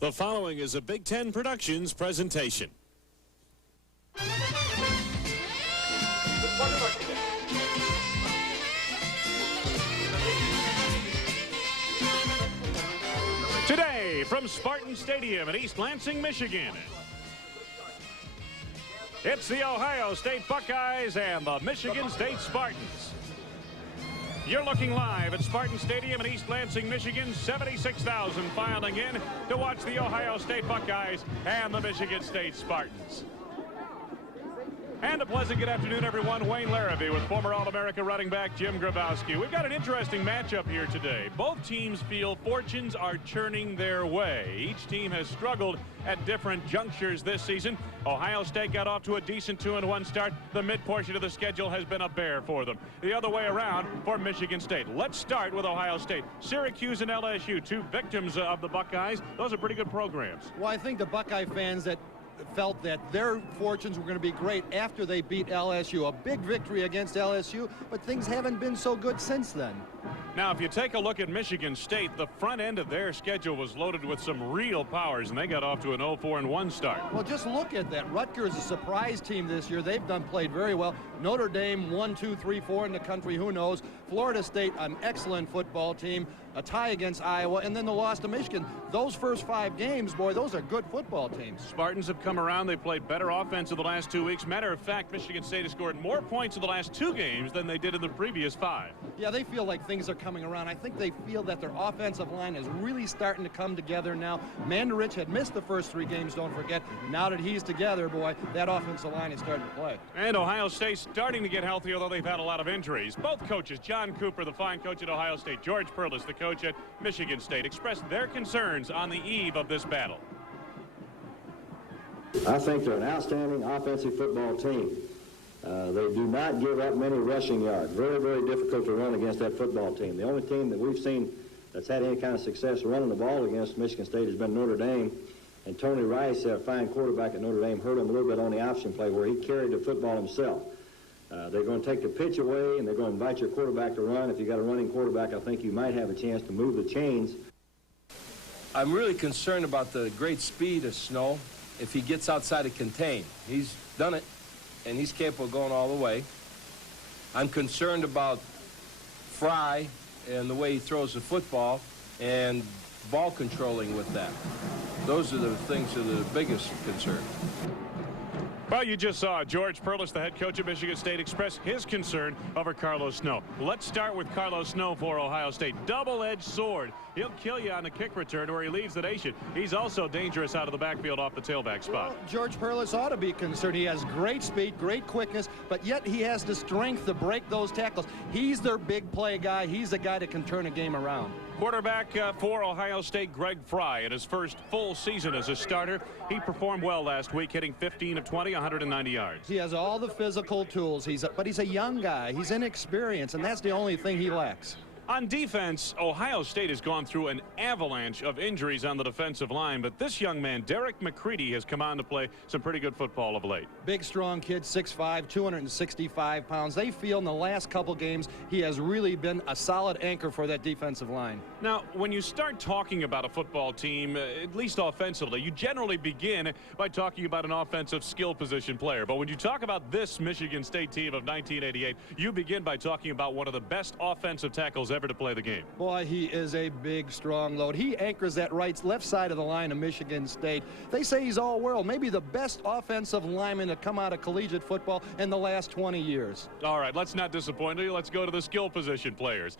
The following is a Big Ten Productions presentation. Today from Spartan Stadium in East Lansing, Michigan, it's the Ohio State Buckeyes and the Michigan State Spartans. You're looking live at Spartan Stadium in East Lansing, Michigan. 76,000 filing in to watch the Ohio State Buckeyes and the Michigan State Spartans. And a pleasant good afternoon, everyone. Wayne Larrivee with former All-America running back Jim Grabowski. We've got an interesting matchup here today. Both teams feel fortunes are churning their way. Each team has struggled at different junctures this season. Ohio State got off to a decent 2-1 start. The mid-portion of the schedule has been a bear for them. The other way around for Michigan State. Let's start with Ohio State. Syracuse and LSU, two victims of the Buckeyes. Those are pretty good programs. Well, I think the Buckeye fans that felt that their fortunes were going to be great after they beat LSU. A big victory against LSU, but things haven't been so good since then. Now, if you take a look at Michigan State, the front end of their schedule was loaded with some real powers, and they got off to an 0-4-1 start. Well, just look at that. Rutgers is a surprise team this year. They've played very well. Notre Dame 1, 2, 3, 4 in the country. Who knows? Florida State, an excellent football team. A tie against Iowa, and then the loss to Michigan. Those first 5 games, boy, those are good football teams. Spartans have come around. They played better offense in the last 2 weeks. Matter of fact, Michigan State has scored more points in the last 2 games than they did in the previous 5. Yeah, they feel like things are coming around. I think they feel that their offensive line is really starting to come together now. Mandarich had missed the first 3 games, don't forget. Now that he's together, boy, that offensive line is starting to play. And Ohio State's starting to get healthy, although they've had a lot of injuries. Both coaches, John Cooper, the fine coach at Ohio State, George Perles, the coach at Michigan State, expressed their concerns on the eve of this battle. I think they're an outstanding offensive football team. They do not give up many rushing yards. Very, very difficult to run against that football team. The only team that we've seen that's had any kind of success running the ball against Michigan State has been Notre Dame. And Tony Rice, a fine quarterback at Notre Dame, hurt him a little bit on the option play where he carried the football himself. They're going to take the pitch away, and they're going to invite your quarterback to run. If you got a running quarterback, I think you might have a chance to move the chains. I'm really concerned about the great speed of Snow if he gets outside of contain. He's done it, and he's capable of going all the way. I'm concerned about Fry and the way he throws the football and ball controlling with that. Those are the things that are the biggest concern. Well, you just saw George Perles, the head coach of Michigan State, express his concern over Carlos Snow. Let's start with Carlos Snow for Ohio State. Double-edged sword. He'll kill you on the kick return where he leads the nation. He's also dangerous out of the backfield off the tailback spot. Well, George Perles ought to be concerned. He has great speed, great quickness, but yet he has the strength to break those tackles. He's their big play guy. He's the guy that can turn a game around. Quarterback for Ohio State, Greg Fry, in his first full season as a starter. He performed well last week, hitting 15 of 20, 190 yards. He has all the physical tools, but he's a young guy. He's inexperienced, and that's the only thing he lacks. On defense, Ohio State has gone through an avalanche of injuries on the defensive line, but this young man, Derek McCready, has come on to play some pretty good football of late. Big, strong kid, 6'5", 265 pounds. They feel in the last couple games he has really been a solid anchor for that defensive line. Now, when you start talking about a football team, at least offensively, you generally begin by talking about an offensive skill position player. But when you talk about this Michigan State team of 1988, you begin by talking about one of the best offensive tackles ever to play the game. Boy, he is a big, strong load. He anchors that left side of the line of Michigan State. They say he's all-world, maybe the best offensive lineman to come out of collegiate football in the last 20 years. All right, let's not disappoint you. Let's go to the skill position players.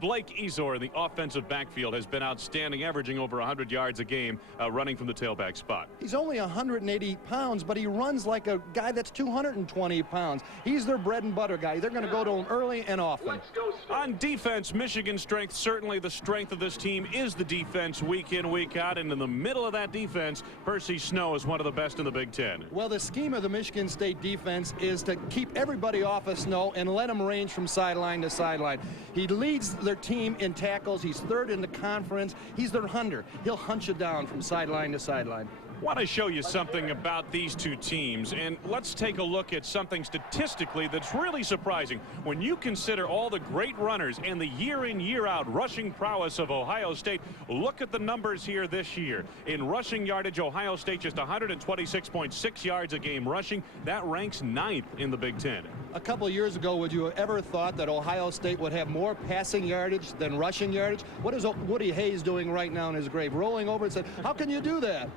Blake Ezor in the offensive backfield has been outstanding, averaging over 100 yards a game running from the tailback spot. He's only 180 pounds, but he runs like a guy that's 220 pounds. He's their bread and butter guy. They're going to go to him early and often. On defense, Michigan's strength, certainly the strength of this team, is the defense week in, week out. And in the middle of that defense, Percy Snow is one of the best in the Big Ten. Well, the scheme of the Michigan State defense is to keep everybody off of Snow and let him range from sideline to sideline. He leads their team in tackles. He's third in the conference. He's their hunter. He'll hunt you down from sideline to sideline. Want to show you something about these two teams, and let's take a look at something statistically that's really surprising. When you consider all the great runners and the year-in, year-out rushing prowess of Ohio State, look at the numbers here this year. In rushing yardage, Ohio State just 126.6 yards a game rushing. That ranks 9th in the Big Ten. A couple of years ago, would you have ever thought that Ohio State would have more passing yardage than rushing yardage? What is Woody Hayes doing right now in his grave? Rolling over and said, how can you do that?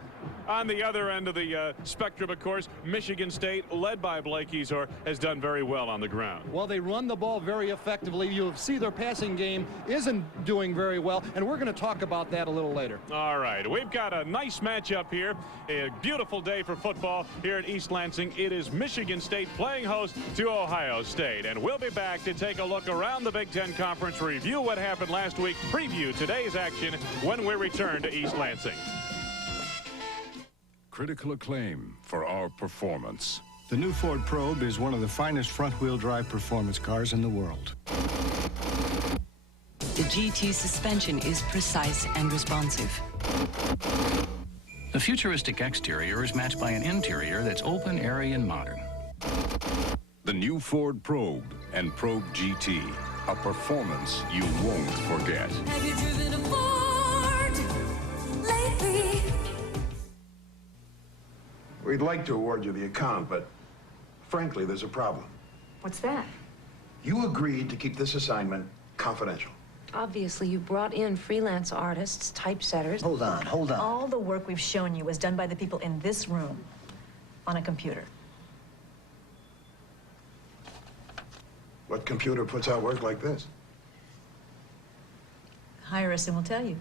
On the other end of the spectrum, of course, Michigan State, led by Blake Ezor, has done very well on the ground. Well, they run the ball very effectively. You'll see their passing game isn't doing very well, and we're going to talk about that a little later. All right, we've got a nice matchup here. A beautiful day for football here at East Lansing. It is Michigan State playing host to Ohio State, and we'll be back to take a look around the Big Ten Conference, review what happened last week, preview today's action when we return to East Lansing. Critical acclaim for our performance. The new Ford Probe is one of the finest front-wheel drive performance cars in the world. The GT suspension is precise and responsive. The futuristic exterior is matched by an interior that's open, airy, and modern. The new Ford Probe and Probe GT, a performance you won't forget. Have you driven a Ford lately? We'd like to award you the account, but frankly, there's a problem. What's that? You agreed to keep this assignment confidential. Obviously, you brought in freelance artists, typesetters. Hold on. All the work we've shown you was done by the people in this room on a computer. What computer puts out work like this? Hire us and we'll tell you.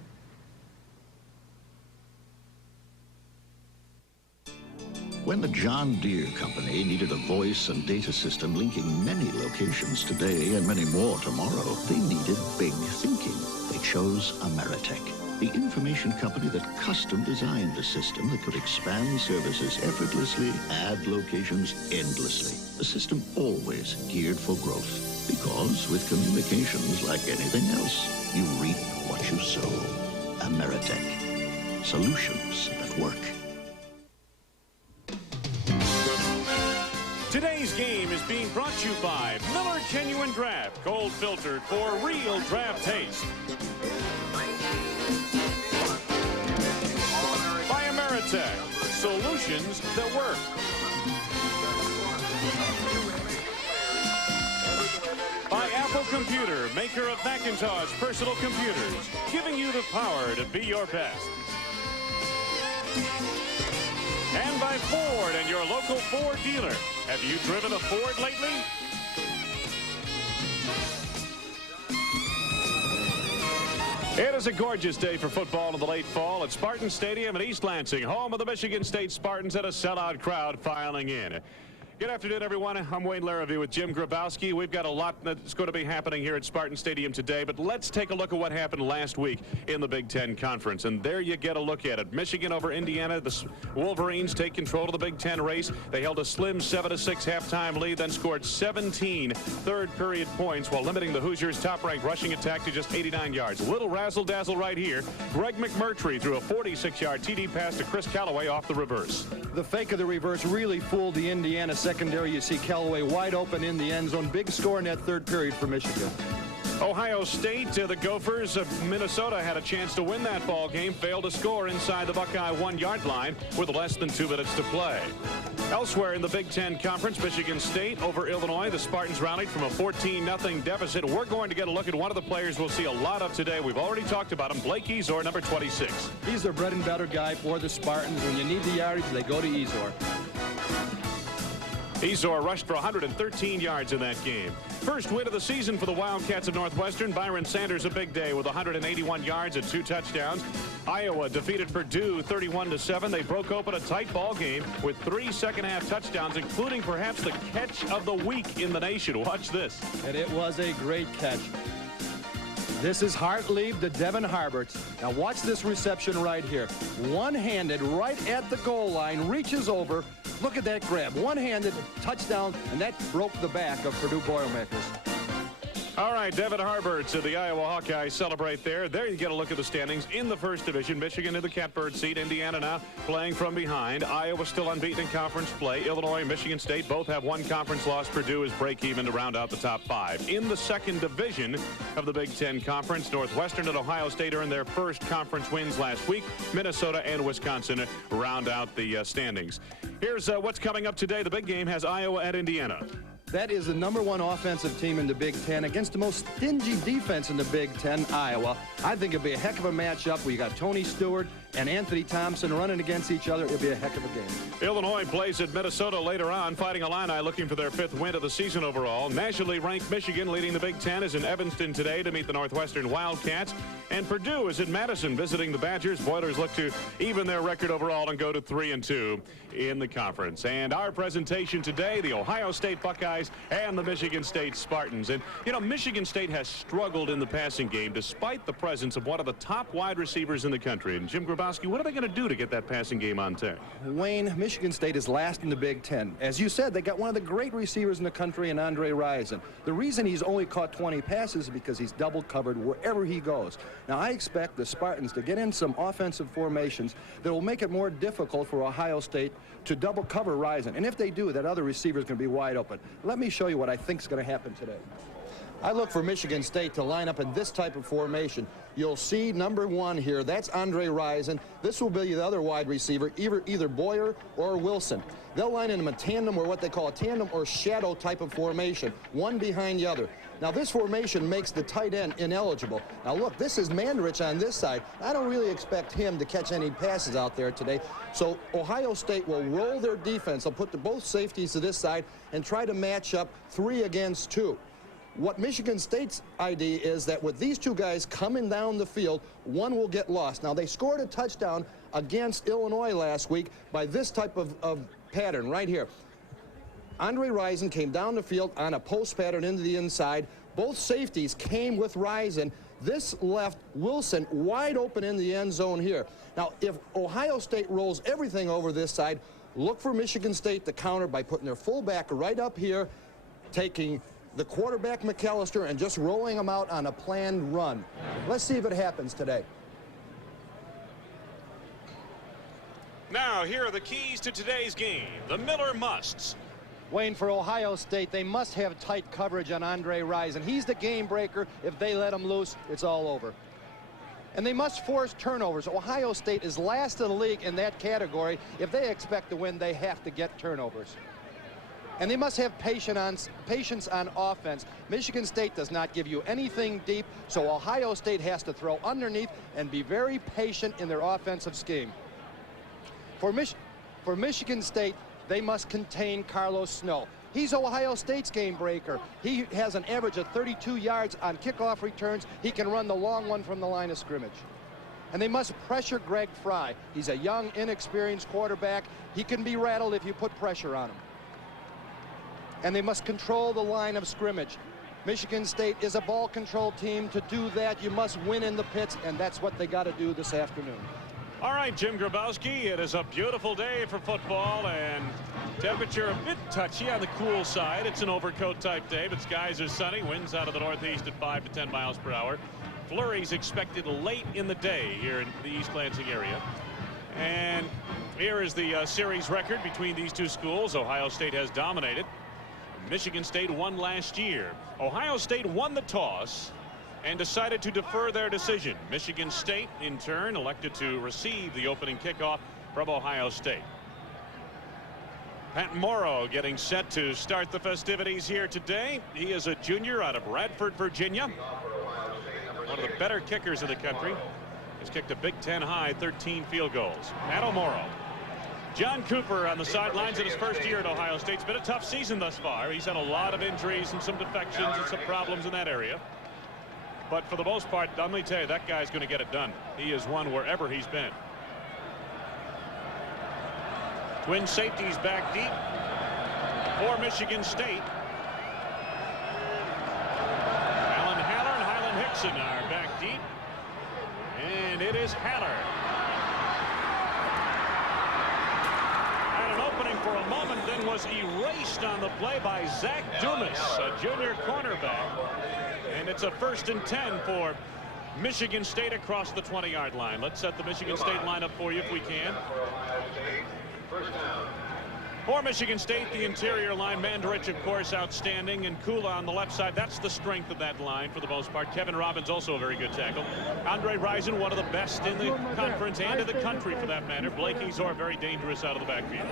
When the John Deere Company needed a voice and data system linking many locations today and many more tomorrow, they needed big thinking. They chose Ameritech, the information company that custom designed a system that could expand services effortlessly, add locations endlessly. A system always geared for growth. Because with communications, like anything else, you reap what you sow. Ameritech. Solutions that work. Today's game is being brought to you by Miller Genuine Draft, cold filtered for real draft taste. By Ameritech, solutions that work. By Apple Computer, maker of Macintosh personal computers, giving you the power to be your best. And by Ford and your local Ford dealer. Have you driven a Ford lately? It is a gorgeous day for football in the late fall at Spartan Stadium in East Lansing, home of the Michigan State Spartans, and a sellout crowd filing in. Good afternoon, everyone. I'm Wayne Larrivee with Jim Grabowski. We've got a lot that's going to be happening here at Spartan Stadium today, but let's take a look at what happened last week in the Big Ten Conference. And there you get a look at it. Michigan over Indiana. The Wolverines take control of the Big Ten race. They held a slim 7-6 halftime lead, then scored 17 third-period points while limiting the Hoosiers' top-ranked rushing attack to just 89 yards. A little razzle-dazzle right here. Greg McMurtry threw a 46-yard TD pass to Chris Callaway off the reverse. The fake of the reverse really fooled the Indiana secondary. You see Callaway wide open in the end zone. Big score in that third period for Michigan. Ohio State, the Gophers of Minnesota had a chance to win that ball game, failed to score inside the Buckeye 1-yard line with less than 2 minutes to play. Elsewhere in the Big Ten Conference, Michigan State over Illinois. The Spartans rallied from a 14-0 deficit. We're going to get a look at one of the players we'll see a lot of today. We've already talked about him, Blake Ezor, number 26. He's their bread and butter guy for the Spartans. When you need the yardage, they go to Ezor. Ezor rushed for 113 yards in that game. First win of the season for the Wildcats of Northwestern. Byron Sanders a big day with 181 yards and 2 touchdowns. Iowa defeated Purdue 31-7. They broke open a tight ball game with 3 second-half touchdowns, including perhaps the catch of the week in the nation. Watch this. And it was a great catch. This is Hartlieb to Devin Harberts. Now watch this reception right here. One-handed right at the goal line, reaches over. Look at that grab. One-handed touchdown, and that broke the back of Purdue Boilermakers. All right, Devin Harberts of the Iowa Hawkeyes celebrate there. There you get a look at the standings in the first division. Michigan in the catbird seat. Indiana now playing from behind. Iowa still unbeaten in conference play. Illinois and Michigan State both have one conference loss. Purdue is break even to round out the top 5. In the second division of the Big Ten Conference, Northwestern and Ohio State earned their first conference wins last week. Minnesota and Wisconsin round out the standings. Here's what's coming up today. The big game has Iowa at Indiana. That is the #1 offensive team in the Big Ten against the most stingy defense in the Big Ten, Iowa. I think it'll be a heck of a matchup where you got Tony Stewart and Anthony Thompson running against each other. It'll be a heck of a game. Illinois plays at Minnesota later on. Fighting Illini looking for their 5th win of the season overall. Nationally ranked Michigan leading the Big Ten is in Evanston today to meet the Northwestern Wildcats. And Purdue is in Madison visiting the Badgers. Boilers look to even their record overall and go to 3-2 in the conference. And our presentation today, the Ohio State Buckeyes and the Michigan State Spartans. And, you know, Michigan State has struggled in the passing game despite the presence of one of the top wide receivers in the country. And Jim Grabowski, what are they going to do to get that passing game on tape? Wayne, Michigan State is last in the Big Ten. As you said, they got one of the great receivers in the country in Andre Rison. The reason he's only caught 20 passes is because he's double covered wherever he goes. Now, I expect the Spartans to get in some offensive formations that will make it more difficult for Ohio State to double cover Rison. And if they do, that other receiver is going to be wide open. Let me show you what I think is going to happen today. I look for Michigan State to line up in this type of formation. You'll see #1 here. That's Andre Rison. This will be the other wide receiver, either Boyer or Wilson. They'll line in a tandem, or what they call a tandem or shadow type of formation, one behind the other. Now, this formation makes the tight end ineligible. Now, look, this is Mandarich on this side. I don't really expect him to catch any passes out there today. So Ohio State will roll their defense. They'll put both safeties to this side and try to match up 3 against 2. What Michigan State's idea is that with these two guys coming down the field, one will get lost. Now, they scored a touchdown against Illinois last week by this type of pattern right here. Andre Rison came down the field on a post pattern into the inside. Both safeties came with Rison. This left Wilson wide open in the end zone here. Now, if Ohio State rolls everything over this side, look for Michigan State to counter by putting their fullback right up here, taking the quarterback McAllister and just rolling them out on a planned run. Let's see if it happens today. Now, here are the keys to today's game. The Miller musts. Wayne, for Ohio State, they must have tight coverage on Andre Rison. He's the game breaker. If they let him loose, it's all over. And they must force turnovers. Ohio State is last in the league in that category. If they expect to win, they have to get turnovers. And they must have patience on offense. Michigan State does not give you anything deep, so Ohio State has to throw underneath and be very patient in their offensive scheme. For Michigan State, they must contain Carlos Snow. He's Ohio State's game breaker. He has an average of 32 yards on kickoff returns. He can run the long one from the line of scrimmage. And they must pressure Greg Fry. He's a young, inexperienced quarterback. He can be rattled if you put pressure on him. And they must control the line of scrimmage. Michigan State is a ball control team. To do that, you must win in the pits, and that's what they got to do this afternoon. All right, Jim Grabowski, it is a beautiful day for football, and temperature a bit touchy on the cool side. It's an overcoat type day, but skies are sunny. Winds out of the northeast at 5 to 10 miles per hour. Flurries expected late in the day here in the East Lansing area. And here is the series record between these two schools. Ohio State has dominated. Michigan State won last year. Ohio State won the toss and decided to defer their decision. Michigan State, in turn, elected to receive the opening kickoff from Ohio State. Pat Morrow getting set to start the festivities here today. He is a junior out of Radford, Virginia. One of the better kickers in the country. He's kicked a Big Ten high 13 field goals. Pat Morrow. John Cooper on the sidelines in his first year at Ohio State. It's been a tough season thus far. He's had a lot of injuries and some defections and some problems in that area. But for the most part, let me tell you, that guy's going to get it done. He has won wherever he's been. Twin safeties back deep for Michigan State. Alan Haller and Hyland Hickson are back deep. And it is Haller. And an opening for a moment, then was erased on the play by Zach Dumas, a junior cornerback. And it's a 1st and 10 for Michigan State across the 20-yard line. Let's set the Michigan State lineup for you if we can. For Michigan State, the interior line, Mandarich, of course, outstanding, and Kula on the left side. That's the strength of that line for the most part. Kevin Robbins, also a very good tackle. Andre Rison, one of the best in the conference and in the country for that matter. Blake Ezor, very dangerous out of the backfield.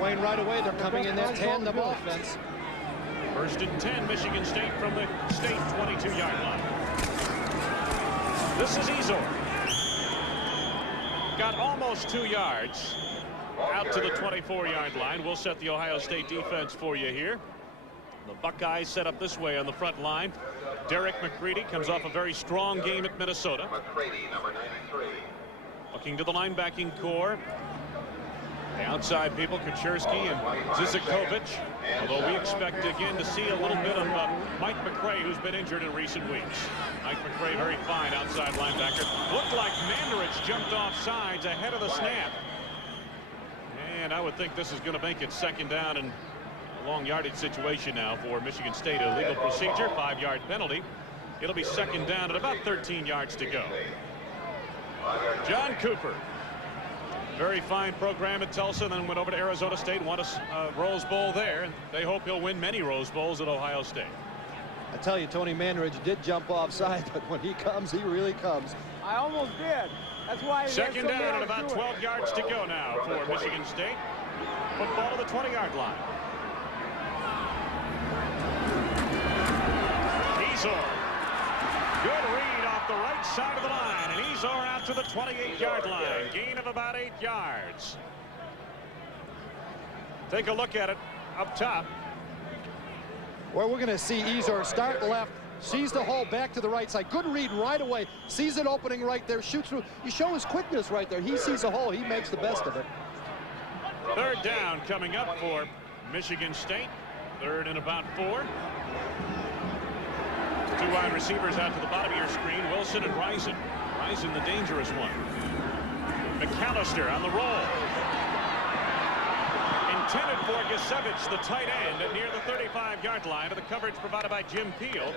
Wayne, right away, they're coming in that tandem offense. 1st and 10, Michigan State from the state 22-yard line. This is Ezor. Got almost 2 yards. Out to the 24-yard line. We'll set the Ohio State defense for you here. The Buckeyes set up this way on the front line. Derek McCready comes off a very strong game at Minnesota. Looking to the linebacking core. The outside people, Kaczerski and Zizikovich. Although we expect again to see a little bit of Mike McCray, who's been injured in recent weeks. Mike McCray, very fine outside linebacker. Looked like Mandarich jumped off sides ahead of the snap. And I would think this is going to make it 2nd down and a long yardage situation now for Michigan State. A legal procedure, 5-yard penalty. It'll be 2nd down at about 13 yards to go. John Cooper. Very fine program at Tulsa, then went over to Arizona State, won a Rose Bowl there. And they hope he'll win many Rose Bowls at Ohio State. I tell you, Tony Mandarich did jump offside, but when he comes, he really comes. I almost did. That's why 2nd down at about 12 yards to go now for Michigan State. Football to the 20-yard line. Ezor. Good read off the right side of the line. And Ezor out to the 28-yard line. Gain of about 8 yards. Take a look at it up top. Well, we're going to see Ezor start left. Sees the hole back to the right side. Good read right away. Sees an opening right there. Shoots through. You show his quickness right there. He sees a hole. He makes the best of it. 3rd down coming up for Michigan State. 3rd and about 4. 2 wide receivers out to the bottom of your screen. Wilson and Rison. Rison, the dangerous one. McAllister on the roll. Intended for Gesevich, the tight end, near the 35-yard line. The coverage provided by Jim Peel.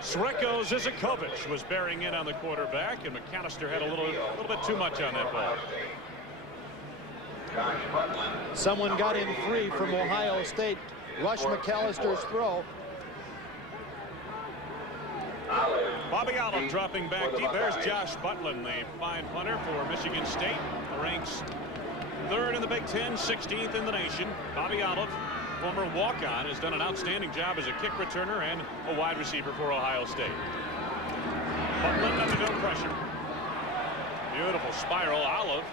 Sreko Zizikovich was bearing in on the quarterback, and McAllister had a little bit too much on that ball. Someone got in free from Ohio State. Rush McAllister's throw. Bobby Olive dropping back deep. There's Josh Butlin, the fine punter for Michigan State. Ranks 3rd in the Big Ten, 16th in the nation. Bobby Olive, former walk-on, has done an outstanding job as a kick returner and a wide receiver for Ohio State. Butlin under no pressure. Beautiful spiral. Olive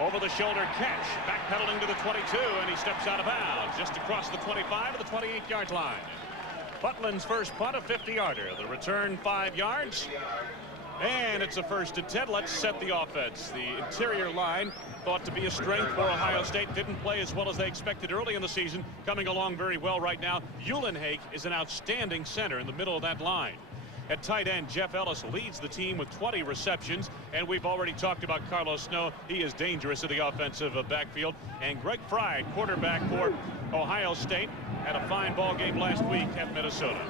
over the shoulder catch, backpedaling to the 22, and he steps out of bounds just across the 25 to the 28-yard line. Butlin's first punt, a 50-yarder. The return 5 yards. And it's a 1st and 10. Let's set the offense. The interior line, thought to be a strength for Ohio State, didn't play as well as they expected early in the season. Coming along very well right now. Uhlenhake is an outstanding center in the middle of that line. At tight end, Jeff Ellis leads the team with 20 receptions, and we've already talked about Carlos Snow. He is dangerous in the offensive backfield. And Greg Frye, quarterback for Ohio State, had a fine ball game last week at Minnesota.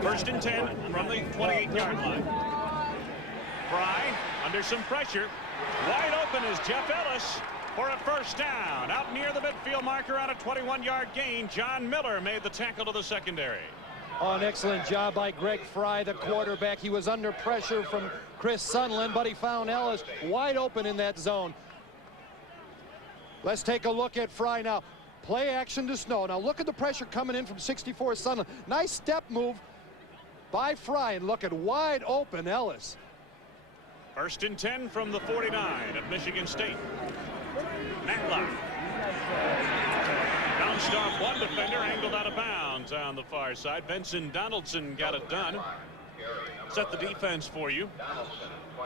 1st and 10 from the 28-yard line. Frye under some pressure. Wide open is Jeff Ellis for a 1st down. Out near the midfield marker on a 21-yard gain. John Miller made the tackle to the secondary. Oh, an excellent job by Greg Frye, the quarterback. He was under pressure from Chris Sunland, but he found Ellis wide open in that zone. Let's take a look at Frye now. Play action to Snow. Now look at the pressure coming in from 64 Sunland. Nice step move by Frye, and look at wide open Ellis. 1st and 10 from the 49 of Michigan State. Matlock bounced off one defender, angled out of bounds on the far side. Benson Donaldson got it done. Set the defense for you.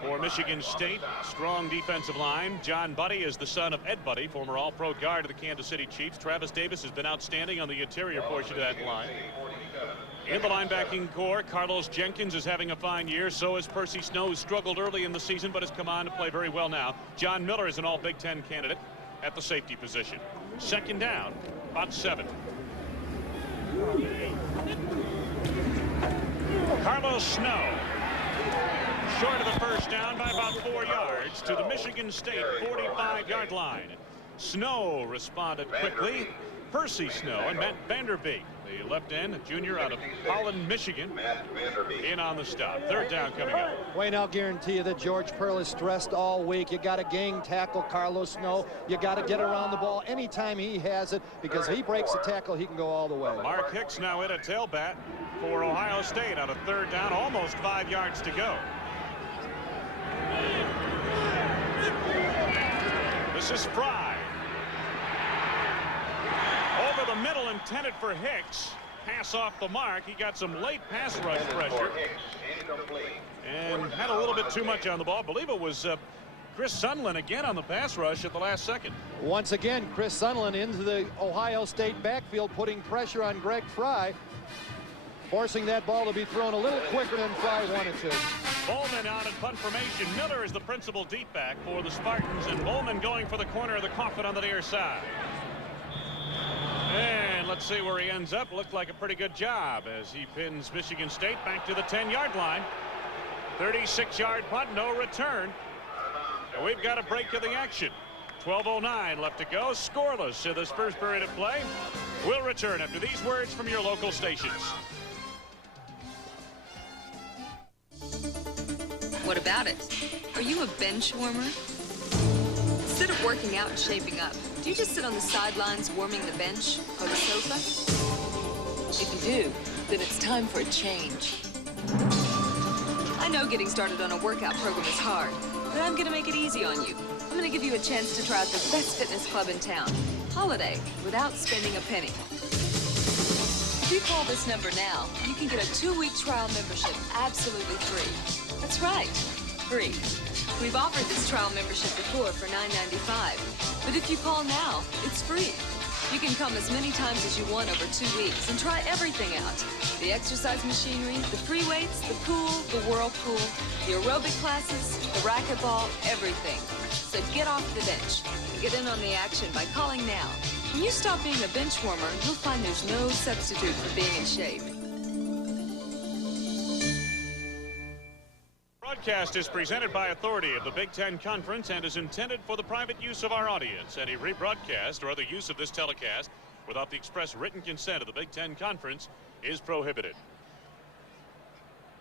For Michigan State, strong defensive line. John Buddy is the son of Ed Buddy, former All-Pro guard of the Kansas City Chiefs. Travis Davis has been outstanding on the interior portion of that line. In the linebacking core, Carlos Jenkins is having a fine year. So is Percy Snow, who struggled early in the season but has come on to play very well now. John Miller is an All-Big Ten candidate at the safety position. Second down, about 7. Carlos Snow, short of the first down by about 4 yards to the Michigan State 45-yard line. Snow responded quickly. Percy Snow and Matt Vanderbeek, the left end, junior out of Holland, Michigan, in on the stop. Third down coming up. Wayne, I'll guarantee you that George Pearl is stressed all week. You got to gang tackle Carlos Snow. You got to get around the ball anytime he has it, because if he breaks the tackle, he can go all the way. Mark Hicks now in a tailback for Ohio State on a third down, almost 5 yards to go. This is Fry. Over the middle, intended for Hicks. Pass off the mark. He got some late pass rush pressure and had a little bit too much on the ball. I believe it was Chris Sunland again on the pass rush at the last second. Once again, Chris Sunland into the Ohio State backfield, putting pressure on Greg Fry, forcing that ball to be thrown a little quicker than Fry wanted to. Bowman out in punt formation. Miller is the principal deep back for the Spartans, and Bowman going for the corner of the coffin on the near side. And let's see where he ends up. Looked like a pretty good job as he pins Michigan State back to the 10-yard line. 36-yard punt, no return. And we've got a break to the action. 12:09 left to go. Scoreless in this first period of play. We'll return after these words from your local stations. What about it? Are you a bench warmer? Instead of working out and shaping up, do you just sit on the sidelines warming the bench or the sofa? If you do, then it's time for a change. I know getting started on a workout program is hard, but I'm going to make it easy on you. I'm going to give you a chance to try out the best fitness club in town, Holiday, without spending a penny. If you call this number now, you can get a 2-week trial membership absolutely free. That's right, free. We've offered this trial membership before for $9.95, but if you call now, it's free. You can come as many times as you want over 2 weeks and try everything out. The exercise machinery, the free weights, the pool, the whirlpool, the aerobic classes, the racquetball, everything. So get off the bench and get in on the action by calling now. When you stop being a bench warmer, you'll find there's no substitute for being in shape. Broadcast is presented by authority of the Big Ten Conference and is intended for the private use of our audience. Any rebroadcast or other use of this telecast without the express written consent of the Big Ten Conference is prohibited.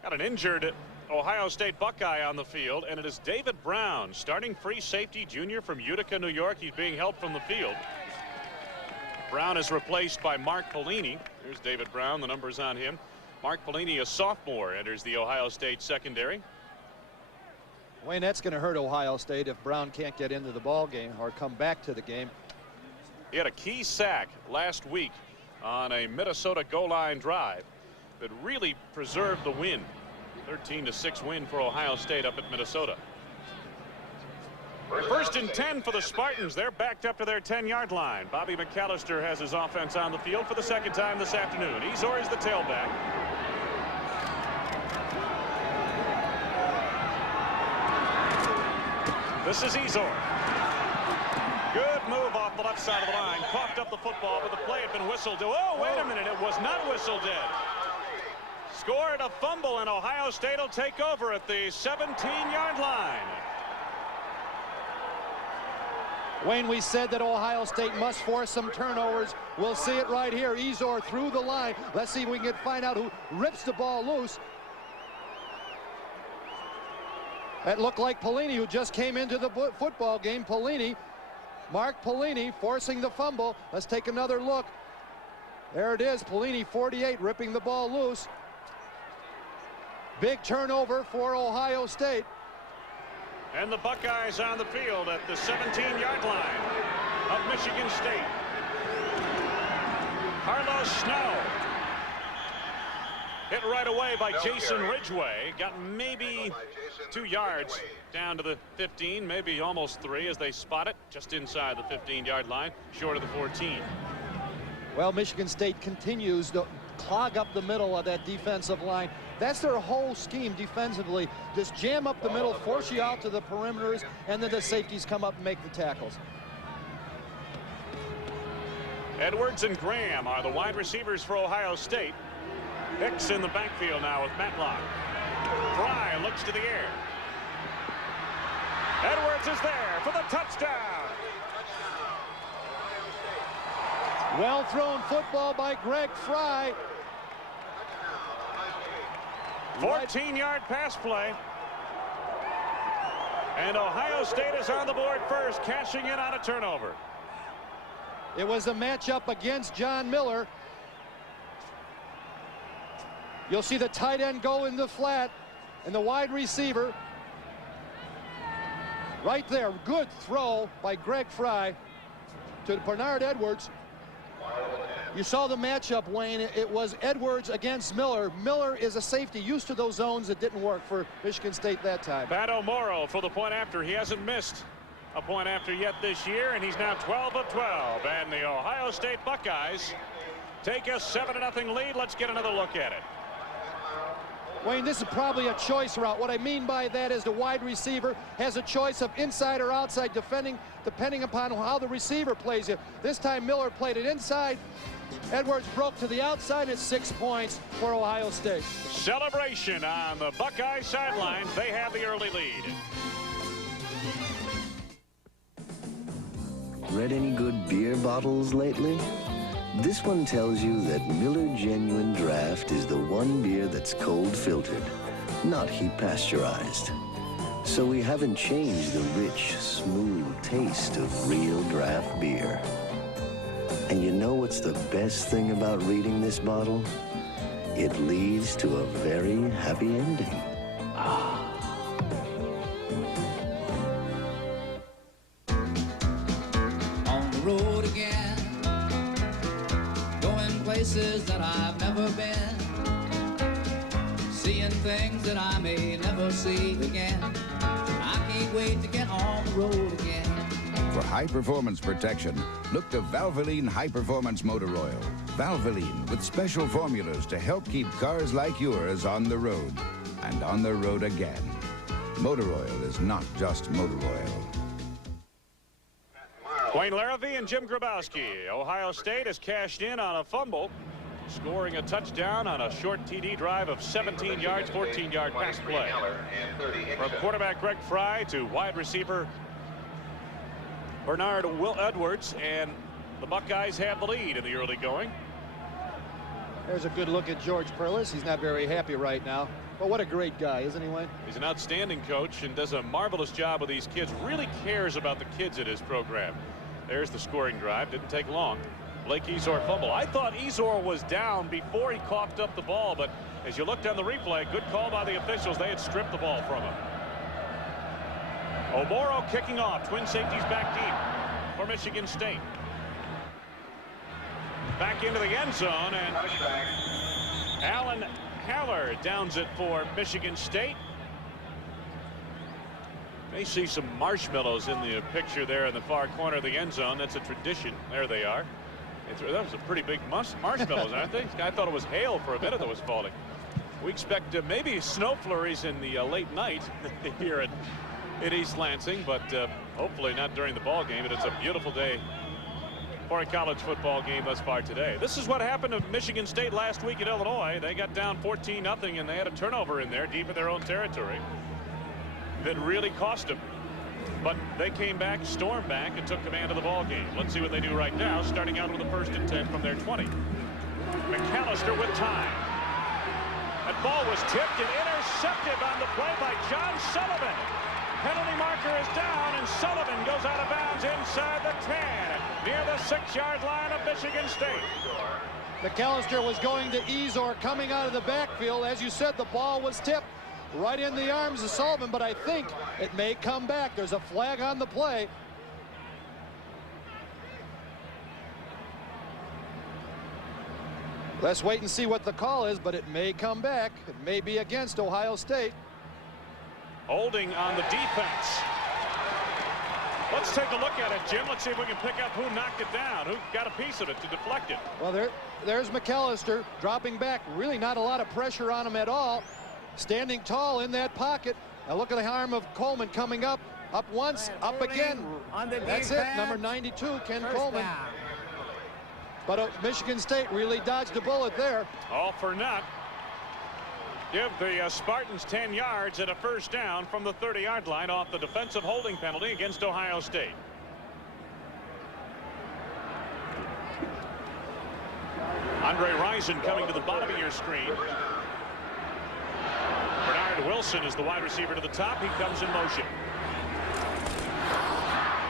Got an injured Ohio State Buckeye on the field, and it is David Brown, starting free safety junior from Utica, New York. He's being helped from the field. Brown is replaced by Mark Pellini. Here's David Brown, the numbers on him. Mark Pellini, a sophomore, enters the Ohio State secondary. Wayne, that's going to hurt Ohio State if Brown can't get into the ball game or come back to the game. He had a key sack last week on a Minnesota goal line drive that really preserved the win. 13-6 win for Ohio State up at Minnesota. First and 10 for the Spartans. They're backed up to their 10-yard line. Bobby McAllister has his offense on the field for the second time this afternoon. Ezor is the tailback. This is Ezor. Good move off the left side of the line. Coughed up the football, but the play had been whistled. Oh, wait a minute. It was not whistled in. Scored a fumble, and Ohio State will take over at the 17-yard line. Wayne, we said that Ohio State must force some turnovers. We'll see it right here. Ezor through the line. Let's see if we can find out who rips the ball loose. That looked like Pellini, who just came into the football game. Pellini, Mark Pellini, forcing the fumble. Let's take another look. There it is, Pellini, 48, ripping the ball loose. Big turnover for Ohio State. And the Buckeyes on the field at the 17-yard line of Michigan State. Carlos Snow. Hit right away by Jason Ridgway. Got maybe 2 yards down to the 15, maybe almost 3 as they spot it just inside the 15-yard line, short of the 14. Well, Michigan State continues to clog up the middle of that defensive line. That's their whole scheme defensively. Just jam up the middle, force you out to the perimeters, and then the safeties come up and make the tackles. Edwards and Graham are the wide receivers for Ohio State. Hicks in the backfield now with Matlock. Fry looks to the air. Edwards is there for the touchdown. Well thrown football by Greg Fry. 14-yard pass play. And Ohio State is on the board first, cashing in on a turnover. It was a matchup against John Miller. You'll see the tight end go in the flat and the wide receiver right there. Good throw by Greg Fry to Bernard Edwards. You saw the matchup, Wayne. It was Edwards against Miller. Miller is a safety used to those zones that didn't work for Michigan State that time. Pat O'Moro for the point after. He hasn't missed a point after yet this year, and he's now 12 of 12. And the Ohio State Buckeyes take a 7-0 lead. Let's get another look at it. Wayne, this is probably a choice route. What I mean by that is the wide receiver has a choice of inside or outside defending, depending upon how the receiver plays it. This time Miller played it inside. Edwards broke to the outside at 6 points for Ohio State. Celebration on the Buckeye sidelines. They have the early lead. Read any good beer bottles lately? This one tells you that Miller Genuine Draft is the one beer that's cold filtered, not heat pasteurized. So we haven't changed the rich, smooth taste of real draft beer. And you know what's the best thing about reading this bottle? It leads to a very happy ending. On the road again, going places that I've never been, seeing things that I may never see again. I can't wait to get on the road again. For high-performance protection, look to Valvoline High Performance Motor Oil. Valvoline with special formulas to help keep cars like yours on the road and on the road again. Motor oil is not just motor oil. Wayne Larrivee and Jim Grabowski. Ohio State has cashed in on a fumble, scoring a touchdown on a short TD drive of 17 yards, 14-yard pass play. From quarterback Greg Fry to wide receiver Bernard Edwards, and the Buckeyes have the lead in the early going. There's a good look at George Perlis. He's not very happy right now. But what a great guy, isn't he, Wayne? He's an outstanding coach and does a marvelous job with these kids. Really cares about the kids at his program. There's the scoring drive. Didn't take long. Blake Ezor fumble. I thought Ezor was down before he coughed up the ball, but as you looked on the replay, good call by the officials. They had stripped the ball from him. O'Moro kicking off. Twin safeties back deep for Michigan State. Back into the end zone, and Alan Haller downs it for Michigan State. May see some marshmallows in the picture there in the far corner of the end zone. That's a tradition. There they are. That was a pretty big marshmallows, aren't they? I thought it was hail for a minute that was falling. We expect maybe snow flurries in the late night here at East Lansing, but hopefully not during the ball game. And it's a beautiful day for a college football game thus far today. This is what happened to Michigan State last week at Illinois. They got down 14-0 and they had a turnover in there deep in their own territory that really cost them. But they came back, stormed back, and took command of the ball game. Let's see what they do right now, starting out with a 1st and 10 from their 20. McAllister with time. That ball was tipped and intercepted on the play by John Sullivan. Penalty marker is down, and Sullivan goes out of bounds inside the 10, near the 6-yard line of Michigan State. McAllister was going to Ezor coming out of the backfield. As you said, the ball was tipped right in the arms of Sullivan, but I think it may come back. There's a flag on the play. Let's wait and see what the call is, but it may come back. It may be against Ohio State. Holding on the defense. Let's take a look at it, Jim. Let's see if we can pick up who knocked it down, who got a piece of it to deflect it. Well, there's McAllister dropping back. Really not a lot of pressure on him at all. Standing tall in that pocket. Now look at the arm of Coleman coming up. Up once, up again. That's it. Number 92, Ken Coleman. But Michigan State really dodged a bullet there. All for naught. Give the Spartans 10 yards and a first down from the 30-yard line off the defensive holding penalty against Ohio State. Andre Rison coming to the bottom of your screen. Bernard Wilson is the wide receiver to the top. He comes in motion.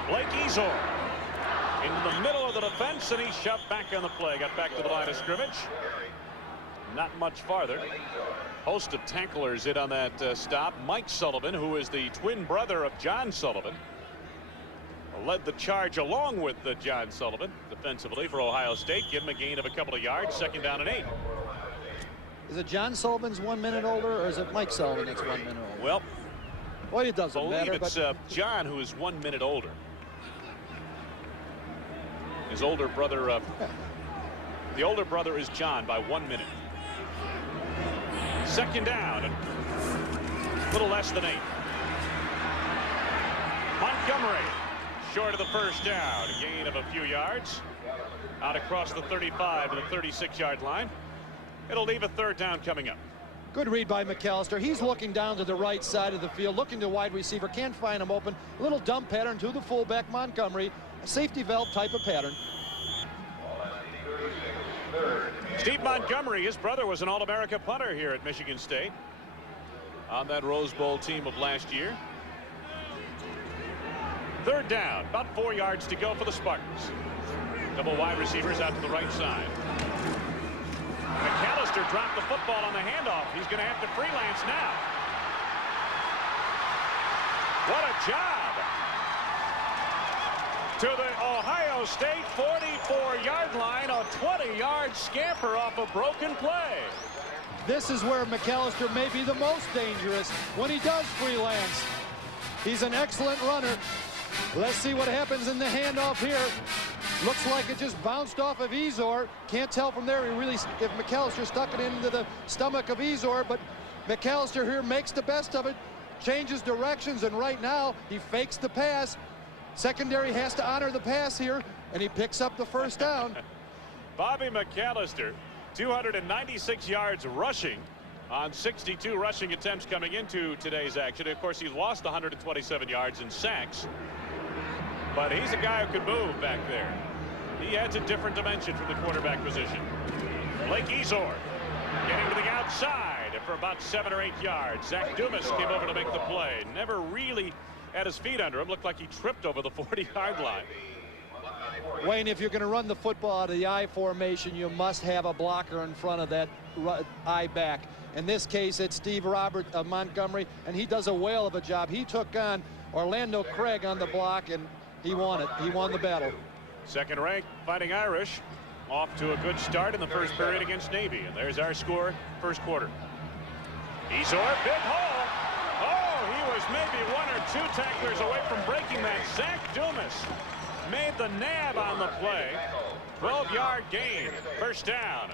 Blake Ezor into the middle of the defense, and he shoved back on the play. Got back to the line of scrimmage. Not much farther. Host of tacklers in on that stop. Mike Sullivan, who is the twin brother of John Sullivan, led the charge along with John Sullivan defensively for Ohio State. Give him a gain of a couple of yards. Second down and 8. Is it John Sullivan's 1 minute older, or is it Mike Sullivan that's 1 minute older? Well, it doesn't matter. It's John who is 1 minute older. His older brother, the older brother is John by 1 minute. Second down and a little less than 8. Montgomery short of the first down. A gain of a few yards. Out across the 35 to the 36-yard line. It'll leave a third down coming up. Good read by McAllister. He's looking down to the right side of the field, looking to wide receiver. Can't find him open. A little dump pattern to the fullback, Montgomery. A safety valve type of pattern. Steve Montgomery, his brother, was an All-America punter here at Michigan State on that Rose Bowl team of last year. Third down, about 4 yards to go for the Spartans. Double wide receivers out to the right side. McAllister dropped the football on the handoff. He's going to have to freelance now. What a job. To the Ohio State 44-yard line, a 20-yard scamper off a broken play. This is where McAllister may be the most dangerous, when he does freelance. He's an excellent runner. Let's see what happens in the handoff here. Looks like it just bounced off of Ezor. Can't tell from there if McAllister stuck it into the stomach of Ezor, but McAllister here makes the best of it, changes directions, and right now he fakes the pass. Secondary has to honor the pass here, and he picks up the first down. Bobby McAllister, 296 yards rushing on 62 rushing attempts coming into today's action. Of course, he lost 127 yards in sacks, but he's a guy who could move back there. He adds a different dimension from the quarterback position. Blake Ezor getting to the outside for about 7 or 8 yards. Zach Dumas came over to make the play. Never really had his feet under him. Looked like he tripped over the 40-yard line. Wayne, if you're going to run the football out of the I formation, you must have a blocker in front of that I back. In this case, it's Steve Montgomery, and he does a whale of a job. He took on Orlando Craig on the block, and he won it. He won the battle. Second-ranked Fighting Irish off to a good start in the first period against Navy. And there's our score, first quarter. Ezor, big hole. Oh, he was maybe 1 or 2 tacklers away from breaking that. Zach Dumas made the nab on the play. 12-yard gain. First down.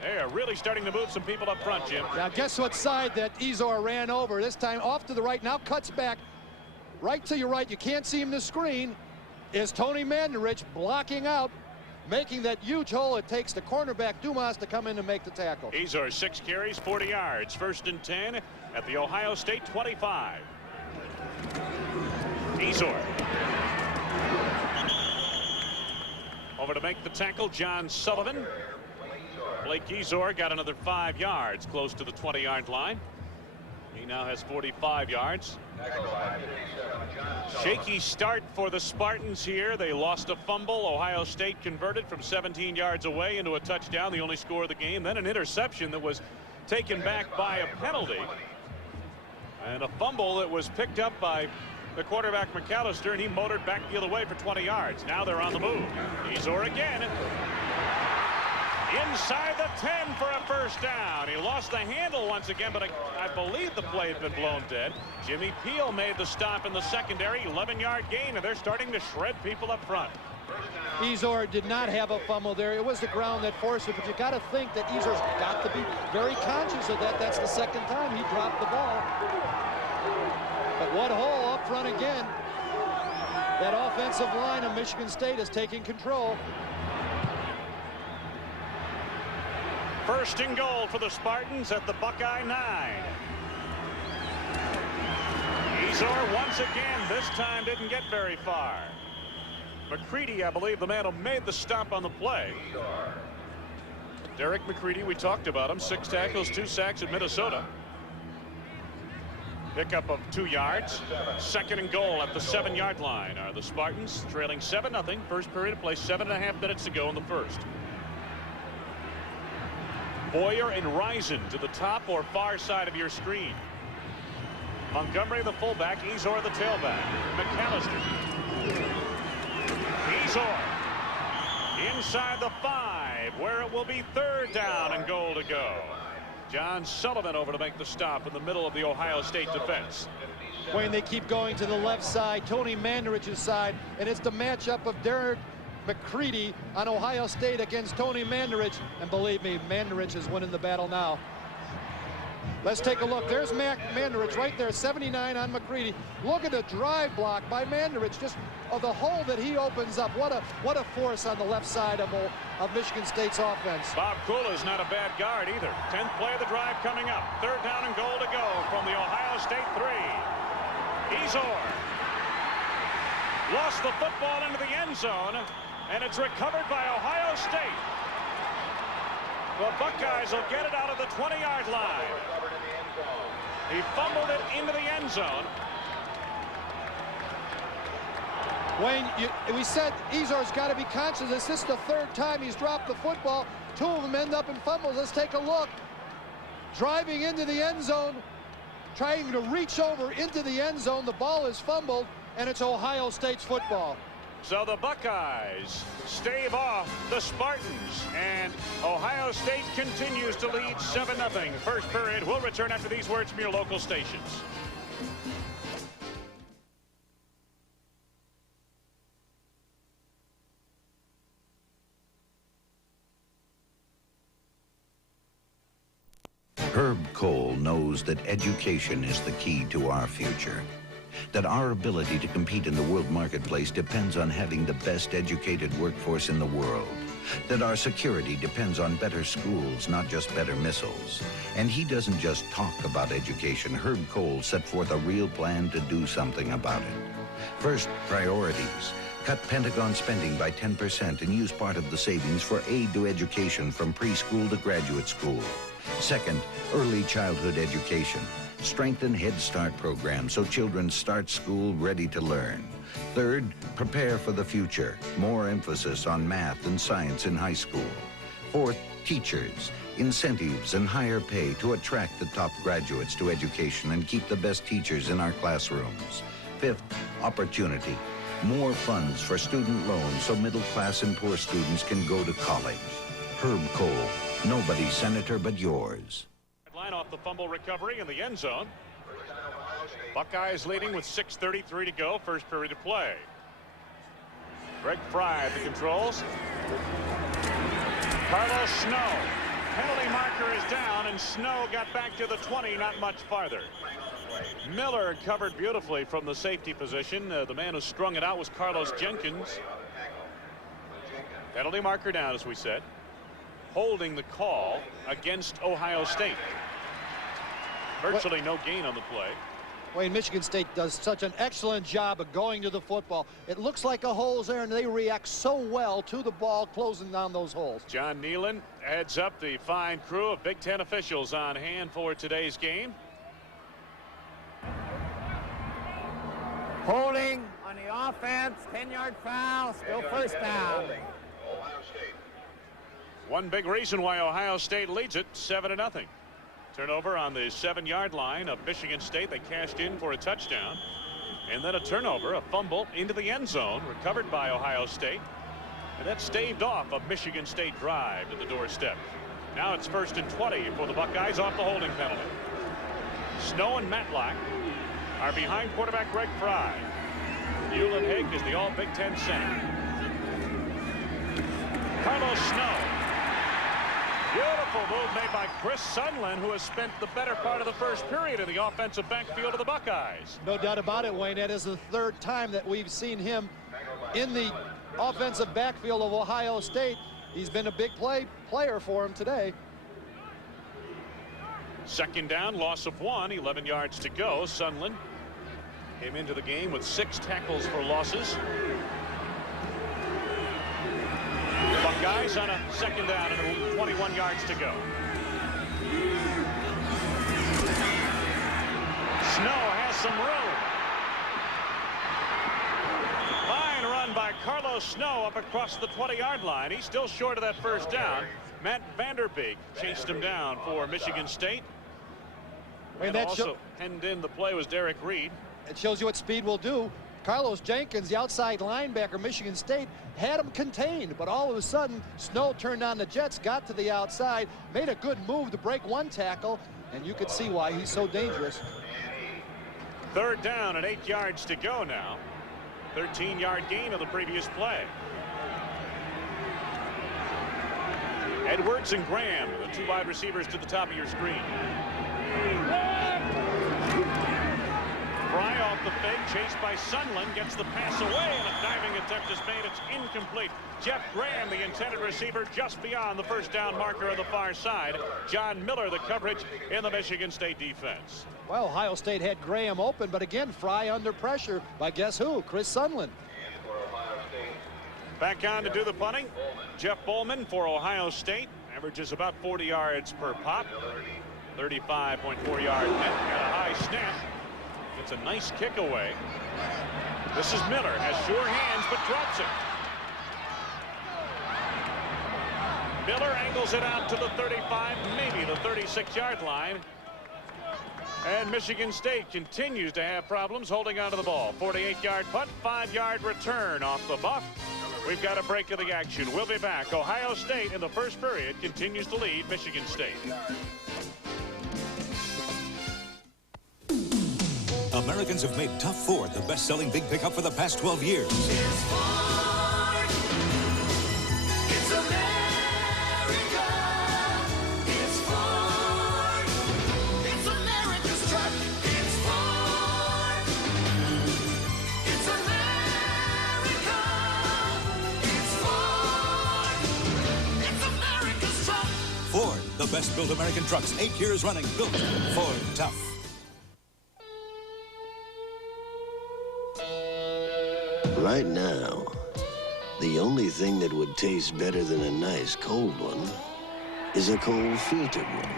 They are really starting to move some people up front, Jim. Now, guess what side that Ezor ran over? This time off to the right. Now cuts back. Right to your right. You can't see him in the screen. Is Tony Mandarich blocking out, making that huge hole. It takes the cornerback Dumas to come in and make the tackle. Ezor 6 carries, 40 yards. First and 10 at the Ohio State 25. Ezor. Over to make the tackle, John Sullivan. Blake Ezor got another 5 yards close to the 20-yard line. He now has 45 yards. Shaky start for the Spartans here. They lost a fumble. Ohio State converted from 17 yards away into a touchdown, the only score of the game. Then an interception that was taken back by a penalty. And a fumble that was picked up by the quarterback McAllister, and he motored back the other way for 20 yards. Now they're on the move. Ezor again. Inside the 10 for a first down. He lost the handle once again, but I believe the play had been blown dead. Jimmy Peel made the stop in the secondary. 11-yard gain, and they're starting to shred people up front. Ezor did not have a fumble there. It was the ground that forced it, but you got to think that Ezor's got to be very conscious of that. That's the second time he dropped the ball. But what hole up front again. That offensive line of Michigan State is taking control. First and goal for the Spartans at the Buckeye 9. Ezor once again, this time didn't get very far. McCready, I believe, the man who made the stop on the play. Derek McCready, we talked about him. 6 tackles, 2 sacks at Minnesota. Pickup of 2 yards. Second and goal at the 7-yard line are the Spartans, trailing 7-0. First period of play, 7.5 minutes to go in the first. Boyer and Risen to the top or far side of your screen. Montgomery the fullback, Ezor the tailback. McAllister. Ezor inside the 5, where it will be 3rd down and goal to go. John Sullivan over to make the stop in the middle of the Ohio State defense. Wayne, they keep going to the left side, Tony Manderich's side, and it's the matchup of Derek McCready on Ohio State against Tony Mandarich, and believe me, Mandarich is winning the battle now. Let's take a look. There's Mandarich right there, 79 on McCready. Look at the drive block by Mandarich, just of the hole that he opens up. What a force on the left side of Michigan State's offense. Bob Kula is not a bad guard either. 10th play of the drive coming up. 3rd down and goal to go from the Ohio State 3. Ezor lost the football into the end zone, and it's recovered by Ohio State. The Buckeyes will get it out of the 20-yard line. He fumbled it into the end zone. Wayne, we said Ezor's got to be conscious. This is the 3rd time he's dropped the football. 2 of them end up in fumbles. Let's take a look. Driving into the end zone, trying to reach over into the end zone. The ball is fumbled, and it's Ohio State's football. So the Buckeyes stave off the Spartans, and Ohio State continues to lead 7-0. First period. We'll return after these words from your local stations. Herb Cole knows that education is the key to our future. That our ability to compete in the world marketplace depends on having the best educated workforce in the world. That our security depends on better schools, not just better missiles. And he doesn't just talk about education. Herb Cole set forth a real plan to do something about it. First, priorities. Cut Pentagon spending by 10% and use part of the savings for aid to education from preschool to graduate school. Second, early childhood education. Strengthen Head Start programs so children start school ready to learn. Third, prepare for the future. More emphasis on math and science in high school. Fourth, teachers. Incentives and higher pay to attract the top graduates to education and keep the best teachers in our classrooms. Fifth, opportunity. More funds for student loans so middle class and poor students can go to college. Herb Cole, nobody's senator but yours. Line off the fumble recovery in the end zone. Buckeyes leading with 6:33 to go. First period of play. Greg Fry at the controls. Carlos Snow. Penalty marker is down, and Snow got back to the 20, not much farther. Miller covered beautifully from the safety position. The man who strung it out was Carlos Jenkins. Penalty marker down, as we said. Holding the call against Ohio State. Virtually no gain on the play. Wayne, Michigan State does such an excellent job of going to the football. It looks like a hole's there, and they react so well to the ball, closing down those holes. John Nealon heads up the fine crew of Big Ten officials on hand for today's game. Holding on the offense, 10-yard foul, still first down. One big reason why Ohio State leads it 7-0. Turnover on the 7-yard line of Michigan State. They cashed in for a touchdown. And then a turnover, a fumble into the end zone, recovered by Ohio State. And that staved off a Michigan State drive to the doorstep. Now it's 1st and 20 for the Buckeyes off the holding penalty. Snow and Matlock are behind quarterback Greg Fry. Hewlin Higg is the all Big Ten center. Carlos Snow. Beautiful move made by Chris Sunland, who has spent the better part of the first period in the offensive backfield of the Buckeyes. No doubt about it, Wayne. That is the 3rd time that we've seen him in the offensive backfield of Ohio State. He's been a big player for him today. Second down, loss of 1, 11 yards to go. Sunland came into the game with 6 tackles for losses. Buckeyes on a second down and 21 yards to go. Snow has some room. Fine run by Carlos Snow up across the 20-yard line. He's still short of that first down. Matt Vanderbeek chased him down for Michigan State. And also penned in the play was Derek Reed. It shows you what speed will do. Carlos Jenkins, the outside linebacker, Michigan State, had him contained, but all of a sudden, Snow turned on the jets, got to the outside, made a good move to break one tackle, and you could see why he's so dangerous. Third down and 8 yards to go now. 13-yard gain of the previous play. Edwards and Graham, the 2 wide receivers to the top of your screen. Fry off the fake, chased by Sunland, gets the pass away, and a diving attempt is made. It's incomplete. Jeff Graham, the intended receiver, just beyond the first down marker on the far side. John Miller, the coverage in the Michigan State defense. Well, Ohio State had Graham open, but again, Fry under pressure by guess who? Chris Sunland. Back on to do the punting. Jeff Bowman for Ohio State. Averages about 40 yards per pop. 35.4 yard net and a high snap. It's a nice kick away. This is Miller, has sure hands but drops it. Miller angles it out to the 35, maybe the 36-yard line. And Michigan State continues to have problems holding onto the ball. 48-yard punt, 5-yard return off the buff. We've got a break of the action. We'll be back. Ohio State in the first period continues to lead Michigan State. Americans have made Tough Ford the best-selling big pickup for the past 12 years. It's Ford. It's America. It's Ford. It's America's truck. It's Ford. It's America. It's Ford. It's America's truck. Ford, the best-built American trucks, 8 years running. Built Ford Tough. Right now, the only thing that would taste better than a nice cold one is a cold filtered one.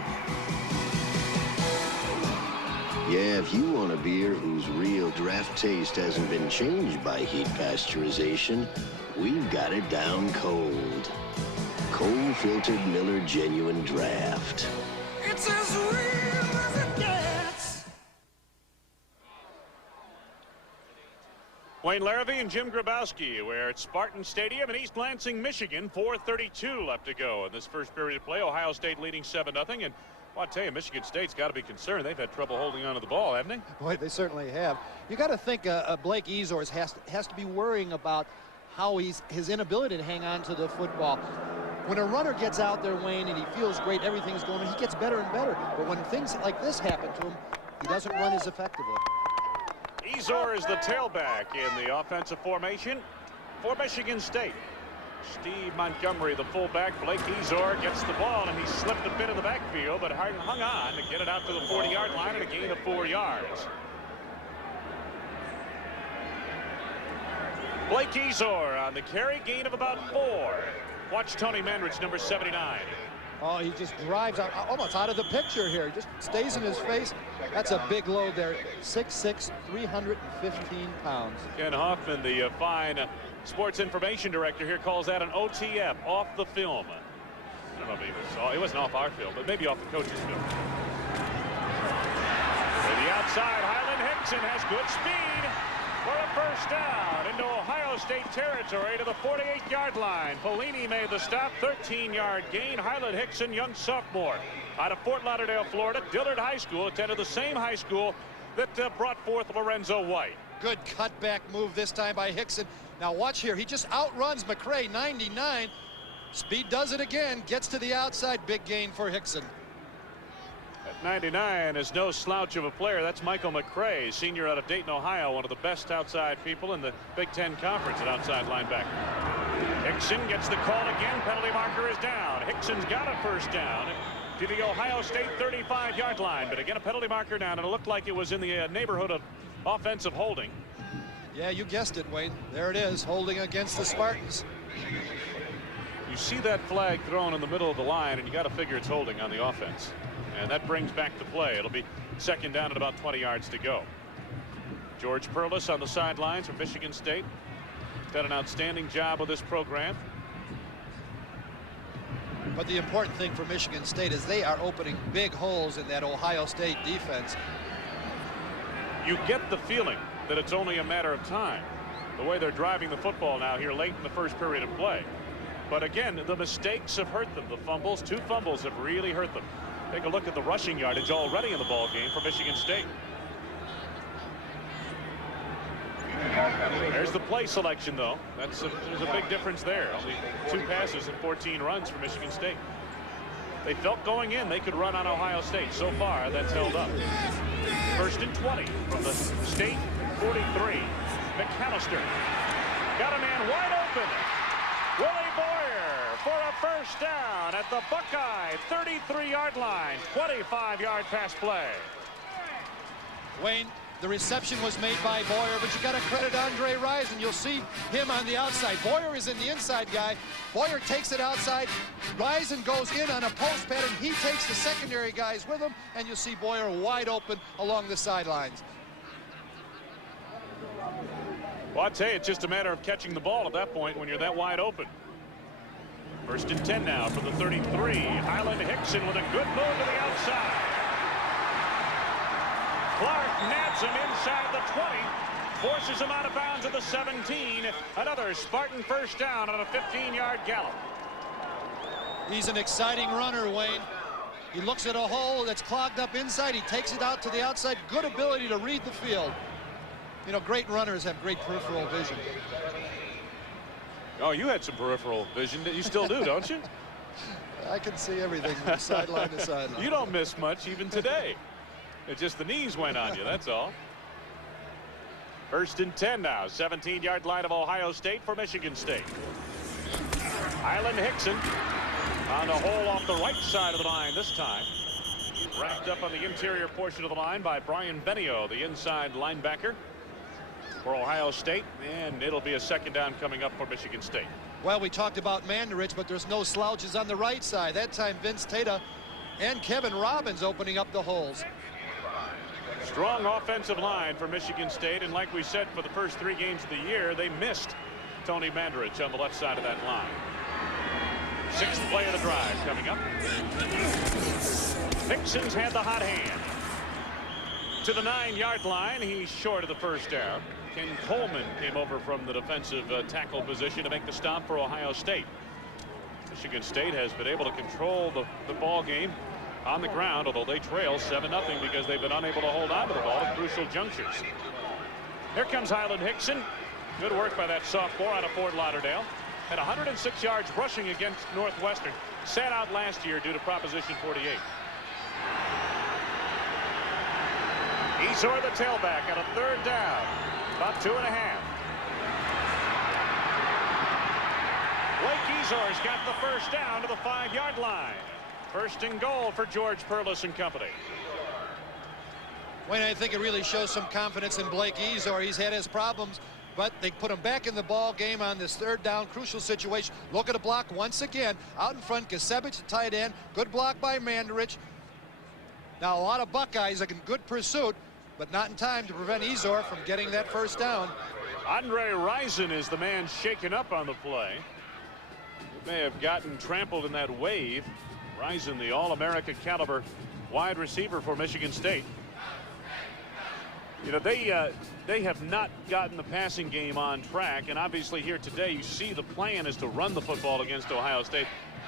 Yeah, if you want a beer whose real draft taste hasn't been changed by heat pasteurization, we've got it down cold. Cold filtered Miller Genuine Draft. It's as real as it gets. Wayne Larrivee and Jim Grabowski. We're at Spartan Stadium in East Lansing, Michigan. 4:32 left to go in this first period of play. Ohio State leading 7-0. And well, I tell you, Michigan State's got to be concerned. They've had trouble holding on to the ball, haven't they? Boy, they certainly have. You got to think Blake Ezors has to be worrying about how his inability to hang on to the football. When a runner gets out there, Wayne, and he feels great, everything's going, he gets better and better. But when things like this happen to him, he doesn't run as effectively. Ezor is the tailback in the offensive formation for Michigan State. Steve Montgomery, the fullback. Blake Ezor gets the ball, and he slipped a bit in the backfield, but hung on to get it out to the 40-yard line and a gain of 4 yards. Blake Ezor on the carry, gain of about 4. Watch Tony Manrich, number 79. Oh, he just drives out, almost out of the picture here. Just stays in his face. That's a big load there. 6'6", 315 pounds. Ken Hoffman, the fine sports information director here, calls that an OTF, off the film. I don't know if it wasn't off our film, but maybe off the coach's film. To the outside, Highland Hickson has good speed for a first down into Ohio State territory to the 48-yard line. Pelini made the stop, 13-yard gain. Highland Hickson, young sophomore, out of Fort Lauderdale, Florida. Dillard High School, attended the same high school that brought forth Lorenzo White. Good cutback move this time by Hickson. Now watch here, he just outruns McCray, 99. Speed does it again, gets to the outside, big gain for Hickson. At 99 is no slouch of a player. That's Michael McCray, senior out of Dayton, Ohio, one of the best outside people in the Big Ten Conference at outside linebacker. Hickson gets the call again. Penalty marker is down. Hickson's got a first down. to the Ohio State 35-yard line. But again, a penalty marker down, and it looked like it was in the neighborhood of offensive holding. Yeah, you guessed it, Wayne. There it is, holding against the Spartans. You see that flag thrown in the middle of the line, and you got to figure it's holding on the offense. And that brings back the play. It'll be second down at about 20 yards to go. George Perles on the sidelines from Michigan State. Done an outstanding job with this program. But the important thing for Michigan State is they are opening big holes in that Ohio State defense. You get the feeling that it's only a matter of time, the way they're driving the football now here late in the first period of play. But again, the mistakes have hurt them. The fumbles, 2 fumbles have really hurt them. Take a look at the rushing yardage already in the ball game for Michigan State. There's the play selection, though. There's a big difference there. Only 2 passes and 14 runs for Michigan State. They felt going in they could run on Ohio State. So far, that's held up. First and 20 from the State 43. McAllister got a man wide open. Willie Boyer for a first down at the Buckeye 33-yard line. 25-yard pass play. Wayne, the reception was made by Boyer, but you got to credit Andre Rison. You'll see him on the outside. Boyer is in the inside guy. Boyer takes it outside. Rison goes in on a post pattern. He takes the secondary guys with him, and you'll see Boyer wide open along the sidelines. Well, I'd say it's just a matter of catching the ball at that point when you're that wide open. First and 10 now for the 33. Highland Hickson with a good move to the outside. Clark nabs him inside the 20. Forces him out of bounds at the 17. Another Spartan first down on a 15-yard gallop. He's an exciting runner, Wayne. He looks at a hole that's clogged up inside. He takes it out to the outside. Good ability to read the field. You know, great runners have great peripheral vision. Oh, you had some peripheral vision. You still do, don't you? I can see everything from sideline to sideline. You don't miss much even today. It's just the knees went on you, that's all. First and 10 now. 17-yard line of Ohio State for Michigan State. Highland Hickson on a hole off the right side of the line this time. Wrapped up on the interior portion of the line by Brian Benio, the inside linebacker for Ohio State, and it'll be a second down coming up for Michigan State. Well, we talked about Mandarich, but there's no slouches on the right side. That time Vince Tata and Kevin Robbins opening up the holes. Strong offensive line for Michigan State, and like we said, for the first 3 games of the year, they missed Tony Mandarich on the left side of that line. 6th play of the drive coming up. Hickson's had the hot hand. To the 9-yard line, he's short of the first down. Ken Coleman came over from the defensive tackle position to make the stop for Ohio State. Michigan State has been able to control the ball game on the ground, although they trail 7-0 because they've been unable to hold on to the ball at crucial junctures. Here comes Highland Hickson. Good work by that sophomore out of Fort Lauderdale. Had 106 yards rushing against Northwestern. Sat out last year due to Proposition 48. Ezor the tailback on a 3rd down. About 2.5. Blake Ezor's got the first down to the 5-yard line. First and goal for George Perles and company. Wayne, I think it really shows some confidence in Blake Ezor. He's had his problems, but they put him back in the ball game on this 3rd down crucial situation. Look at the block once again. Out in front, Kasevich, the tight end. Good block by Mandarich. Now, a lot of Buckeyes are in good pursuit, but not in time to prevent Ezor from getting that first down. Andre Rison is the man shaken up on the play. He may have gotten trampled in that wave. Rison, the All-American caliber wide receiver for Michigan State. You know, they have not gotten the passing game on track, and obviously here today you see the plan is to run the football against Ohio State.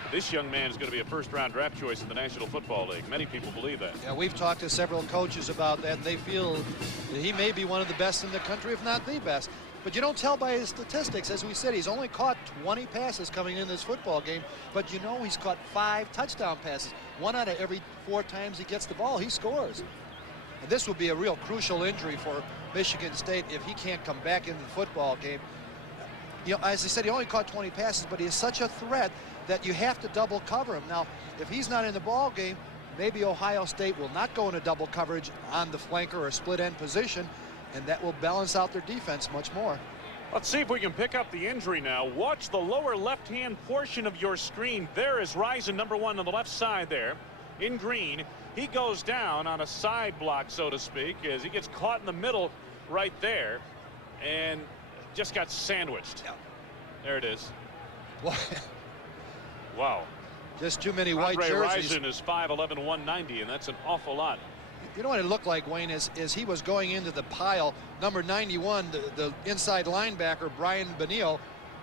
This young man is going to be a first-round draft choice in the National Football League. Many people believe that. Yeah, we've talked to several coaches about that, and they feel that he may be one of the best in the country, if not the best. But you don't tell by his statistics. As we said, he's only caught 20 passes coming in this football game, but you know he's caught 5 touchdown passes. 1 out of every 4 times he gets the ball, he scores. And this would be a real crucial injury for Michigan State if he can't come back into the football game. You know, as I said, he only caught 20 passes, but he is such a threat that you have to double cover him. Now, if he's not in the ball game, maybe Ohio State will not go into double coverage on the flanker or split end position, and that will balance out their defense much more. Let's see if we can pick up the injury now. Watch the lower left-hand portion of your screen. There is Rison, number 1 on the left side there in green. He goes down on a side block, so to speak, as he gets caught in the middle right there and just got sandwiched. Yeah. There it is. Wow. Just too many white jerseys. Rison is 5'11", 190, and that's an awful lot. You know what it looked like, Wayne, is he was going into the pile. Number 91, the inside linebacker, Brian Benio,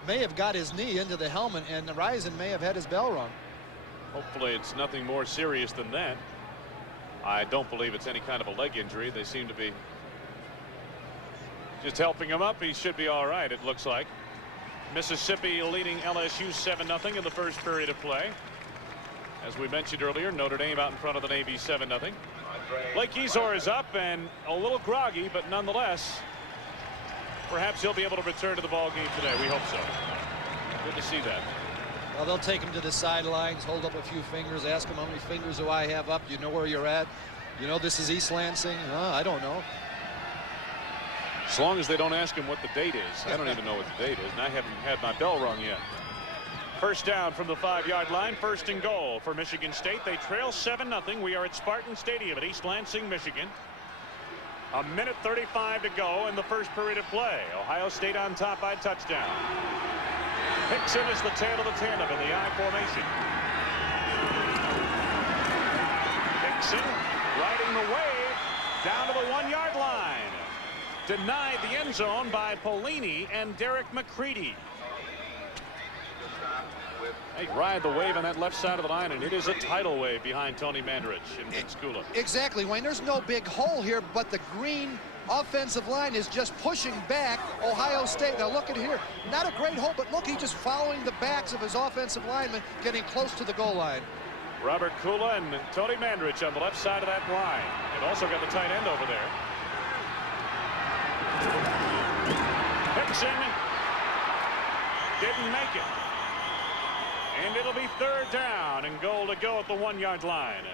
may have got his knee into the helmet, and Rison may have had his bell rung. Hopefully it's nothing more serious than that. I don't believe it's any kind of a leg injury. They seem to be just helping him up. He should be all right, it looks like. Mississippi leading LSU 7-0 in the first period of play. As we mentioned earlier, Notre Dame out in front of the Navy 7-0. Blake Ezor is up and a little groggy, but nonetheless, perhaps he'll be able to return to the ball game today. We hope so. Good to see that. Well, they'll take him to the sidelines, hold up a few fingers, ask him how many fingers do I have up. You know where you're at. You know this is East Lansing. I don't know. As long as they don't ask him what the date is. I don't even know what the date is, and I haven't had my bell rung yet. First down from the 5-yard line, 1st and goal for Michigan State. They trail 7-0. We are at Spartan Stadium at East Lansing, Michigan. 1:35 to go in the first period of play. Ohio State on top by touchdown. Hickson is the tail of the tandem in the I formation. Hickson riding the wave down to the 1-yard line. Denied the end zone by Polini and Derek McCready. They ride the wave on that left side of the line, and it is a tidal wave behind Tony Mandarich and Vince Kula. Exactly, Wayne. There's no big hole here, but the green offensive line is just pushing back Ohio State. Now look at here. Not a great hole, but look, he's just following the backs of his offensive linemen, getting close to the goal line. Robert Kula and Tony Mandarich on the left side of that line. They've also got the tight end over there. Hickson didn't make it. And it'll be 3rd down and goal to go at the 1-yard line.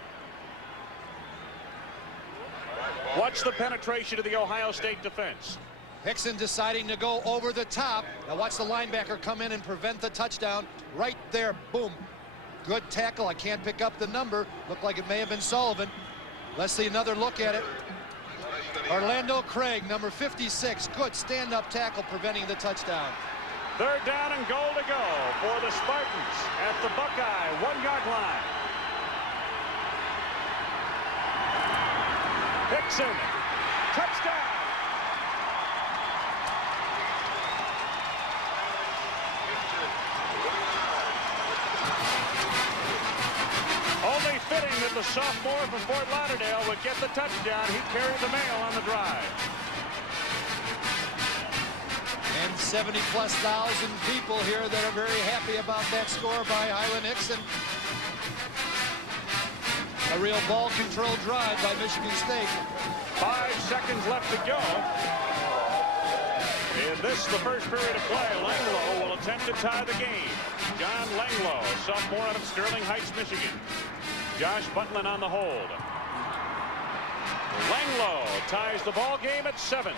Watch the penetration of the Ohio State defense. Hickson deciding to go over the top. Now watch the linebacker come in and prevent the touchdown. Right there, boom. Good tackle. I can't pick up the number. Looked like it may have been Sullivan. Let's see another look at it. Orlando Craig, number 56. Good stand-up tackle preventing the touchdown. 3rd down and goal to go for the Spartans at the Buckeye 1-yard line. Hickson, touchdown. Only fitting that the sophomore from Fort Lauderdale would get the touchdown. He carried the mail on the drive. And 70+ thousand people here that are very happy about that score by Hyland Hickson. A real ball control drive by Michigan State. 5 seconds left to go. In this, the first period of play, Langlo will attempt to tie the game. John Langlo, sophomore out of Sterling Heights, Michigan. Josh Butlin on the hold. Langlo ties the ball game at 7.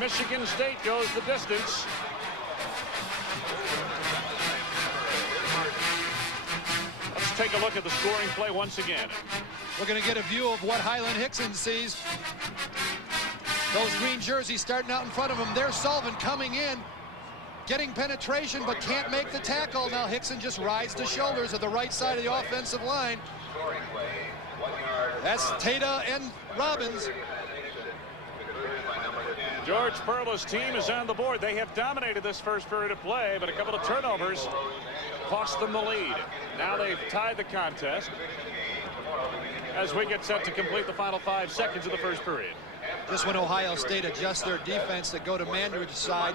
Michigan State goes the distance. Let's take a look at the scoring play once again. We're going to get a view of what Hyland Hickson sees. Those green jerseys starting out in front of him. There's Sullivan coming in, getting penetration, but can't make the tackle. Now Hickson just rides the shoulders of the right side of the offensive line. That's Tata and Robbins. George Perla's team is on the board. They have dominated this first period of play, but a couple of turnovers cost them the lead. Now they've tied the contest as we get set to complete the final 5 seconds of the first period. Just when Ohio State adjusts their defense to go to Mandarich's side,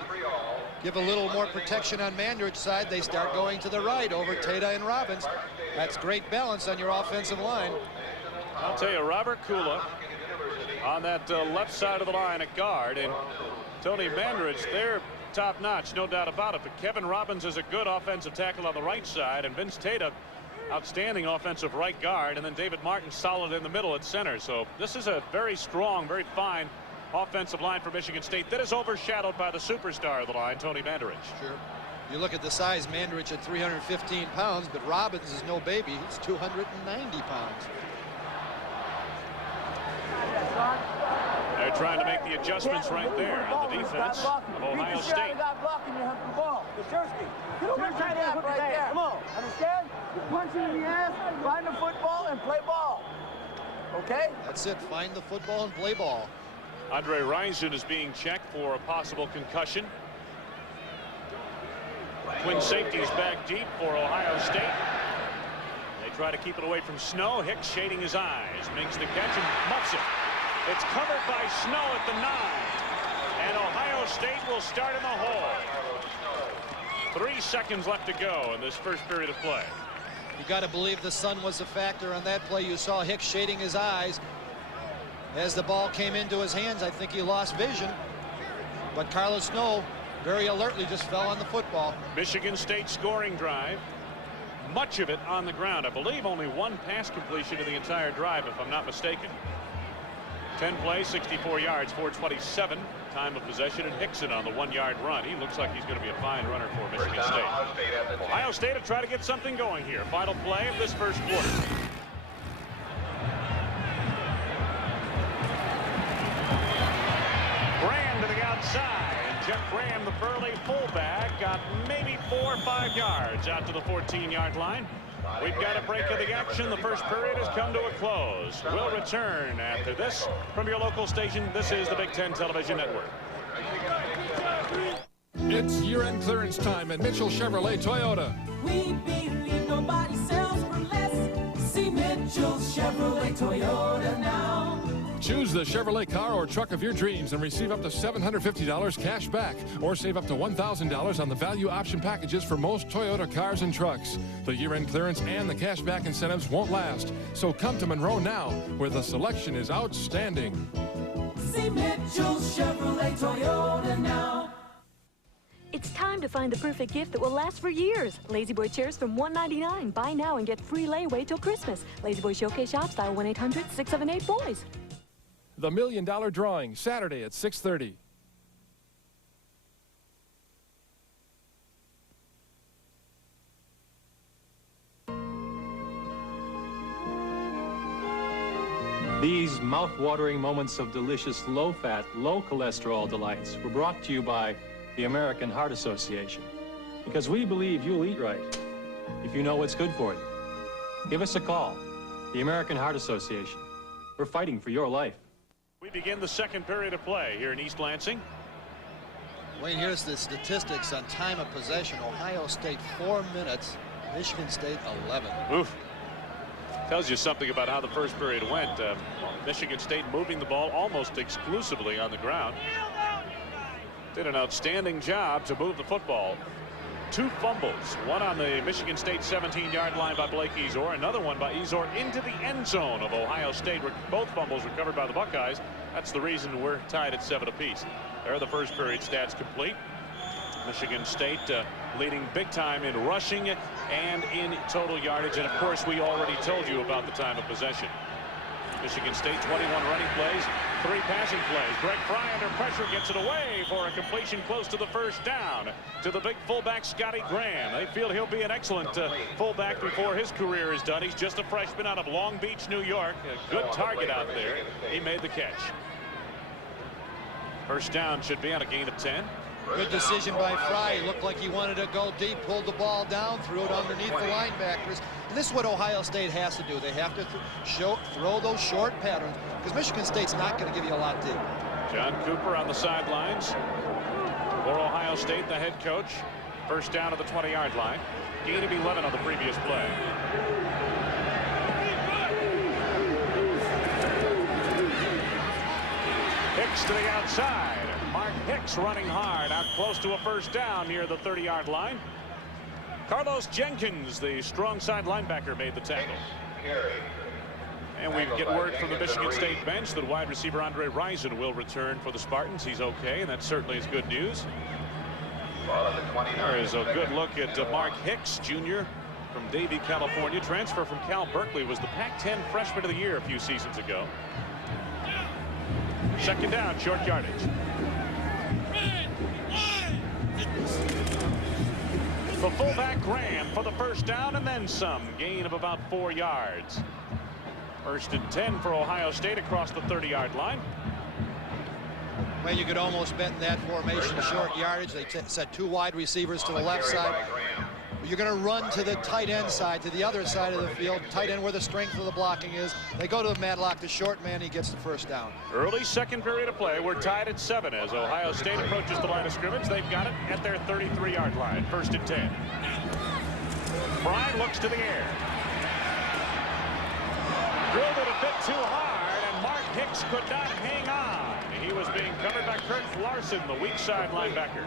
give a little more protection on Mandarich's side, they start going to the right over Tata and Robbins. That's great balance on your offensive line. I'll tell you, Robert Kula on that left side of the line at guard, and Tony Mandarich, they're top-notch, no doubt about it. But Kevin Robbins is a good offensive tackle on the right side, and Vince Tata, outstanding offensive right guard, and then David Martin solid in the middle at center. So this is a very strong, very fine offensive line for Michigan State that is overshadowed by the superstar of the line, Tony Mandarich. Sure. You look at the size, Mandarich at 315 pounds, but Robbins is no baby. He's 290 pounds. They're trying to make the adjustments right there on the defense of Ohio State. Blocking, you have the ball. Right there. Come on. Understand? You punch it in the ass, find the football, and play ball. Okay? That's it. Find the football and play ball. Andre Rison is being checked for a possible concussion. Twin safeties back deep for Ohio State. They try to keep it away from Snow. Hicks shading his eyes, makes the catch and muffs it. It's covered by Snow at the 9. And Ohio State will start in the hole. 3 seconds left to go in this first period of play. You got to believe the sun was a factor on that play. You saw Hicks shading his eyes. As the ball came into his hands, I think he lost vision. But Carlos Snow very alertly just fell on the football. Michigan State scoring drive. Much of it on the ground. I believe only 1 pass completion in the entire drive, if I'm not mistaken. 10 plays, 64 yards, 4:27 time of possession, and Hickson on the 1-yard run. He looks like he's going to be a fine runner for Michigan State. Ohio State will try to get something going here. Final play of this first quarter. Graham to the outside, and Jeff Graham, the burly fullback, got maybe 4 or 5 yards out to the 14-yard line. We've got a break of the action. The first period has come to a close. We'll return after this from your local station. This is the Big Ten Television Network. It's year-end clearance time at Mitchell Chevrolet Toyota. We believe nobody sells for less. See Mitchell's Chevrolet Toyota now. Choose the Chevrolet car or truck of your dreams and receive up to $750 cash back, or save up to $1,000 on the value option packages for most Toyota cars and trucks. The year-end clearance and the cash back incentives won't last, so come to Monroe now, where the selection is outstanding. See Mitchell's Chevrolet Toyota now. It's time to find the perfect gift that will last for years. Lazy Boy chairs from $199. Buy now and get free layaway till Christmas. Lazy Boy Showcase Shops, dial 1-800-678-BOYS. The $1 Million Drawing, Saturday at 6:30. These mouth-watering moments of delicious low-fat, low-cholesterol delights were brought to you by the American Heart Association. Because we believe you'll eat right if you know what's good for you. Give us a call. The American Heart Association. We're fighting for your life. We begin the second period of play here in East Lansing. Wayne, here's the statistics on time of possession. Ohio State 4 minutes, Michigan State 11. Oof. Tells you something about how the first period went. Michigan State moving the ball almost exclusively on the ground. Did an outstanding job to move the football. 2 fumbles, one on the Michigan State 17-yard line by Blake Ezor, another one by Ezor into the end zone of Ohio State. Both fumbles recovered by the Buckeyes. That's the reason we're tied at 7 apiece. There are the first period stats complete. Michigan State leading big time in rushing and in total yardage, and of course we already told you about the time of possession. Michigan State 21 running plays, 3 passing plays. Greg Fry under pressure gets it away for a completion close to the first down to the big fullback Scotty Graham. They feel he'll be an excellent fullback before his career is done. He's just a freshman out of Long Beach, New York. A good target out there. He made the catch. First down should be on a gain of 10. Good decision by Fry. He looked like he wanted to go deep, pulled the ball down, threw it underneath the linebackers. And this is what Ohio State has to do. They have to throw those short patterns, because Michigan State's not going to give you a lot deep. John Cooper on the sidelines for Ohio State, the head coach. First down at the 20-yard line. Gain of 11 on the previous play. Hicks to the outside. Mark Hicks running hard out close to a first down near the 30-yard line. Carlos Jenkins, the strong side linebacker, made the tackle. And we get word from the Michigan State bench that wide receiver Andre Rison will return for the Spartans. He's okay, and that certainly is good news. There is a good look at Mark Hicks, Jr. from Davie, California. Transfer from Cal Berkeley, was the Pac-10 Freshman of the Year a few seasons ago. Second down, short yardage. The fullback Graham for the first down and then some. Gain of about 4 yards. First and 10 for Ohio State across the 30-yard line. Well, you could almost bet in that formation short yardage. They set 2 wide receivers to the left side. You're going to run to the tight end side, to the other side of the field. Tight end where the strength of the blocking is. They go to the Matlock, the short man, he gets the first down. Early second period of play. We're tied at 7 as Ohio State approaches the line of scrimmage. They've got it at their 33-yard line. First and 10. Fry looks to the air. Drilled it a bit too hard, and Mark Hicks could not hang on. He was being covered by Kurt Larson, the weak side linebacker.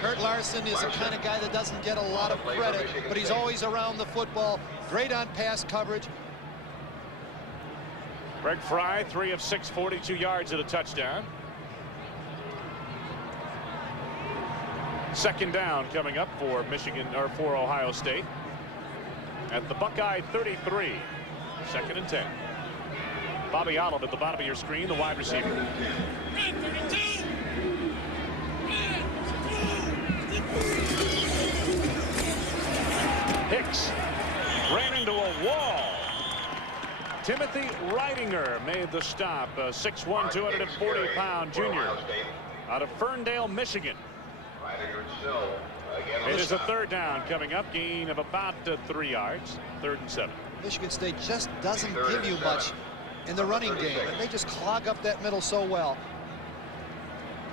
Kurt Larson is the kind of guy that doesn't get a lot of credit, but he's always around the football. Great on pass coverage. Greg Fry, 3 of 6, 42 yards at a touchdown. Second down coming up for Michigan, or for Ohio State at the Buckeye 33. Second and 10. Bobby Olive at the bottom of your screen, the wide receiver. Hicks ran into a wall. Timothy Reidinger made the stop. 6'1", 240-pound junior out of Ferndale, Michigan. It is a third down coming up. Gain of about 3 yards. 3rd and 7. Michigan State just doesn't give you much in the running game, and they just clog up that middle so well.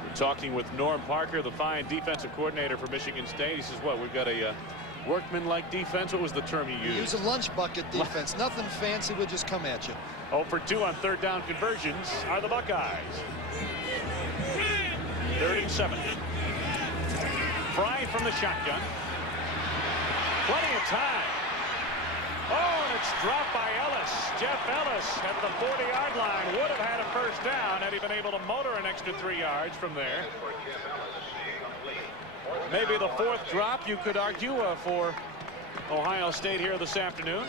We're talking with Norm Parker, the fine defensive coordinator for Michigan State. He says, what, we've got a workman-like defense? What was the term he used? Use a lunch bucket defense. Nothing fancy, will just come at you. 0 for 2 on third down conversions are the Buckeyes. 3rd and 7. Fry from the shotgun. Plenty of time. Oh, and it's dropped by Ellis. Jeff Ellis at the 40-yard line would have had a first down had he been able to motor an extra 3 yards from there. Maybe the 4th drop, you could argue, for Ohio State here this afternoon.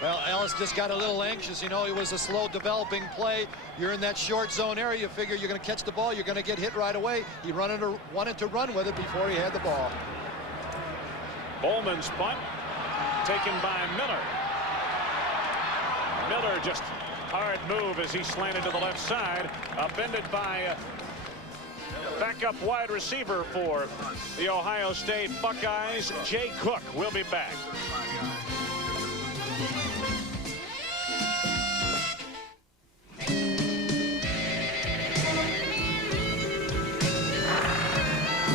Well, Ellis just got a little anxious. You know, it was a slow developing play. You're in that short zone area. You figure you're going to catch the ball. You're going to get hit right away. He wanted to run with it before he had the ball. Bowman's punt taken by Miller. Miller just hard move as he slanted to the left side. Upended by backup wide receiver for the Ohio State Buckeyes, Jay Cook. Will be back.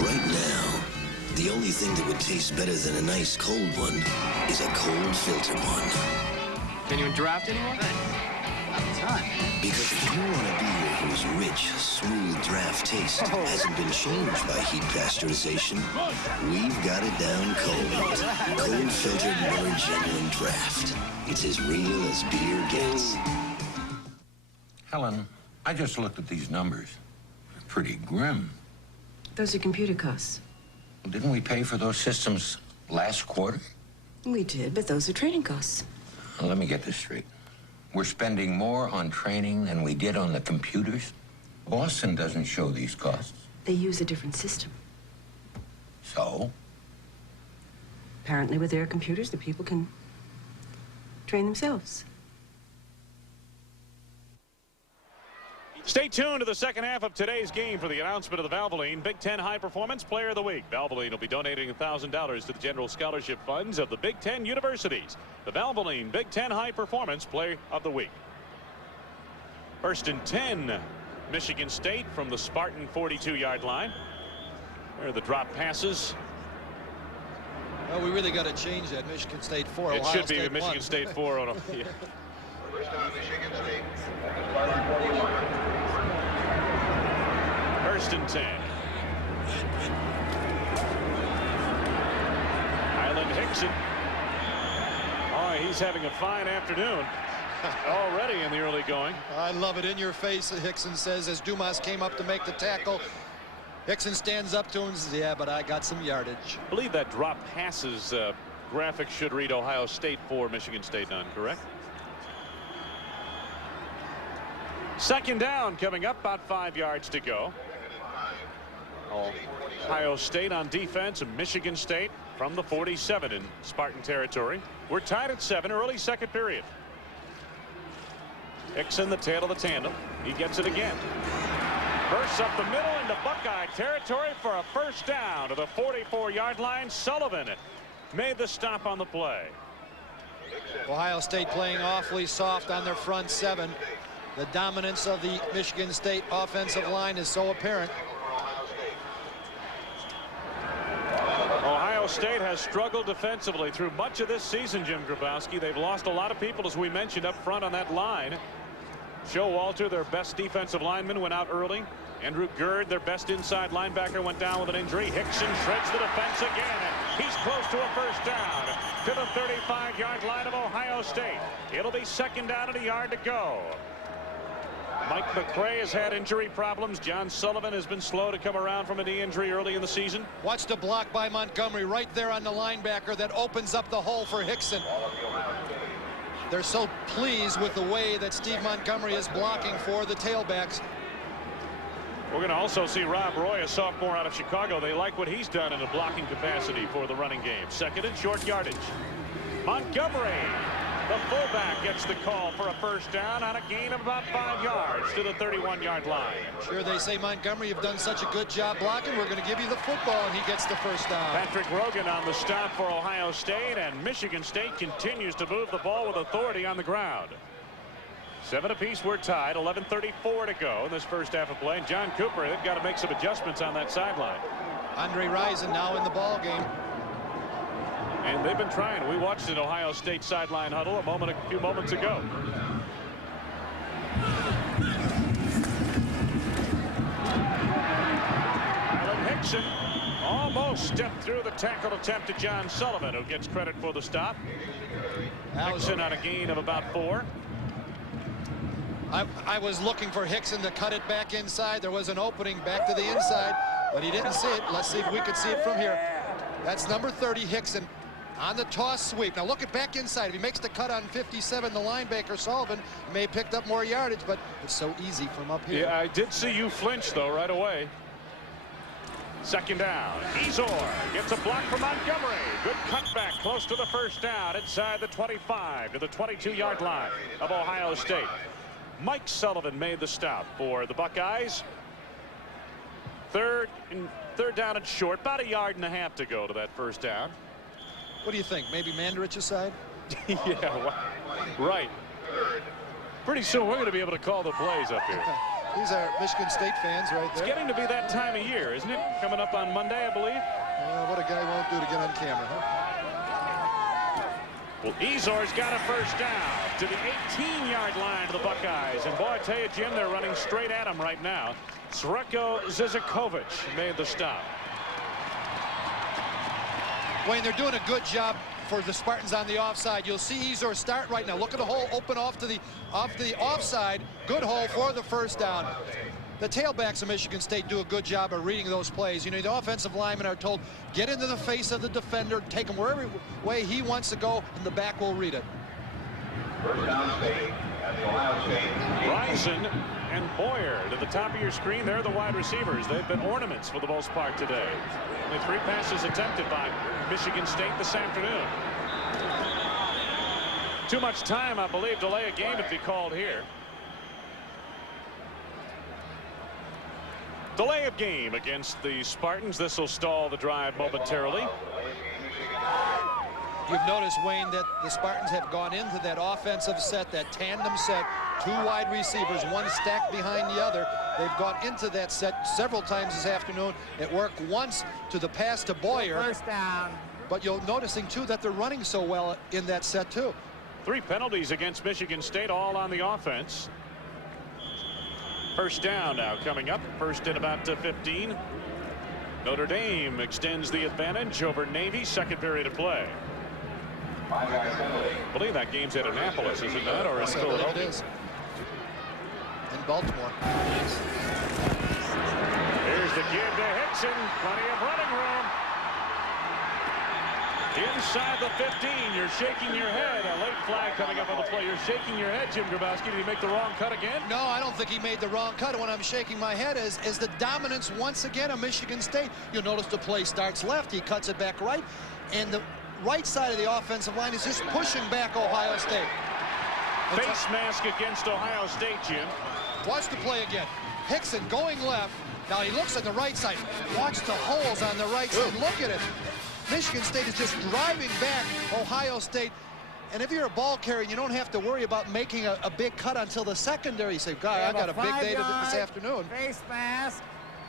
Right now, the only thing that would taste better than a nice cold one is a cold filtered one. Can you draft anyone? Not a ton. Because if you want a beer whose rich, smooth draft taste hasn't been changed by heat pasteurization, we've got it down cold. Cold filtered Miller Genuine Draft. It's as real as beer gets. Helen, I just looked at these numbers. They're pretty grim. Those are computer costs. Didn't we pay for those systems last quarter? We did, but those are training costs. Well, let me get this straight. We're spending more on training than we did on the computers? Boston doesn't show these costs. They use a different system. So? Apparently with their computers, the people can train themselves. Stay tuned to the second half of today's game for the announcement of the Valvoline Big Ten High Performance Player of the Week. Valvoline will be donating $1,000 to the general scholarship funds of the Big Ten universities. The Valvoline Big Ten High Performance Player of the Week. First and 10, Michigan State from the Spartan 42-yard line. There are the drop passes. Well, we really got to change that. Michigan State 4. It Ohio should be State Michigan 1. State 4 on a, yeah. First down, Michigan State. Spartan 41. First and 10. Highland Hickson. Oh, he's having a fine afternoon already in the early going. I love it. In your face, Hickson says, as Dumas came up to make the tackle. Hickson stands up to him and says, yeah, but I got some yardage. I believe that drop passes graphic should read Ohio State 4, Michigan State none, correct? Second down coming up, about 5 yards to go. Ohio State on defense and Michigan State from the 47 in Spartan territory. We're tied at 7, early second period. Hickson, the tail of the tandem. He gets it again. Bursts up the middle into Buckeye territory for a first down to the 44-yard line. Sullivan made the stop on the play. Ohio State playing awfully soft on their front 7. The dominance of the Michigan State offensive line is so apparent. Ohio State has struggled defensively through much of this season, Jim Grabowski. They've lost a lot of people, as we mentioned, up front on that line. Showalter, their best defensive lineman, went out early. Andrew Gerd, their best inside linebacker, went down with an injury. Hickson shreds the defense again, and he's close to a first down to the 35-yard line of Ohio State. It'll be second down and a yard to go. Mike McCray has had injury problems. John Sullivan has been slow to come around from a knee injury early in the season. Watch the block by Montgomery right there on the linebacker that opens up the hole for Hickson. They're so pleased with the way that Steve Montgomery is blocking for the tailbacks. We're going to also see Rob Roy, a sophomore out of Chicago. They like what he's done in a blocking capacity for the running game. Second and short yardage. Montgomery, the fullback, gets the call for a first down on a gain of about 5 yards to the 31-yard line. Sure, they say, Montgomery, you've done such a good job blocking. We're going to give you the football, and he gets the first down. Patrick Rogan on the stop for Ohio State, and Michigan State continues to move the ball with authority on the ground. 7 apiece, we're tied. 11:34 to go in this first half of play. And John Cooper, they've got to make some adjustments on that sideline. Andre Rison now in the ball game. And they've been trying. We watched an Ohio State sideline huddle a few moments ago. Alan Hickson almost stepped through the tackle attempt to John Sullivan, who gets credit for the stop. Hickson on a gain of about 4. I was looking for Hickson to cut it back inside. There was an opening back to the inside, but he didn't see it. Let's see if we could see it from here. That's number 30, Hickson, on the toss sweep. Now look at back inside. If he makes the cut on 57, the linebacker Sullivan may have picked up more yardage, but it's so easy from up here. Yeah, I did see you flinch, though, right away. Second down. Ezor gets a block from Montgomery. Good cutback close to the first down inside the 25 to the 22-yard line of Ohio State. Mike Sullivan made the stop for the Buckeyes. Third down and short, about 1.5 yards to go to that first down. What do you think? Maybe Mandarich aside? Yeah, right. Pretty soon we're going to be able to call the plays up here. These are Michigan State fans right there. It's getting to be that time of year, isn't it? Coming up on Monday, I believe. What a guy won't do to get on camera, huh? Well, Ezor's got a first down to the 18-yard line of the Buckeyes. And boy, I tell you, Jim, they're running straight at him right now. Sreko Zizakovic made the stop. Wayne, they're doing a good job for the Spartans on the offside. You'll see Ezor start right now. Look at the hole open off to the offside. Good hole for the first down. The tailbacks of Michigan State do a good job of reading those plays. You know, the offensive linemen are told, get into the face of the defender, take him wherever way he wants to go, and the back will read it. First down State at the Ohio State. Rison and Boyer to the top of your screen. They're the wide receivers. They've been ornaments for the most part today. Only 3 passes attempted by Michigan State this afternoon. Too much time, I believe, delay a game to be called here. Delay of game against the Spartans. This will stall the drive momentarily. You've noticed, Wayne, that the Spartans have gone into that offensive set, that tandem set, 2 wide receivers, one stacked behind the other. They've gone into that set several times this afternoon. It worked once to the pass to Boyer. First down. But you're noticing, too, that they're running so well in that set, too. 3 penalties against Michigan State, all on the offense. First down now coming up. First and about 15. Notre Dame extends the advantage over Navy. Second period of play. I believe that game's at Annapolis, is it not? Or in Philadelphia? It is. In Baltimore. Here's Here's the give to Hickson. Plenty of running room. Inside the 15, you're shaking your head. A late flag coming up on the play. You're shaking your head, Jim Grabowski. Did he make the wrong cut again? No, I don't think he made the wrong cut. What I'm shaking my head is the dominance once again of Michigan State. You'll notice the play starts left. He cuts it back right. And the right side of the offensive line is just pushing back Ohio State. Face mask against Ohio State, Jim. Watch the play again. Hickson going left. Now he looks at the right side. Watch the holes on the right side. Look at it. Michigan State is just driving back Ohio State. And if you're a ball carrier, you don't have to worry about making a big cut until the secondary. You say, God, I got a big day this afternoon. Face mask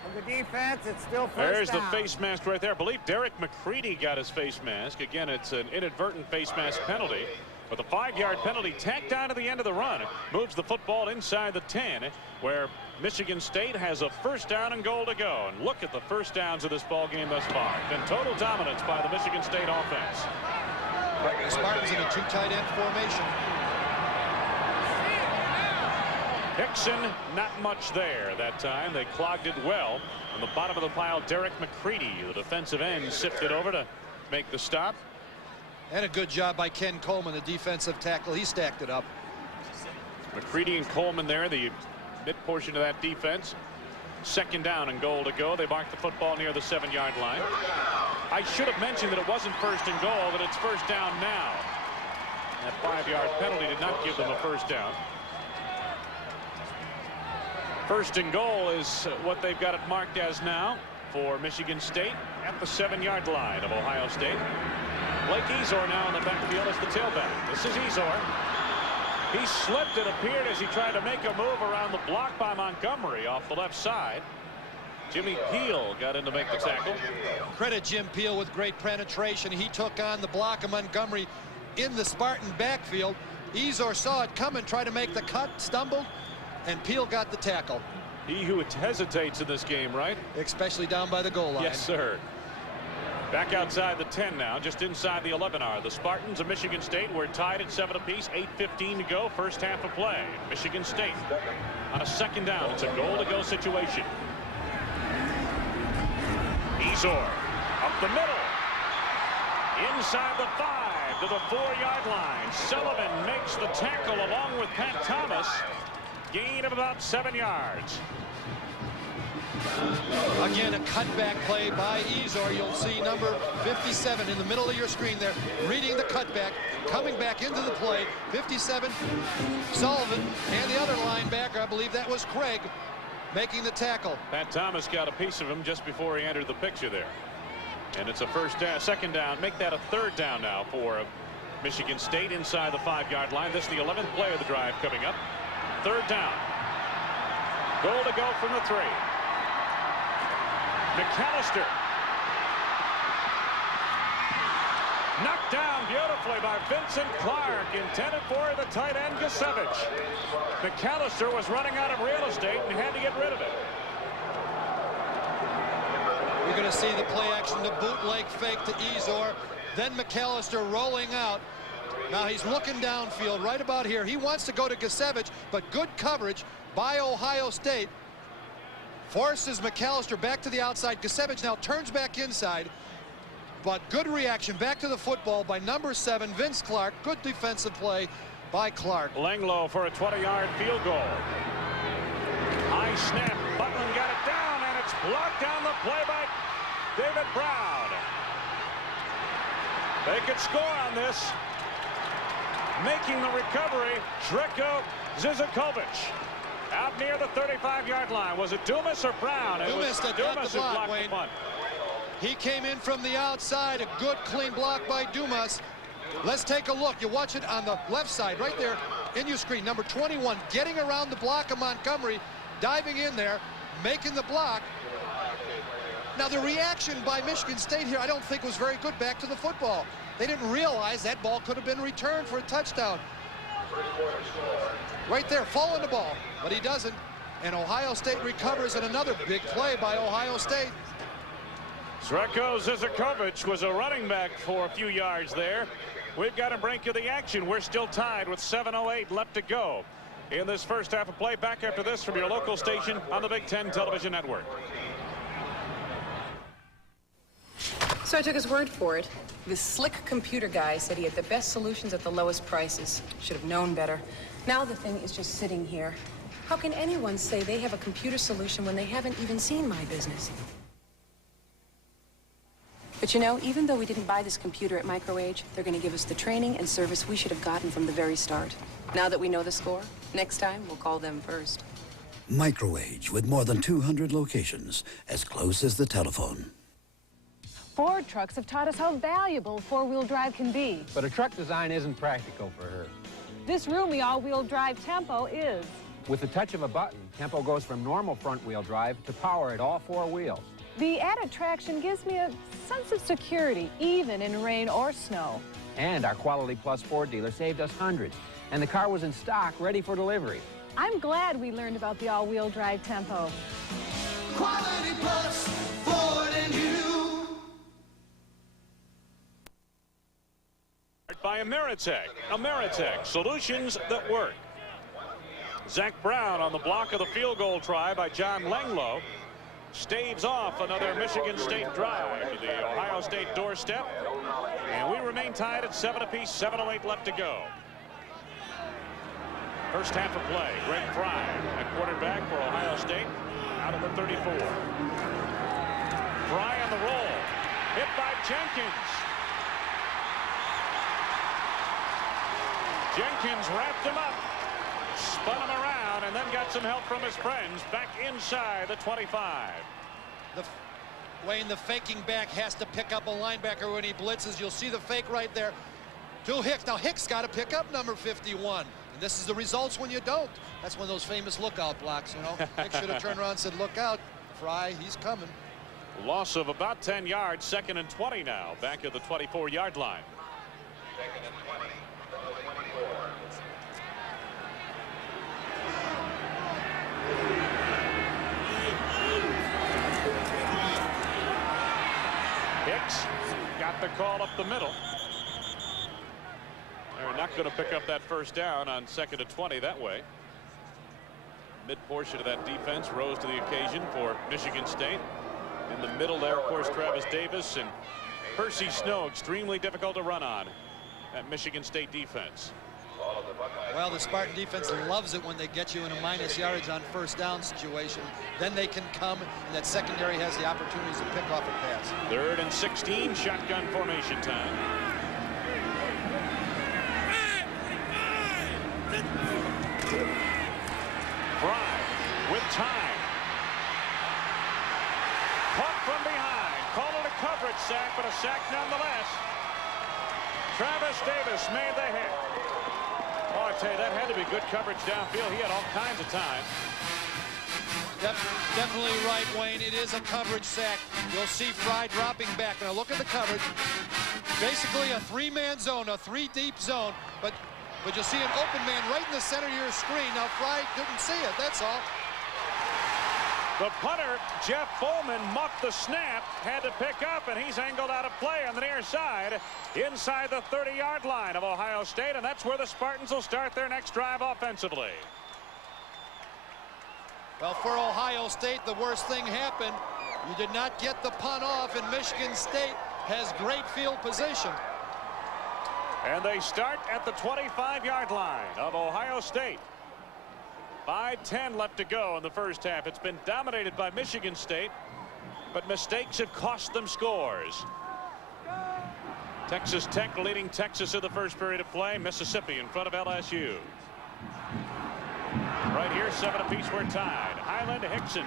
of the defense. It's still first There's down. the face mask right there. I believe Derek McCready got his face mask. Again, it's an inadvertent face mask penalty. But the 5-yard penalty tacked on to the end of the run moves the football inside the 10, where Michigan State has a first down and goal to go. And look at the first downs of this ball game thus far. Been total dominance by the Michigan State offense. The Spartans in a 2 tight end formation. Hickson, not much there that time. They clogged it well. On the bottom of the pile, Derek McCready, the defensive end, sifted over to make the stop. And a good job by Ken Coleman, the defensive tackle. He stacked it up. McCready and Coleman there, the mid portion of that defense. Second down and goal to go. They mark the football near the 7-yard line. I should have mentioned that it wasn't first and goal, but it's first down now. That 5-yard penalty did not give them a first down. First and goal is what they've got it marked as now for Michigan State at the 7-yard line of Ohio State. Blake Ezor now in the backfield as the tailback. This is Ezor. He slipped, it appeared, as he tried to make a move around the block by Montgomery off the left side. Jimmy Peel got in to make the tackle. Credit Jim Peel with great penetration. He took on the block of Montgomery in the Spartan backfield. Ezor saw it coming, tried to make the cut, stumbled, and Peel got the tackle. He who hesitates in this game, right? Especially down by the goal line. Yes, sir. Back outside the 10 now, just inside the 11 are the Spartans of Michigan State. We're tied at 7 apiece, 8:15 to go, first half of play. Michigan State on a second down. It's a goal-to-go situation. Ezor up the middle, inside the 5 to the 4-yard line. Sullivan makes the tackle along with Pat Thomas. Gain of about 7 yards. Again, a cutback play by Ezor. You'll see number 57 in the middle of your screen there, reading the cutback, coming back into the play. 57, Sullivan, and the other linebacker, I believe that was Craig, making the tackle. Pat Thomas got a piece of him just before he entered the picture there. And it's a first down, second down. Make that a third down now for Michigan State inside the 5-yard line. This is the 11th play of the drive coming up. Third down. Goal to go from the 3. McAllister. Knocked down beautifully by Vincent Clark, intended for the tight end Gusevich. McAllister was running out of real estate and had to get rid of it. You're going to see the play action, the bootleg fake to Ezor, then McAllister rolling out. Now he's looking downfield right about here. He wants to go to Gusevich, but good coverage by Ohio State forces McAllister back to the outside. Gusevich now turns back inside, but good reaction back to the football by number 7, Vince Clark. Good defensive play by Clark. Langloh for a 20-yard field goal. High snap. Butland got it down, and it's blocked down the play by David Brown. They could score on this. Making the recovery, Treko Zizakovich. Out near the 35-yard line. Was it Dumas or Brown? It was Dumas who blocked the punt. He came in from the outside. A good, clean block by Dumas. Let's take a look. You watch it on the left side, right there in your screen. Number 21, getting around the block of Montgomery, diving in there, making the block. Now, the reaction by Michigan State here, I don't think was very good back to the football. They didn't realize that ball could have been returned for a touchdown. Right there, following the ball, but he doesn't. And Ohio State recovers, and another big play by Ohio State. Treko Zizakovich was a running back for a few yards there. We've got a break of the action. We're still tied with 7:08 left to go in this first half of play. Back after this from your local station on the Big Ten Television Network. So I took his word for it. This slick computer guy said he had the best solutions at the lowest prices. Should have known better. Now the thing is just sitting here. How can anyone say they have a computer solution when they haven't even seen my business? But you know, even though we didn't buy this computer at MicroAge, they're going to give us the training and service we should have gotten from the very start. Now that we know the score, next time we'll call them first. MicroAge, with more than 200 locations, as close as the telephone. Ford trucks have taught us how valuable four-wheel drive can be. But a truck design isn't practical for her. This roomy all-wheel drive Tempo is. With the touch of a button, Tempo goes from normal front-wheel drive to power at all four wheels. The added traction gives me a sense of security, even in rain or snow. And our Quality Plus Ford dealer saved us hundreds, and the car was in stock, ready for delivery. I'm glad we learned about the all-wheel drive Tempo. Quality Plus, Ford and you. By Ameritech. Ameritech, solutions that work. Zach Brown on the block of the field goal try by John Langloh staves off another Michigan State drive to the Ohio State doorstep. And we remain tied at 7 apiece, 7:08 left to go. First half of play. Greg Fry at quarterback for Ohio State out of the 34. Fry on the roll. Hit by Jenkins. Jenkins wrapped him up, spun him around, and then got some help from his friends back inside the 25. Wayne, the faking back has to pick up a linebacker when he blitzes. You'll see the fake right there to Hicks. Now Hicks got to pick up number 51. And this is the results when you don't. That's one of those famous lookout blocks, you know. Hicks should have turned around and said, look out, Fry, he's coming. Loss of about 10 yards, 2nd and 20 now, back at the 24-yard line. 2nd and 20. Hicks got the call up the middle. They're not going to pick up that first down on 2nd and 20 that way. Mid portion of that defense rose to the occasion for Michigan State. In the middle there, of course, Travis Davis and Percy Snow, extremely difficult to run on. That Michigan State defense. Well, the Spartan defense loves it when they get you in a minus yardage on first down situation. Then they can come, and that secondary has the opportunities to pick off a pass. 3rd and 16, shotgun formation time. Fry with time. Caught from behind. Call it a coverage sack, but a sack nonetheless. Travis Davis made the hit. Oh, I tell you, that had to be good coverage downfield. He had all kinds of time. Definitely right, Wayne. It is a coverage sack. You'll see Fry dropping back. Now look at the coverage. Basically a 3-man zone, a 3-deep zone. But you'll see an open man right in the center of your screen. Now Fry didn't see it, that's all. The punter, Jeff Bowman, muffed the snap, had to pick up, and he's angled out of play on the near side inside the 30-yard line of Ohio State, and that's where the Spartans will start their next drive offensively. Well, for Ohio State, the worst thing happened. You did not get the punt off, and Michigan State has great field position. And they start at the 25-yard line of Ohio State. 5:10 left to go in the first half. It's been dominated by Michigan State, but mistakes have cost them scores. Texas Tech leading Texas in the first period of play. Mississippi in front of LSU. Right here, 7 apiece, we're tied. Highland, Hickson.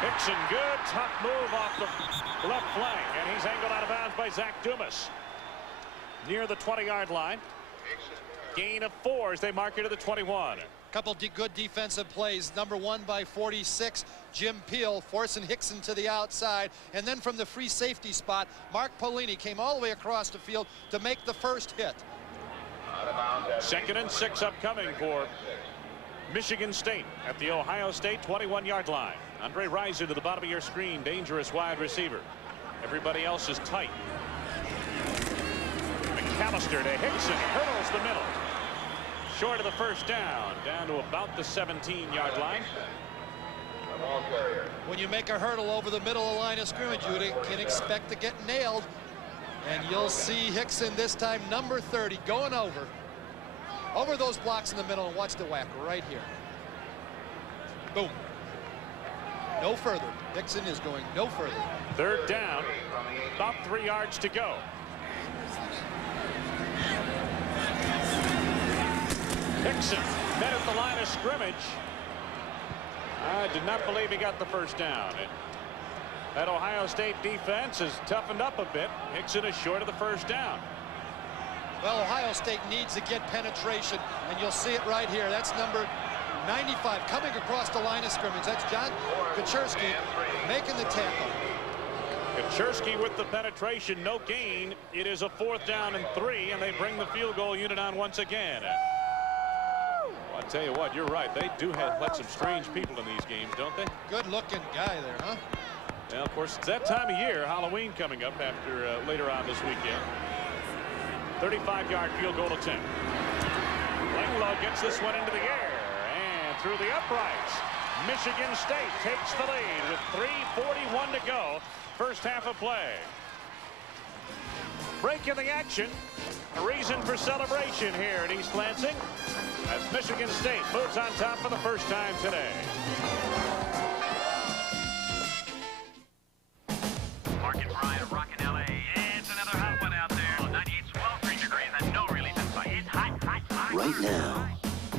Hickson, good tough move off the left flank, and he's angled out of bounds by Zach Dumas. Near the 20-yard line. Gain of 4 as they mark it to the 21. Couple good defensive plays. Number 1 by 46, Jim Peel, forcing Hickson to the outside. And then from the free safety spot, Mark Polini came all the way across the field to make the first hit. 2nd and 6 upcoming for Michigan State at the Ohio State 21-yard line. Andre Rison to the bottom of your screen, dangerous wide receiver. Everybody else is tight. McAllister to Hickson, hurdles the middle. Short of the first down to about the 17-yard line. When you make a hurdle over the middle of the line of scrimmage, you can expect to get nailed. And you'll see Hickson this time, number 30, going over those blocks in the middle, and watch the whack right here. Boom. No further. Hickson is going no further. Third down, about 3 yards to go. Hickson met at the line of scrimmage. I did not believe he got the first down. That Ohio State defense has toughened up a bit. Hickson is short of the first down. Well, Ohio State needs to get penetration, and you'll see it right here. That's number 95 coming across the line of scrimmage. That's John Kaczorski making the tackle. Kaczorski with the penetration, no gain. It is a 4th down and 3, and they bring the field goal unit on once again. I'll tell you what, you're right. They do let some strange people in these games, don't they? Good-looking guy there, huh? Well, of course, it's that time of year. Halloween coming up after later on this weekend. 35-yard field goal attempt. Langlow gets this one into the air and through the uprights. Michigan State takes the lead with 3:41 to go. First half of play. Break in the action. A reason for celebration here at East Lansing as Michigan State moves on top for the first time today. Mark and Brian rocking LA. It's another hot one out there. 98, 12 degrees and no relief in sight. It's hot, hot, hot. Right now,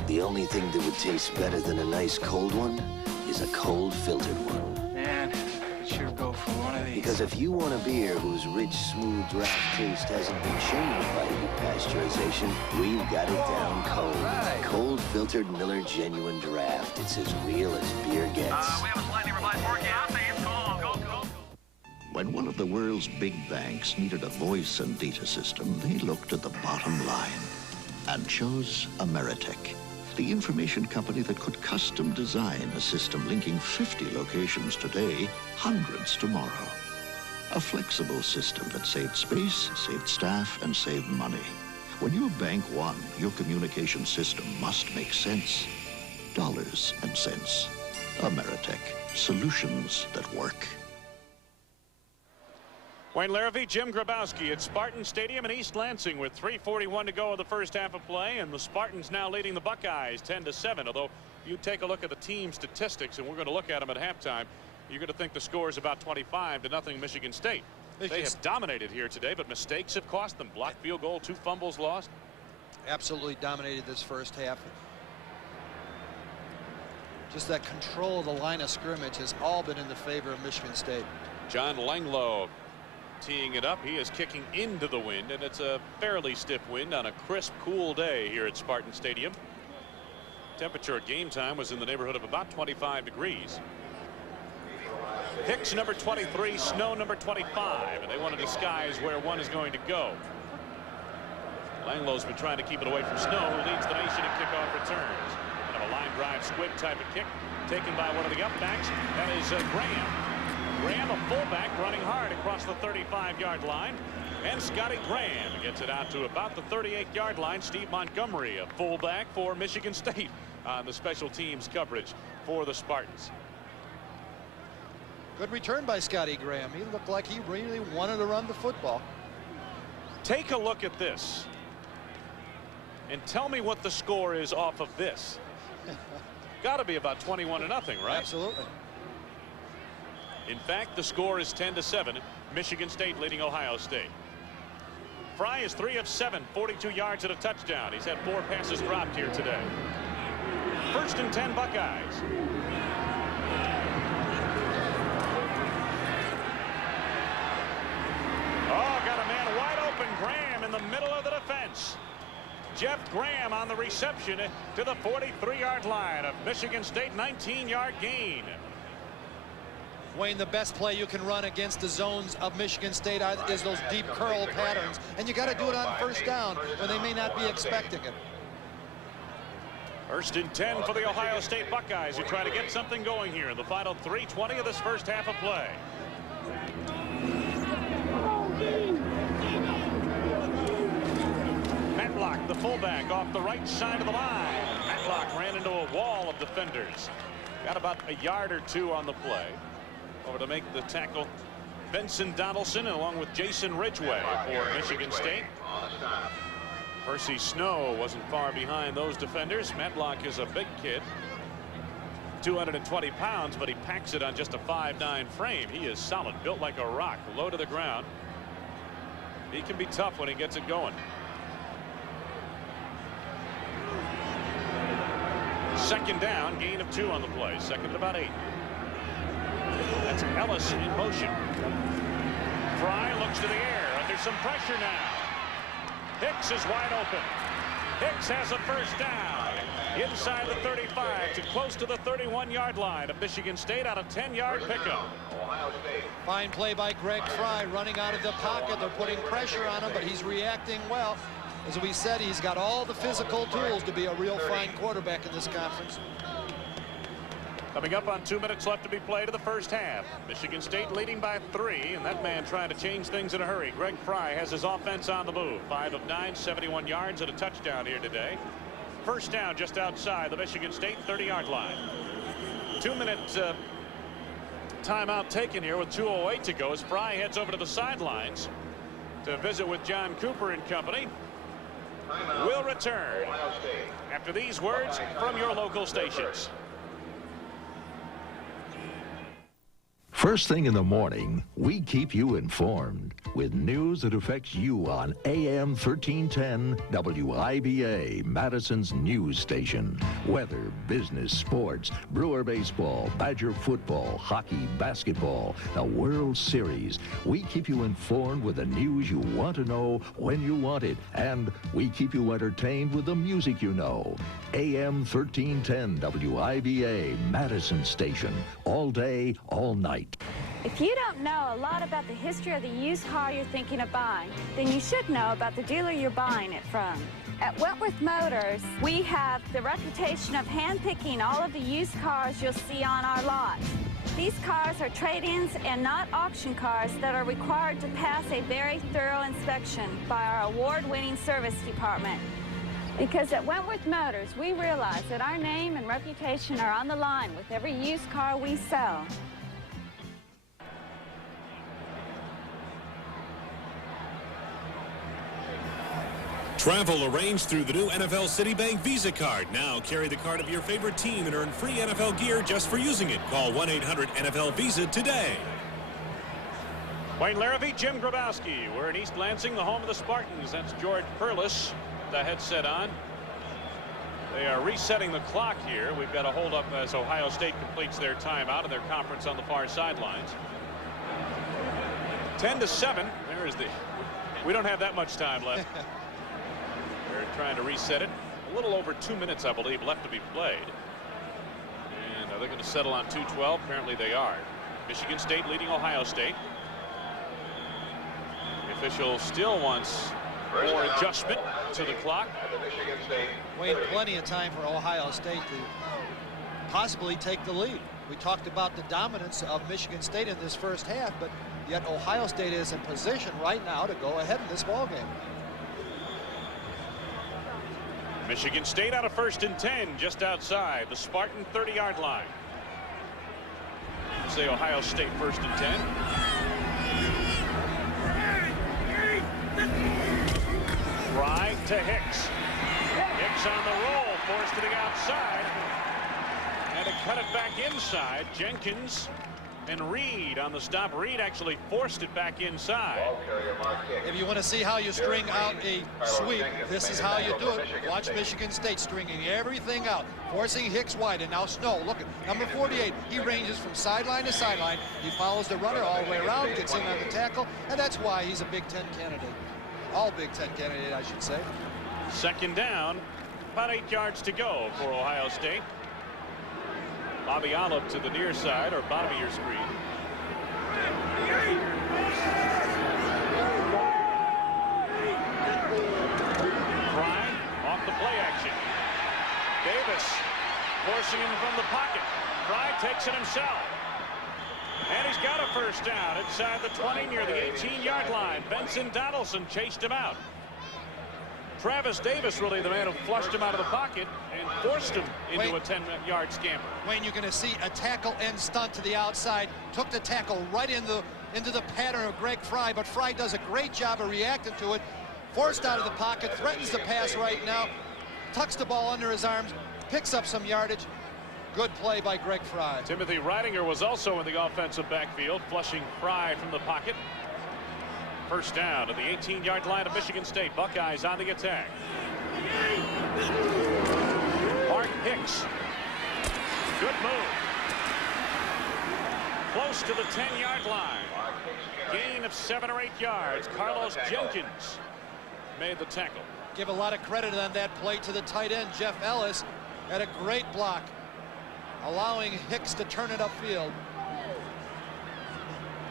the only thing that would taste better than a nice cold one is a cold filtered one. Man, I could sure go for one of these. Because if you want a beer whose rich, smooth draft taste hasn't been changed by heat pasteurization, we've got it down cold. Right. Cold filtered Miller Genuine Draft. It's as real as beer gets. We have a slightly revised forecast. It's cold. Go. When one of the world's big banks needed a voice and data system, they looked at the bottom line and chose Ameritech, the information company that could custom design a system linking 50 locations today, hundreds tomorrow. A flexible system that saved space, saved staff, and saved money. When your bank won, your communication system must make sense. Dollars and cents. Ameritech. Solutions that work. Wayne Larrivee, Jim Grabowski at Spartan Stadium in East Lansing with 3:41 to go in the first half of play, and the Spartans now leading the Buckeyes 10-7. Although you take a look at the team statistics, and we're going to look at them at halftime, you're going to think the score is about 25-0 Michigan State. They have dominated here today, but mistakes have cost them. Blocked field goal, 2 fumbles lost. Absolutely dominated this first half. Just that control of the line of scrimmage has all been in the favor of Michigan State. John Langlow teeing it up. He is kicking into the wind, and it's a fairly stiff wind on a crisp, cool day here at Spartan Stadium. Temperature at game time was in the neighborhood of about 25 degrees. Hicks number 23, Snow number 25, and they want to disguise where one is going to go. Langlow's been trying to keep it away from Snow, who leads the nation in kickoff returns. Kind of a line drive squib type of kick taken by one of the upbacks. That is Graham. Graham, a fullback, running hard across the 35-yard line. And Scotty Graham gets it out to about the 38-yard line. Steve Montgomery, a fullback for Michigan State on the special teams coverage for the Spartans. Good return by Scotty Graham. He looked like he really wanted to run the football. Take a look at this and tell me what the score is off of this. Got to be about 21-0, right? Absolutely. In fact, the score is 10-7. Michigan State leading Ohio State. Fry is 3 of 7, 42 yards and a touchdown. He's had 4 passes dropped here today. 1st and 10 Buckeyes. Oh, got a man wide open. Graham in the middle of the defense. Jeff Graham on the reception to the 43-yard line of Michigan State. 19-yard gain. Wayne, the best play you can run against the zones of Michigan State is those deep curl patterns, and you got to do it on first down when they may not be expecting it. 1st and 10 for the Ohio State Buckeyes, who try to get something going here in the final 3:20 of this first half of play. Matlock, the fullback, off the right side of the line. Matlock ran into a wall of defenders. Got about a yard or 2 on the play. Over to make the tackle, Benson Donaldson, along with Jason Ridgway for Michigan State. Percy Snow wasn't far behind those defenders. Medlock is a big kid, 220 pounds, but he packs it on just a 5'9" frame. He is solid, built like a rock, low to the ground. He can be tough when he gets it going. Second down, gain of 2 on the play. Second and about 8. That's Ellis in motion. Fry looks to the air under some pressure now. Hicks is wide open. Hicks has a first down inside the 35 to close to the 31-yard line of Michigan State on a 10-yard pickup. Fine play by Greg Fry, running out of the pocket. They're putting pressure on him, but he's reacting well. As we said, he's got all the physical tools to be a real fine quarterback in this conference. Coming up on 2 minutes left to be played in the first half. Michigan State leading by 3, and that man trying to change things in a hurry. Greg Fry has his offense on the move. 5 of 9, 71 yards and a touchdown here today. First down just outside the Michigan State 30-yard line. 2-minute timeout taken here with 2:08 to go as Fry heads over to the sidelines to visit with John Cooper and company. We'll return after these words from your local stations. First thing in the morning, we keep you informed with news that affects you on AM 1310 WIBA, Madison's news station. Weather, business, sports, Brewer baseball, Badger football, hockey, basketball, the World Series. We keep you informed with the news you want to know when you want it, and we keep you entertained with the music you know. AM 1310 WIBA, Madison station. All day, all night. If you don't know a lot about the history of the used car you're thinking of buying, then you should know about the dealer you're buying it from. At Wentworth Motors, we have the reputation of handpicking all of the used cars you'll see on our lot. These cars are trade-ins and not auction cars that are required to pass a very thorough inspection by our award-winning service department. Because at Wentworth Motors, we realize that our name and reputation are on the line with every used car we sell. Travel arranged through the new NFL Citibank Visa card. Now carry the card of your favorite team and earn free NFL gear just for using it. Call 1-800-NFL-VISA today. Wayne Larrivee, Jim Grabowski. We're in East Lansing, the home of the Spartans. That's George Perlis, the headset on. They are resetting the clock here. We've got a hold up as Ohio State completes their timeout in their conference on the far sidelines. 10-7. There is the. We don't have that much time left. They're trying to reset it. A little over 2 minutes, I believe, left to be played. And are they going to settle on 2:12? Apparently they are. Michigan State leading Ohio State. The official still wants more adjustment to the clock. Wayne, plenty of time for Ohio State to possibly take the lead. We talked about the dominance of Michigan State in this first half, but yet Ohio State is in position right now to go ahead in this ballgame. Michigan State on a 1st and 10 just outside the Spartan 30-yard line. Say Ohio State 1st and 10. Fry to Hicks. Hicks on the roll, forced to the outside. And to cut it back inside, Jenkins and Reed on the stop. Reed actually forced it back inside. If you want to see how you string out a sweep, this is how you do it. Watch Michigan State stringing everything out, forcing Hicks wide, and now Snow. Look at number 48. He ranges from sideline to sideline. He follows the runner all the way around, gets in on the tackle, and that's why he's a Big Ten candidate. All Big Ten candidate, I should say. Second down, about 8 yards to go for Ohio State. Bobby Olive to the near side, or bottom of your screen. Fry off the play action. Davis forcing him from the pocket. Fry takes it himself. And he's got a first down inside the 20 near the 18-yard line. Benson Donaldson chased him out. Travis Davis really the man who flushed him out of the pocket and forced him into a 10-yard scamper. Wayne, you're going to see a tackle and stunt to the outside. Took the tackle right into the pattern of Greg Frey, but Frey does a great job of reacting to it. Forced out of the pocket, threatens the pass right now, tucks the ball under his arms, picks up some yardage. Good play by Greg Frey. Timothy Ridinger was also in the offensive backfield, flushing Frey from the pocket. First down at the 18-yard line of Michigan State. Buckeyes on the attack. Mark Hicks. Good move. Close to the 10-yard line. Gain of 7 or 8 yards. Carlos Jenkins made the tackle. Give a lot of credit on that play to the tight end, Jeff Ellis. Had a great block, allowing Hicks to turn it upfield.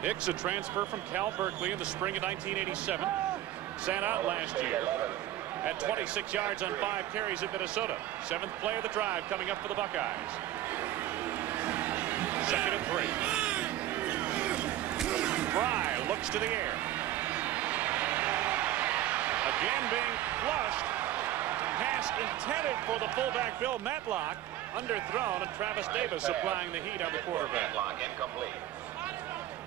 Hicks, a transfer from Cal Berkeley in the spring of 1987. Sat out last year at 26 yards on 5 carries at Minnesota. 7th play of the drive coming up for the Buckeyes. 2nd and 3. Frey looks to the air. Again being flushed. Pass intended for the fullback Bill Matlock. Underthrown, and Travis Davis applying the heat on the quarterback.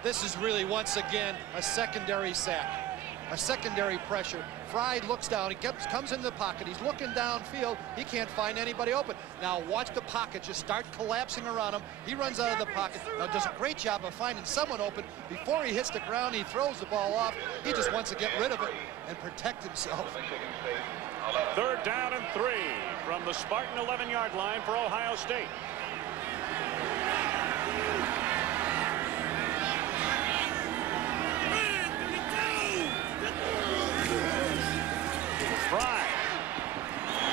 This is really, once again, a secondary sack, a secondary pressure. Frey looks down, he comes into the pocket, he's looking downfield, he can't find anybody open. Now watch the pocket just start collapsing around him. He runs out of the pocket, now does a great job of finding someone open. Before he hits the ground, he throws the ball off. He just wants to get rid of it and protect himself. 3rd down and 3 from the Spartan 11-yard line for Ohio State. Frey.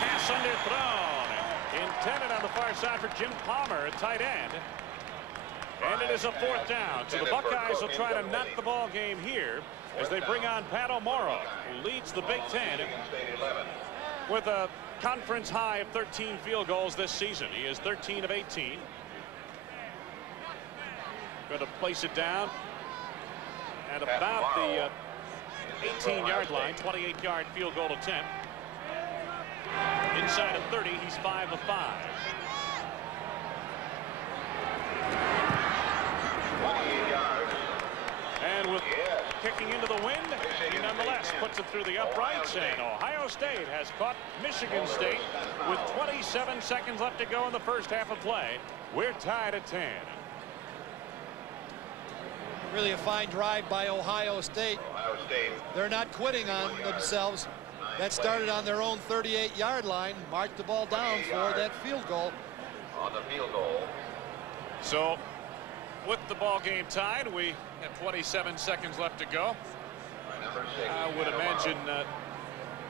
Pass underthrown. Intended on the far side for Jim Palmer, a tight end. And it is a 4th down. So the Buckeyes will try to nut the ball game here as they bring on Pat O'Morrow, who leads the Big Ten with a conference high of 13 field goals this season. He is 13 of 18. Going to place it down at about the 18-yard line, 28-yard field goal attempt. Inside of 30, he's 5 of 5. And with kicking into the wind, he nonetheless puts it through the uprights, and Ohio State has caught Michigan State with 27 seconds left to go in the first half of play. We're tied at 10. Really a fine drive by Ohio State. They're not quitting on themselves. That started on their own 38-yard line, marked the ball down for that field goal. On the field goal. So with the ball game tied, we have 27 seconds left to go. I would imagine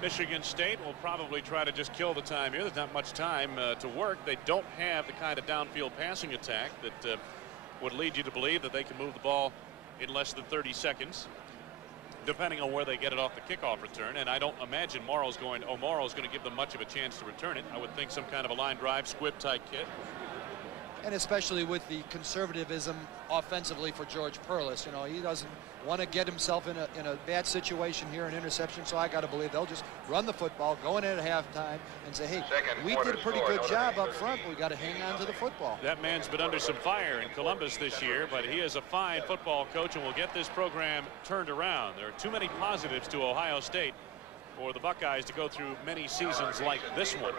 Michigan State will probably try to just kill the time here. There's not much time to work. They don't have the kind of downfield passing attack that would lead you to believe that they can move the ball in less than 30 seconds, depending on where they get it off the kickoff return. And I don't imagine O'Morrow's going to give them much of a chance to return it. I would think some kind of a line drive, squib type kit. And especially with the conservatism offensively for George Perlis. You know, he doesn't want to get himself in a bad situation here, an interception. So I got to believe they'll just run the football, go in at halftime, and say, hey, we did a pretty good job up front. We got to hang on to the football. That man's been under some fire in Columbus this year, but he is a fine football coach and will get this program turned around. There are too many positives to Ohio State for the Buckeyes to go through many seasons like this one.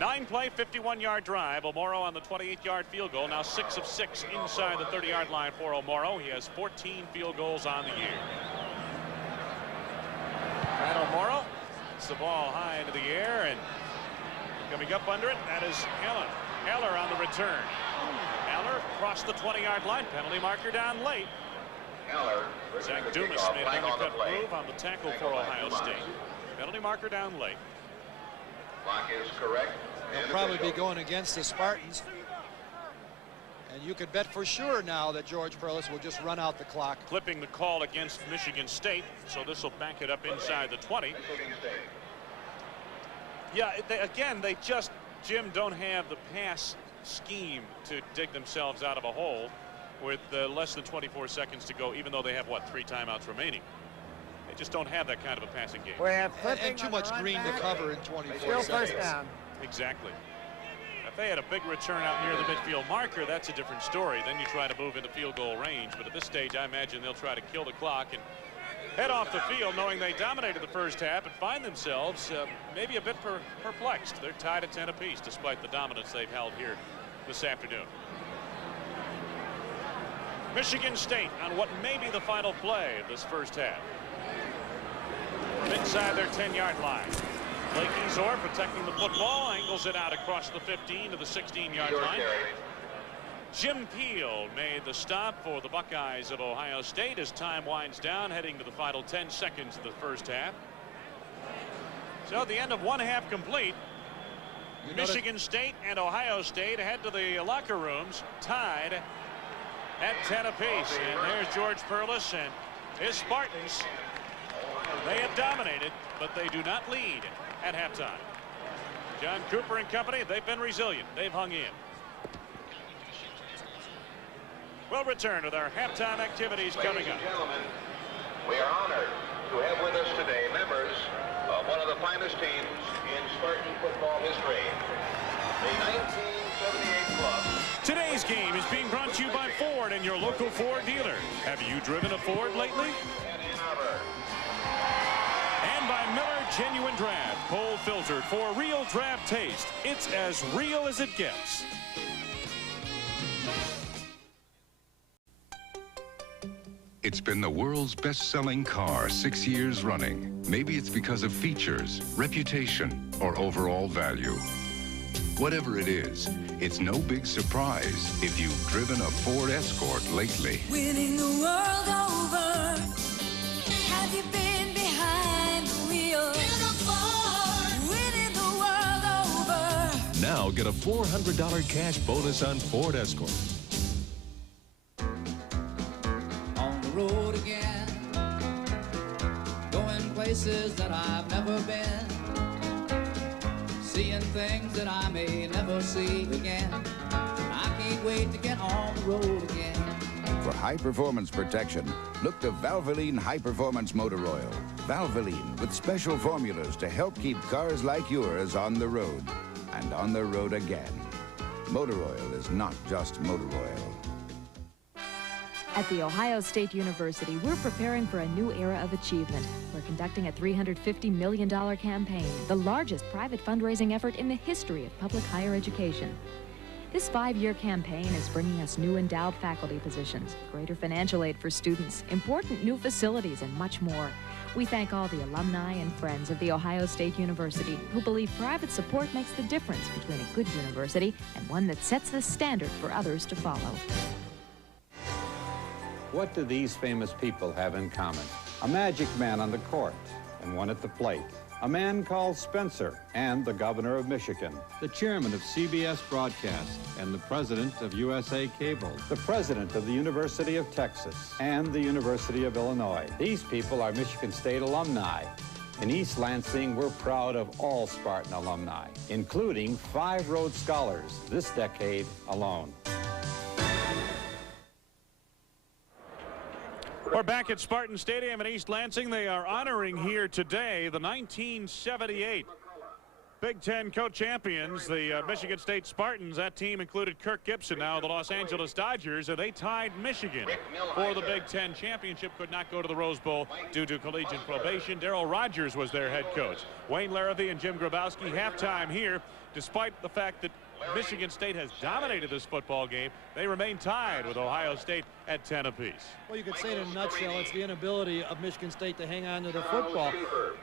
9-play, 51-yard drive. O'Morrow on the 28-yard field goal. Now 6 of 6 inside the 30-yard line for O'Morrow. He has 14 field goals on the year. And O'Morrow gets the ball high into the air, and coming up under it, that is Eller. Eller on the return. Eller across the 20-yard line. Penalty marker down late. Zach Dumas made an undercut move on the tackle for Ohio State. Penalty marker down late. Clock is correct. They'll probably be going against the Spartans. And you could bet for sure now that George Perlis will just run out the clock. Clipping the call against Michigan State, so this will back it up inside the 20. Yeah, they just, Jim, don't have the pass scheme to dig themselves out of a hole with less than 24 seconds to go, even though they have, what, 3 timeouts remaining. They just don't have that kind of a passing game. And too much green to cover in 24 seconds. First down. Exactly. If they had a big return out near the midfield marker, that's a different story. Then you try to move into field goal range. But at this stage, I imagine they'll try to kill the clock and head off the field knowing they dominated the first half and find themselves maybe a bit perplexed. They're tied at 10 apiece despite the dominance they've held here this afternoon. Michigan State on what may be the final play of this first half. Inside their 10-yard line. Blake Ezor protecting the football, angles it out across the 15 to the 16-yard line. Jim Peel made the stop for the Buckeyes of Ohio State as time winds down, heading to the final 10 seconds of the first half. So at the end of one half complete, Michigan State and Ohio State head to the locker rooms tied at 10 apiece. And there's George Perles and his Spartans. They have dominated, but they do not lead at halftime. John Cooper and company, they've been resilient. They've hung in. We'll return with our halftime activities coming up. Ladies and gentlemen, we are honored to have with us today members of one of the finest teams in Spartan football history, the 1978 club. Today's game is being brought to you by Ford and your local Ford dealer. Have you driven a Ford lately? And by Miller Genuine Draft, cold filtered for real draft taste. It's as real as it gets. It's been the world's best-selling car 6 years running. Maybe it's because of features, reputation, or overall value. Whatever it is, it's no big surprise if you've driven a Ford Escort lately. Winning the world over. Have you been behind the wheel? Winning the world over. Now get a $400 cash bonus on Ford Escort. On the road again, going places that I've never been, seeing things that I may never see again. I can't wait to get on the road again. For high-performance protection, look to Valvoline High Performance Motor Oil. Valvoline with special formulas to help keep cars like yours on the road and on the road again. Motor oil is not just motor oil. At The Ohio State University, we're preparing for a new era of achievement. We're conducting a $350 million campaign, the largest private fundraising effort in the history of public higher education. This 5-year campaign is bringing us new endowed faculty positions, greater financial aid for students, important new facilities, and much more. We thank all the alumni and friends of The Ohio State University who believe private support makes the difference between a good university and one that sets the standard for others to follow. What do these famous people have in common? A magic man on the court and one at the plate. A man called Spencer and the governor of Michigan. The chairman of CBS Broadcast and the president of USA Cable. The president of the University of Texas and the University of Illinois. These people are Michigan State alumni. In East Lansing, we're proud of all Spartan alumni, including 5 Rhodes Scholars this decade alone. We're back at Spartan Stadium in East Lansing. They are honoring here today the 1978 Big Ten co-champions, the Michigan State Spartans. That team included Kirk Gibson, now the Los Angeles Dodgers. They tied Michigan for the Big Ten championship. Could not go to the Rose Bowl due to collegiate probation. Darrell Rogers was their head coach. Wayne Larrivee and Jim Grabowski halftime here. Despite the fact that Michigan State has dominated this football game, they remain tied with Ohio State at 10 apiece. Well, you could say it in a nutshell, it's the inability of Michigan State to hang on to the football.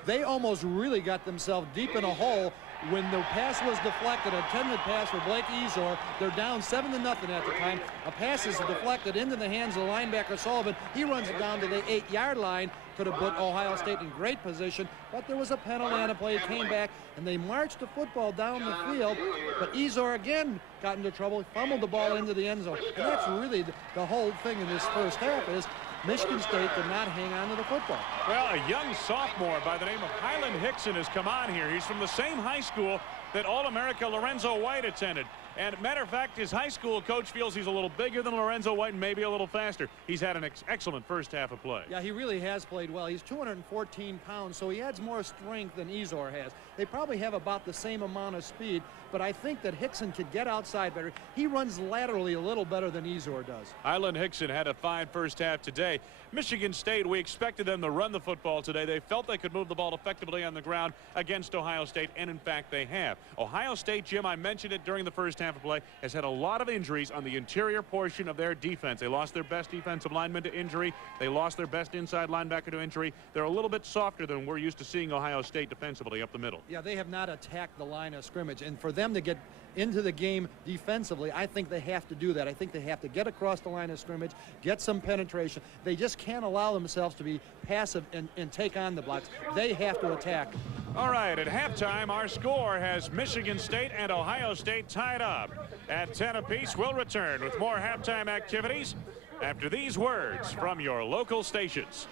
They almost really got themselves deep in a hole when the pass was deflected, a 10-minute pass for Blake Ezor. They're down 7-0 at the time. A pass is deflected into the hands of the linebacker Sullivan. He runs it down to the 8-yard line. Could have put Ohio State in great position, but there was a penalty on a play. It came back, and they marched the football down the field. But Ezor again got into trouble, fumbled the ball into the end zone. And that's really the whole thing in this first half is Michigan State did not hang on to the football. Well, a young sophomore by the name of Hyland Hickson has come on here. He's from the same high school that All-America Lorenzo White attended. And matter of fact, his high school coach feels he's a little bigger than Lorenzo White and maybe a little faster. He's had an excellent first half of play. Yeah, he really has played well. He's 214 pounds, so he adds more strength than Ezor has. They probably have about the same amount of speed, but I think that Hickson could get outside better. He runs laterally a little better than Ezor does. Island Hickson had a fine first half today. Michigan State, we expected them to run the football today. They felt they could move the ball effectively on the ground against Ohio State, and in fact they have. Ohio State, Jim, I mentioned it during the first half of play, has had a lot of injuries on the interior portion of their defense. They lost their best defensive lineman to injury. They lost their best inside linebacker to injury. They're a little bit softer than we're used to seeing Ohio State defensively up the middle. Yeah, they have not attacked the line of scrimmage, and for them to get into the game defensively, I think they have to do that. I think they have to get across the line of scrimmage, get some penetration. They just can't allow themselves to be passive and take on the blocks. They have to attack. All right, at halftime, our score has Michigan State and Ohio State tied up at 10 apiece. We'll return with more halftime activities after these words from your local stations.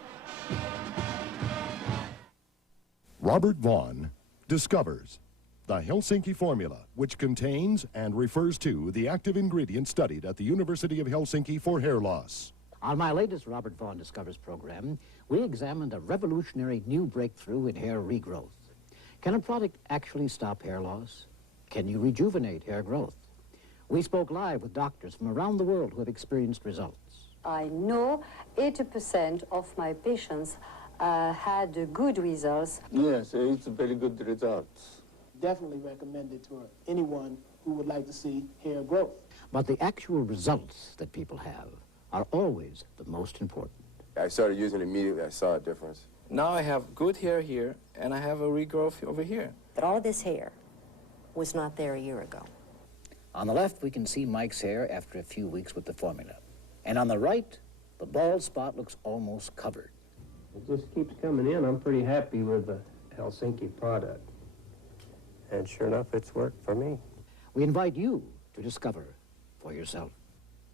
Robert Vaughn discovers the Helsinki formula, which contains and refers to the active ingredient studied at the University of Helsinki for hair loss. On my latest Robert Vaughn Discovers program, we examined a revolutionary new breakthrough in hair regrowth. Can a product actually stop hair loss? Can you rejuvenate hair growth? We spoke live with doctors from around the world who have experienced results. I know 80% of my patients had good results. Yes, it's very good results. Definitely recommend it to anyone who would like to see hair growth. But the actual results that people have are always the most important. I started using it immediately. I saw a difference. Now I have good hair here, and I have a regrowth over here. But all this hair was not there a year ago. On the left, we can see Mike's hair after a few weeks with the formula. And on the right, the bald spot looks almost covered. It just keeps coming in. I'm pretty happy with the Helsinki product. And sure enough, it's worked for me. We invite you to discover for yourself.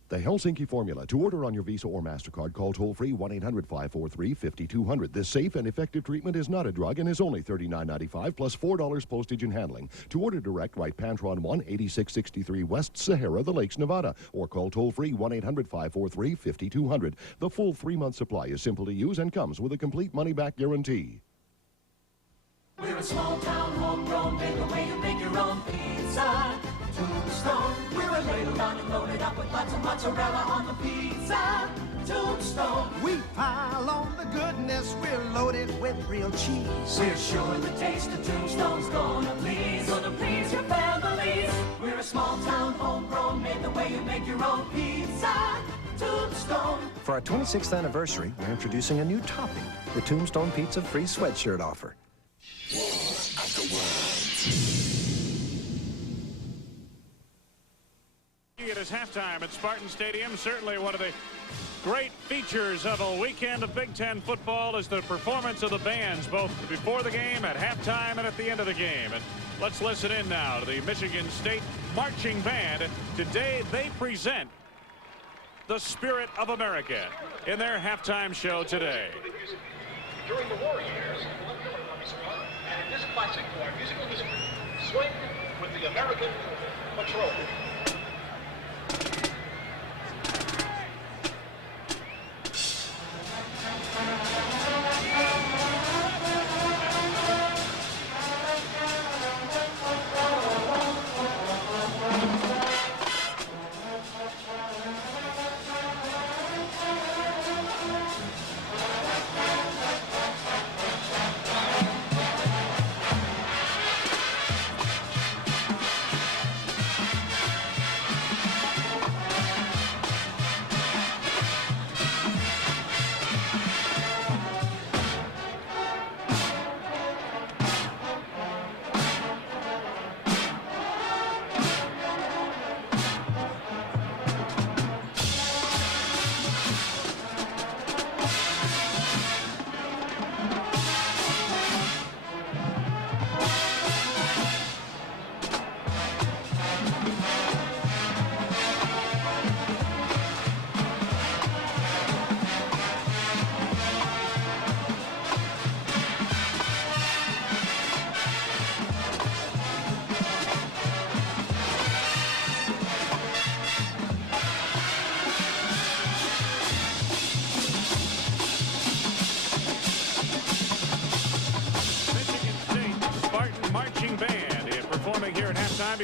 The Helsinki formula. To order on your Visa or MasterCard, call toll-free 1-800-543-5200. This safe and effective treatment is not a drug and is only $39.95 plus $4 postage and handling. To order direct, write Pantron 1, 8663 West Sahara, The Lakes, Nevada, or call toll-free 1-800-543-5200. The full 3-month supply is simple to use and comes with a complete money-back guarantee. We're a small town, homegrown, made the way you make your own pizza. Tombstone, we're a ladle down and loaded up with lots of mozzarella on the pizza. Tombstone, we pile on the goodness, we're loaded with real cheese. We're sure the taste of Tombstone's gonna please your families. We're a small town, homegrown, made the way you make your own pizza. Tombstone. For our 26th anniversary, we're introducing a new topping, the Tombstone Pizza Free Sweatshirt offer. War of the Worlds. It is halftime at Spartan Stadium. Certainly one of the great features of a weekend of Big Ten football is the performance of the bands, both before the game, at halftime, and at the end of the game. And let's listen in now to the Michigan State Marching Band. Today they present the Spirit of America in their halftime show today. During the war years, and in this classic for our musical history, Swing with the American Patrol.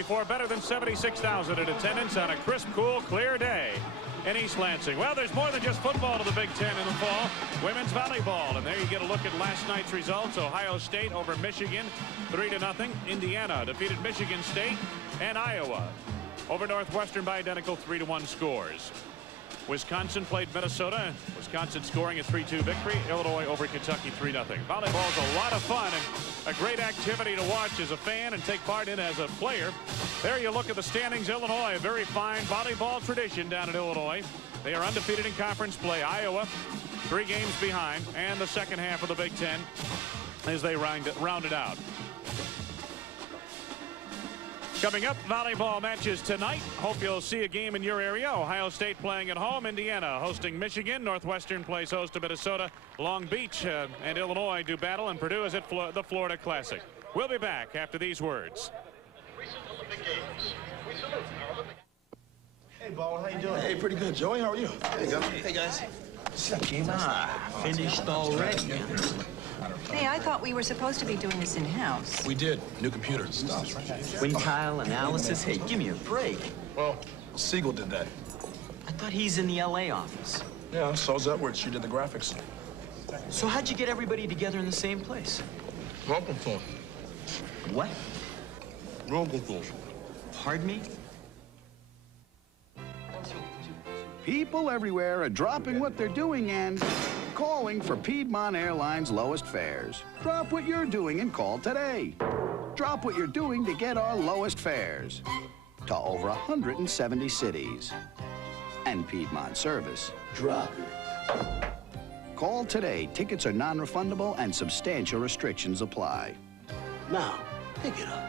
before, better than 76,000 in attendance on a crisp, cool, clear day in East Lansing. Well, there's more than just football to the Big Ten in the fall. Women's volleyball, and there you get a look at last night's results. Ohio State over Michigan, 3-0. Indiana defeated Michigan State, and Iowa over Northwestern by identical 3-1 scores. Wisconsin played Minnesota. Wisconsin scoring a 3-2 victory. Illinois over Kentucky 3-0. Volleyball is a lot of fun and a great activity to watch as a fan and take part in as a player. There you look at the standings. Illinois, a very fine volleyball tradition down in Illinois. They are undefeated in conference play. Iowa 3 games behind, and the second half of the Big Ten as they round it out. Coming up, volleyball matches tonight. Hope you'll see a game in your area. Ohio State playing at home. Indiana hosting Michigan. Northwestern plays host to Minnesota. Long Beach and Illinois do battle, and Purdue is at the Florida Classic. We'll be back after these words. Hey, Ball, how you doing? Hey, pretty good. Joey, how are you? There you go. Hey, guys. Finished already. Hey, I thought we were supposed to be doing this in-house. We did. New computers. Quintile analysis? Hey, give me a break. Well, Siegel did that. I thought he's in the LA office. Yeah, so's Edwards. She did the graphics. So how'd you get everybody together in the same place? Welcome phone. What? Welcome phone. Pardon me? People everywhere are dropping what they're doing and calling for Piedmont Airlines' lowest fares. Drop what you're doing and call today. Drop what you're doing to get our lowest fares to over 170 cities. And Piedmont service. Drop it. Call today. Tickets are non-refundable and substantial restrictions apply. Now, pick it up.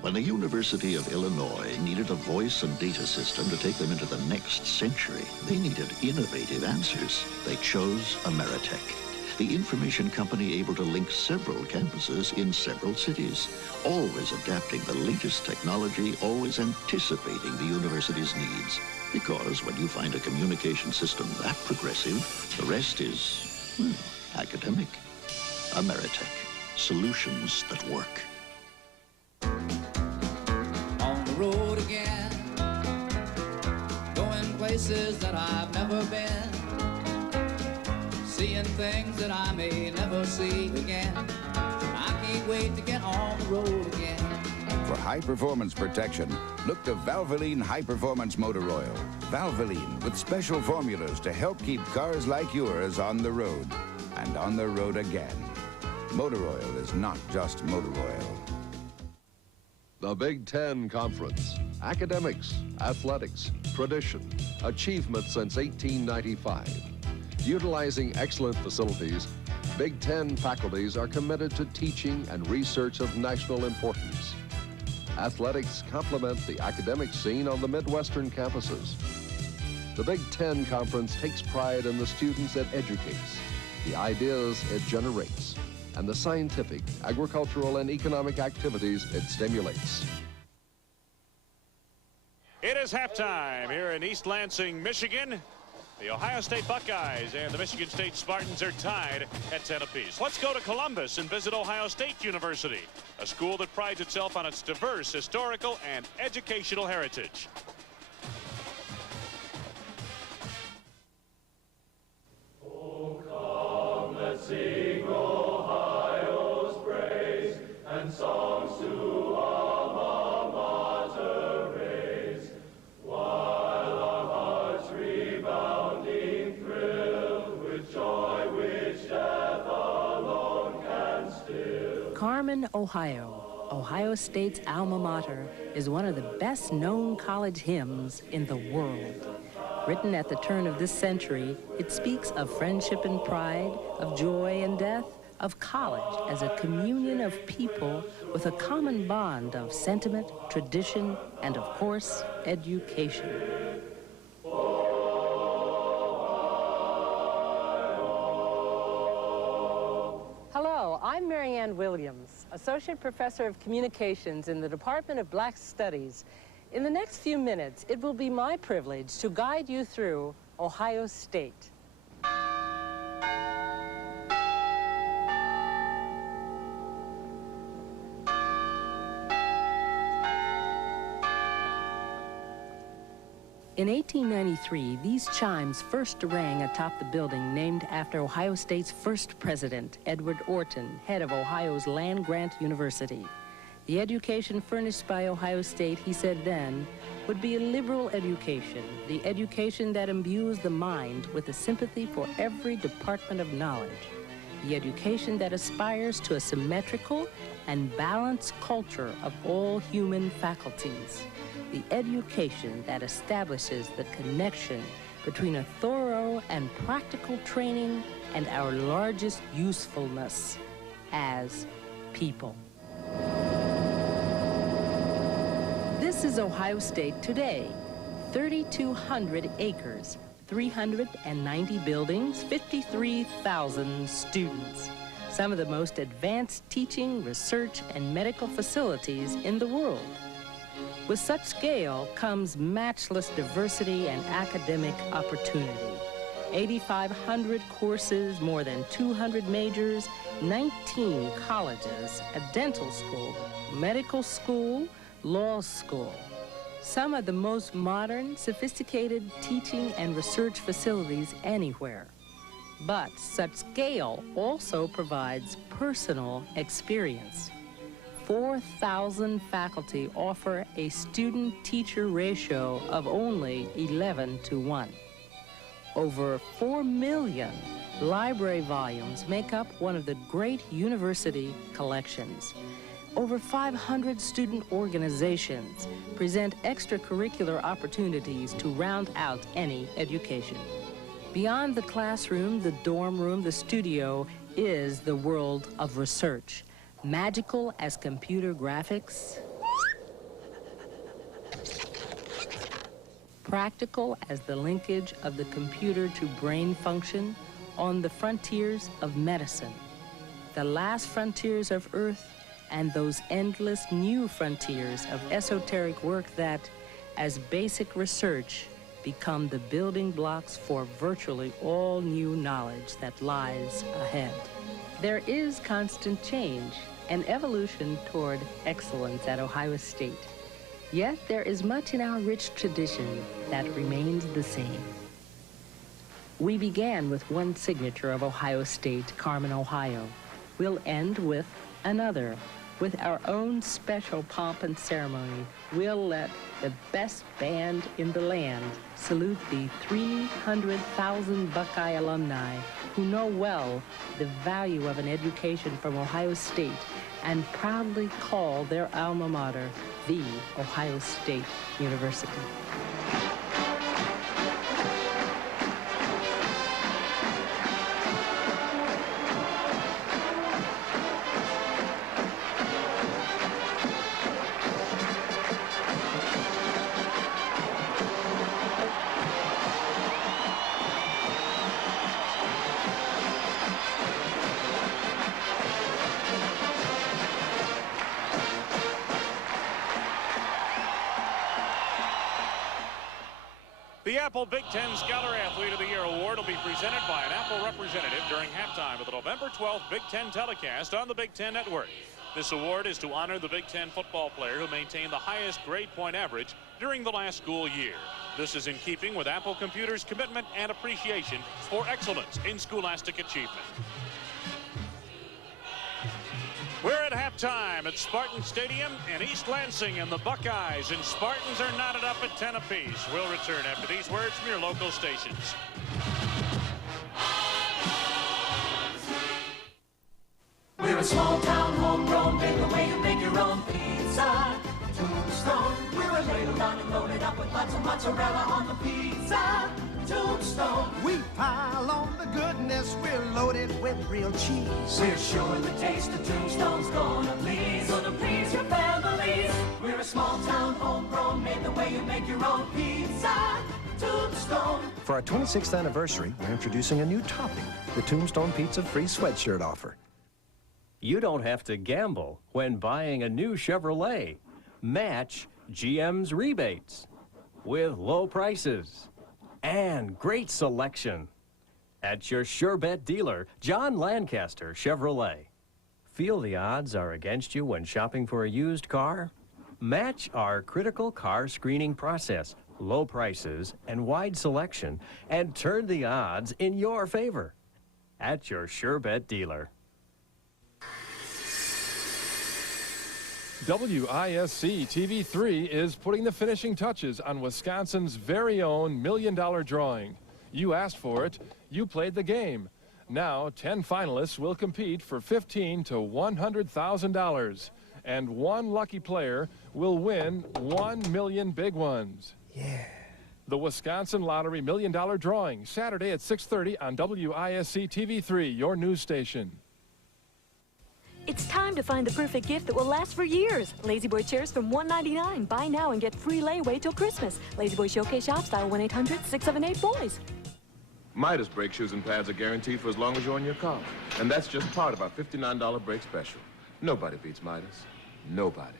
When the University of Illinois needed a voice and data system to take them into the next century, they needed innovative answers. They chose Ameritech, the information company able to link several campuses in several cities, always adapting the latest technology, always anticipating the university's needs. Because when you find a communication system that progressive, the rest is, well, academic. Ameritech, solutions that work. On the road again, going places that I've never been, seeing things that I may never see again. I can't wait to get on the road again. For high-performance protection, look to Valvoline High Performance Motor Oil. Valvoline, with special formulas to help keep cars like yours on the road, and on the road again. Motor oil is not just motor oil. The Big Ten Conference. Academics, athletics, tradition, achievement since 1895. Utilizing excellent facilities, Big Ten faculties are committed to teaching and research of national importance. Athletics complement the academic scene on the Midwestern campuses. The Big Ten Conference takes pride in the students it educates, the ideas it generates, and the scientific, agricultural, and economic activities it stimulates. It is halftime here in East Lansing, Michigan. The Ohio State Buckeyes and the Michigan State Spartans are tied at 10 apiece. Let's go to Columbus and visit Ohio State University, a school that prides itself on its diverse historical and educational heritage. Oh, come, let's sing Ohio's praise and songs to alma mater raise, while our hearts rebounding thrill with joy which death alone can still. Carmen, Ohio, Ohio State's alma mater, is one of the best-known college hymns in the world. Written at the turn of this century, it speaks of friendship and pride, of joy and death, of college as a communion of people with a common bond of sentiment, tradition, and, of course, education. Hello, I'm Mary Ann Williams, Associate Professor of Communications in the Department of Black Studies. In the next few minutes, it will be my privilege to guide you through Ohio State. In 1893, these chimes first rang atop the building named after Ohio State's first president, Edward Orton, head of Ohio's land-grant university. The education furnished by Ohio State, he said then, would be a liberal education, the education that imbues the mind with a sympathy for every department of knowledge, the education that aspires to a symmetrical and balanced culture of all human faculties, the education that establishes the connection between a thorough and practical training and our largest usefulness as people. This is Ohio State today. 3,200 acres, 390 buildings, 53,000 students. Some of the most advanced teaching, research, and medical facilities in the world. With such scale comes matchless diversity and academic opportunity. 8,500 courses, more than 200 majors, 19 colleges, a dental school, medical school, law school. Some of the most modern, sophisticated teaching and research facilities anywhere. But such scale also provides personal experience. 4,000 faculty offer a student-teacher ratio of only 11:1. Over 4 million library volumes make up one of the great university collections. Over 500 student organizations present extracurricular opportunities to round out any education. Beyond the classroom, the dorm room, the studio is the world of research. Magical as computer graphics, practical as the linkage of the computer to brain function on the frontiers of medicine, the last frontiers of Earth, and those endless new frontiers of esoteric work that, as basic research, become the building blocks for virtually all new knowledge that lies ahead. There is constant change, an evolution toward excellence at Ohio State. Yet there is much in our rich tradition that remains the same. We began with one signature of Ohio State, Carmen, Ohio. We'll end with another. With our own special pomp and ceremony, we'll let the best band in the land salute the 300,000 Buckeye alumni who know well the value of an education from Ohio State and proudly call their alma mater the Ohio State University. The Apple Big Ten Scholar Athlete of the Year Award will be presented by an Apple representative during halftime of the November 12th Big Ten telecast on the Big Ten Network. This award is to honor the Big Ten football player who maintained the highest grade point average during the last school year. This is in keeping with Apple Computer's commitment and appreciation for excellence in scholastic achievement. We're at halftime at Spartan Stadium in East Lansing, and the Buckeyes and Spartans are knotted up at 10 apiece. We'll return after these words from your local stations. We're a small town, homegrown, made the way you make your own pizza. Tombstone, we're a ladle down and loaded up with lots of mozzarella on the pizza. Tombstone, we pile on the goodness, we're loaded with real cheese. We're sure the taste of Tombstone's gonna please your families. We're a small town, homegrown, made the way you make your own pizza. Tombstone. For our 26th anniversary, we're introducing a new topping, the Tombstone Pizza free sweatshirt offer. You don't have to gamble when buying a new Chevrolet. Match GM's rebates with low prices and great selection at your Sure Bet dealer, John Lancaster Chevrolet. Feel the odds are against you when shopping for a used car? Match our critical car screening process. low prices, and wide selection, and turn the odds in your favor at your Sure Bet dealer. WISC TV3 is putting the finishing touches on Wisconsin's very own $1 million drawing. You asked for it, you played the game. Now 10 finalists will compete for $15,000 to $100,000, and one lucky player will win 1 million big ones. Yeah. The Wisconsin Lottery $1 million drawing, Saturday at 6:30 on WISC TV3, your news station. It's time to find the perfect gift that will last for years. La-Z-Boy chairs from $199. Buy now and get free layaway till Christmas. La-Z-Boy Showcase Shops, dial 1-800-678-BOYS. Midas brake shoes and pads are guaranteed for as long as you're in your car. And that's just part of our $59 brake special. Nobody beats Midas. Nobody.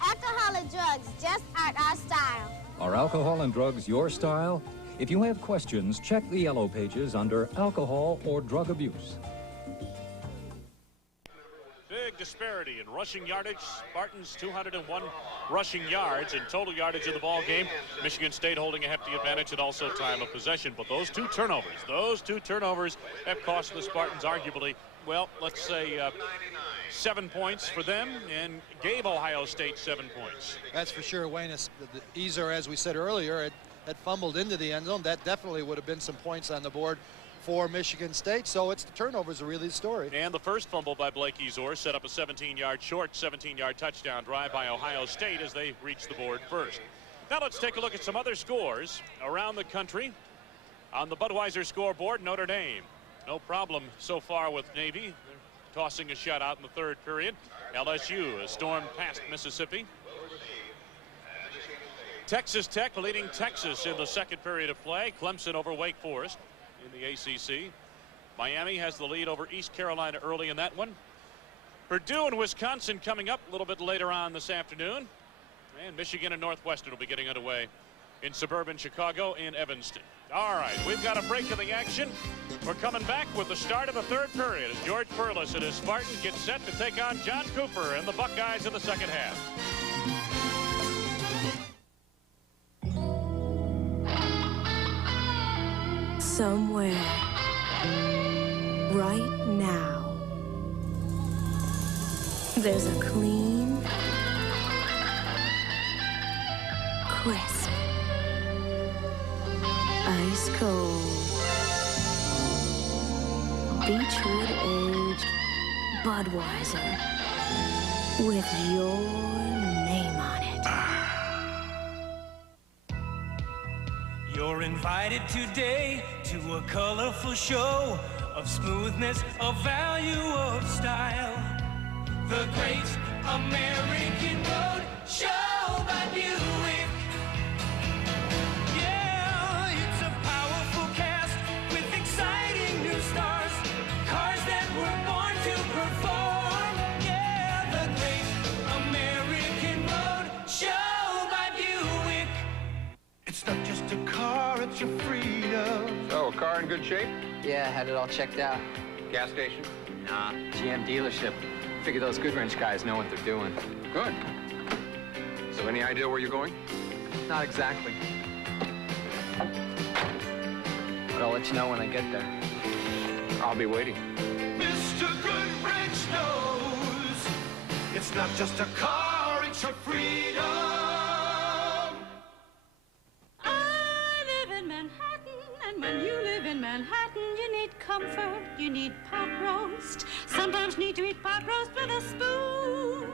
Alcohol and drugs just aren't our style. Are alcohol and drugs your style? If you have questions, check the yellow pages under alcohol or drug abuse. Big disparity in rushing yardage. Spartans 201 rushing yards in total yardage in the ball game. Michigan State holding a hefty advantage and also time of possession. But those two turnovers have cost the Spartans arguably, well, let's say 7 points for them and gave Ohio State 7 points. That's for sure. Wayne, the Easer, as we said earlier, had fumbled into the end zone. That definitely would have been some points on the board for Michigan State. So it's the turnovers are really the story. And the first fumble by Blake Ezor set up a 17-yard short, 17-yard touchdown drive by Ohio State as they reached the board first. Now let's take a look at some other scores around the country. On the Budweiser scoreboard, Notre Dame. No problem so far with Navy. They're tossing a shutout in the third period. LSU has stormed past Mississippi. Texas Tech leading Texas in the second period of play. Clemson over Wake Forest in the ACC. Miami has the lead over East Carolina early in that one. Purdue and Wisconsin coming up a little bit later on this afternoon. And Michigan and Northwestern will be getting underway in suburban Chicago in Evanston. All right, we've got a break in the action. We're coming back with the start of the third period as George Perlis and his Spartans get set to take on John Cooper and the Buckeyes in the second half. Somewhere, right now, there's a clean, crisp, ice cold, Beechwood aged Budweiser with your name on it. You're invited today to a colorful show of smoothness, of value, of style. The Great American Road Show by Buick. Yeah, it's a powerful cast with exciting new stars. Cars that were born to perform. Yeah, the Great American Road Show by Buick. It's not just a car, it's your freedom. So, car in good shape? Yeah, had it all checked out. Gas station? Nah, GM dealership. Figure those Goodwrench guys know what they're doing. Good. So any idea where you're going? Not exactly. But I'll let you know when I get there. I'll be waiting. Mr. Goodwrench knows it's not just a car, it's your freedom. I live in Manhattan, and when you live in Manhattan, you need comfort, you need pot roast. Sometimes need to eat pot roast with a spoon.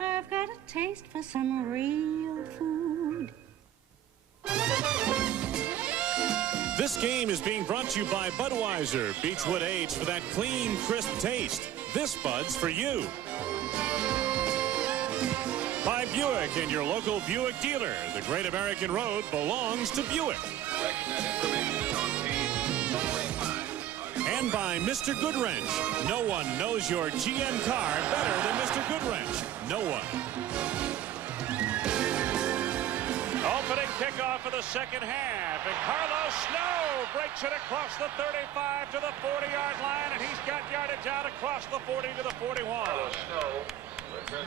I've got a taste for some real food. This game is being brought to you by Budweiser. Beechwood aged for that clean, crisp taste. This Bud's for you. By Buick and your local Buick dealer. The Great American Road belongs to Buick. And by Mr. Goodwrench. No one knows your GM car better than Mr. Goodwrench. No one. Opening kickoff of the second half, and Carlos Snow breaks it across the 35 to the 40-yard line, and he's got yardage out across the 40 to the 41. Carlos Snow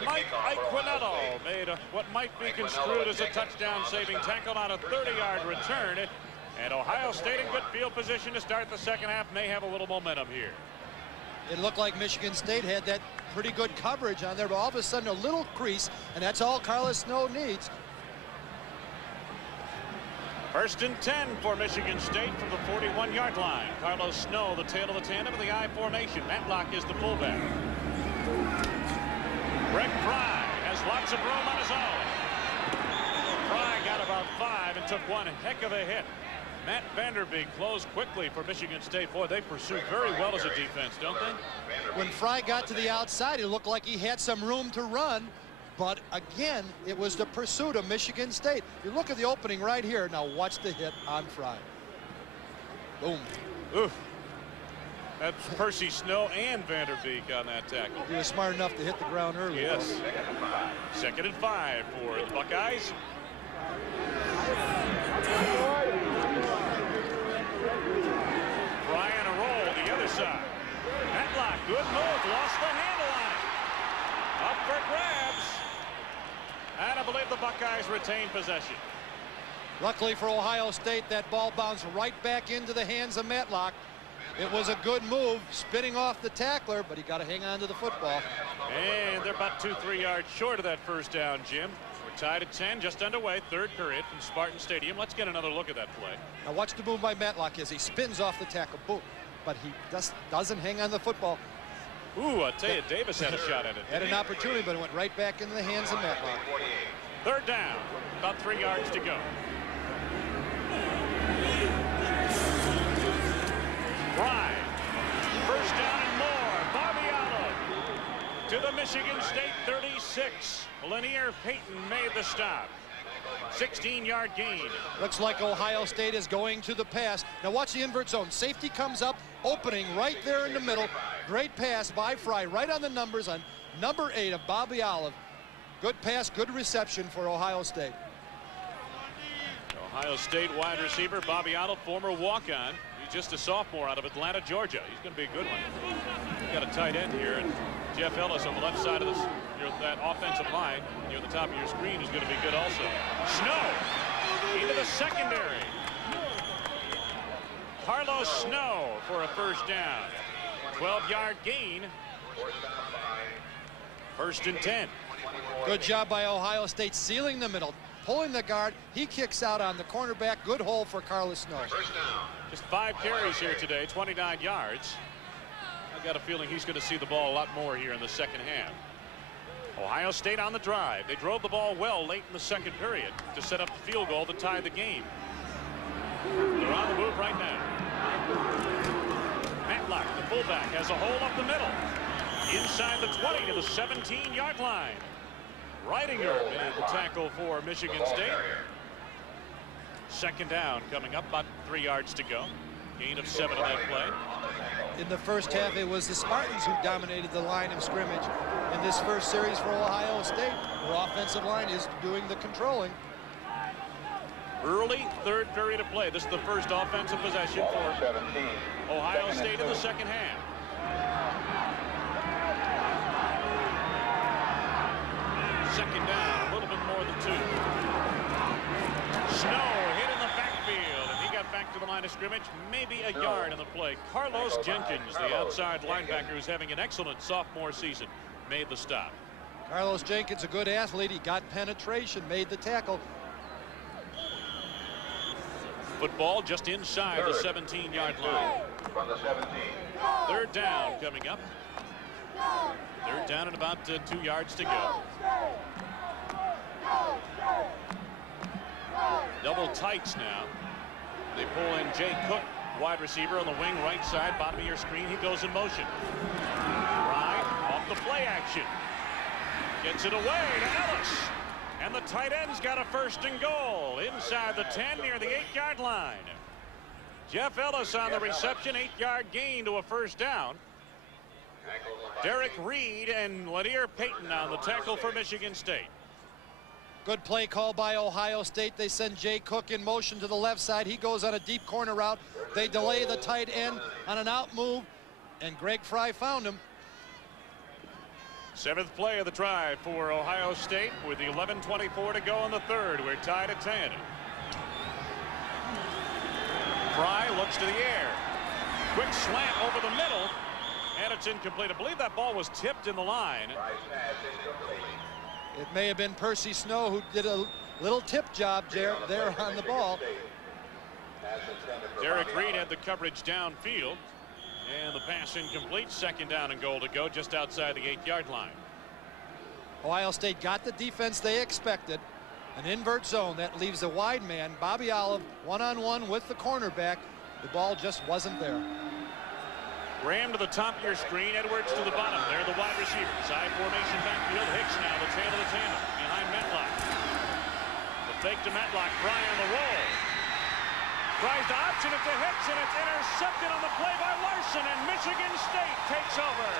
Mike Iaquinello made what might be construed as a touchdown-saving tackle on a 30-yard return. And Ohio State in good field position to start the second half, may have a little momentum here. It looked like Michigan State had that pretty good coverage on there, but all of a sudden a little crease, and that's all Carlos Snow needs. 1st and 10 for Michigan State from the 41-yard line. Carlos Snow, the tail of the tandem of the I formation. Matlock is the fullback. Greg Fry has lots of room on his own. Fry got about 5 and took one heck of a hit. Matt Vanderbeek closed quickly for Michigan State. Boy, they pursued very well as a defense, don't they? When Fry got to the outside, it looked like he had some room to run. But again, it was the pursuit of Michigan State. You look at the opening right here. Now watch the hit on Fry. Boom. Oof. That's Percy Snow and Vanderbeek on that tackle. He was smart enough to hit the ground early. Yes. 2nd and 5 for the Buckeyes. Fry on a roll the other side. Matlock, good move, lost the handle on it. Up for grabs. And I believe the Buckeyes retain possession. Luckily for Ohio State, that ball bounced right back into the hands of Matlock. It was a good move, spinning off the tackler, but he got to hang on to the football. And they're about 2-3 yards short of that first down, Jim. We're tied at 10, just underway, 3rd period from Spartan Stadium. Let's get another look at that play. Now watch the move by Matlock as he spins off the tackle. Boom. But he doesn't hang on the football. Ooh, I tell you, Davis had a shot at it. Had an opportunity, but it went right back into the hands of Matlock. 3rd down, about 3 yards to go. Fry, 1st down and more. Barbiano to the Michigan State 36. Lanier Payton made the stop. 16-yard gain. Looks like Ohio State is going to the pass. Now watch the invert zone. Safety comes up, opening right there in the middle. Great pass by Fry, right on the numbers on number 8 of Bobby Olive. Good pass, good reception for Ohio State. Ohio State wide receiver Bobby Olive, former walk-on. He's just a sophomore out of Atlanta, Georgia. He's going to be a good one. We've got a tight end here, and Jeff Ellis on the left side of this, that offensive line near the top of your screen is going to be good also. Snow into the secondary. Carlos Snow for a 1st down. 12-yard gain. 1st and 10. Good job by Ohio State sealing the middle, pulling the guard. He kicks out on the cornerback. Good hole for Carlos Snow. Just 5 carries here today, 29 yards. I've got a feeling he's going to see the ball a lot more here in the second half. Ohio State on the drive. They drove the ball well late in the 2nd period to set up the field goal to tie the game. They're on the move right now. Matlock, the fullback, has a hole up the middle. Inside the 20 to the 17-yard line. Reidinger made the tackle for Michigan State. 2nd down coming up, about 3 yards to go. Gain of 7 on that play. In the first half, it was the Spartans who dominated the line of scrimmage. In this first series for Ohio State, their offensive line is doing the controlling. Early 3rd period of play. This is the first offensive possession for Ohio State in the second half. Second down, a little bit more than 2. Snow hit in the backfield, and he got back to the line of scrimmage, maybe a yard in the play. Carlos Jenkins, the outside linebacker who's having an excellent sophomore season, made the stop. Carlos Jenkins, a good athlete. He got penetration, made the tackle. Football just inside the 17-yard line. From the 17. 3rd down coming up. 3rd down and about 2 yards to go. Double tights now. They pull in Jay Cook, wide receiver on the wing right side, bottom of your screen. He goes in motion. Right off the play action. Gets it away to Ellis. And the tight end's got a 1st and goal inside the 10 near the 8-yard line. Jeff Ellis on the reception, 8-yard gain to a 1st down. Derek Reed and Lanier Payton on the tackle for Michigan State. Good play call by Ohio State. They send Jay Cook in motion to the left side. He goes on a deep corner route. They delay the tight end on an out move, and Greg Fry found him. Seventh play of the drive for Ohio State with 11:24 to go in the third. We're tied at 10. Fry looks to the air. Quick slant over the middle, and it's incomplete. I believe that ball was tipped in the line. It may have been Percy Snow who did a little tip job there on the ball. Derek Reed had the coverage downfield, and the pass incomplete. Second down and goal to go just outside the 8-yard line. Ohio State got the defense they expected. An invert zone that leaves a wide man, Bobby Olive, one-on-one with the cornerback. The ball just wasn't there. Graham to the top of your screen, Edwards to the bottom. They're the wide receivers. Side formation backfield. Hicks now the tail of the tandem behind Matlock. The fake to Matlock. Fry on the roll. Tries to option it to Hicks, and it's intercepted on the play by Larson, and Michigan State takes over.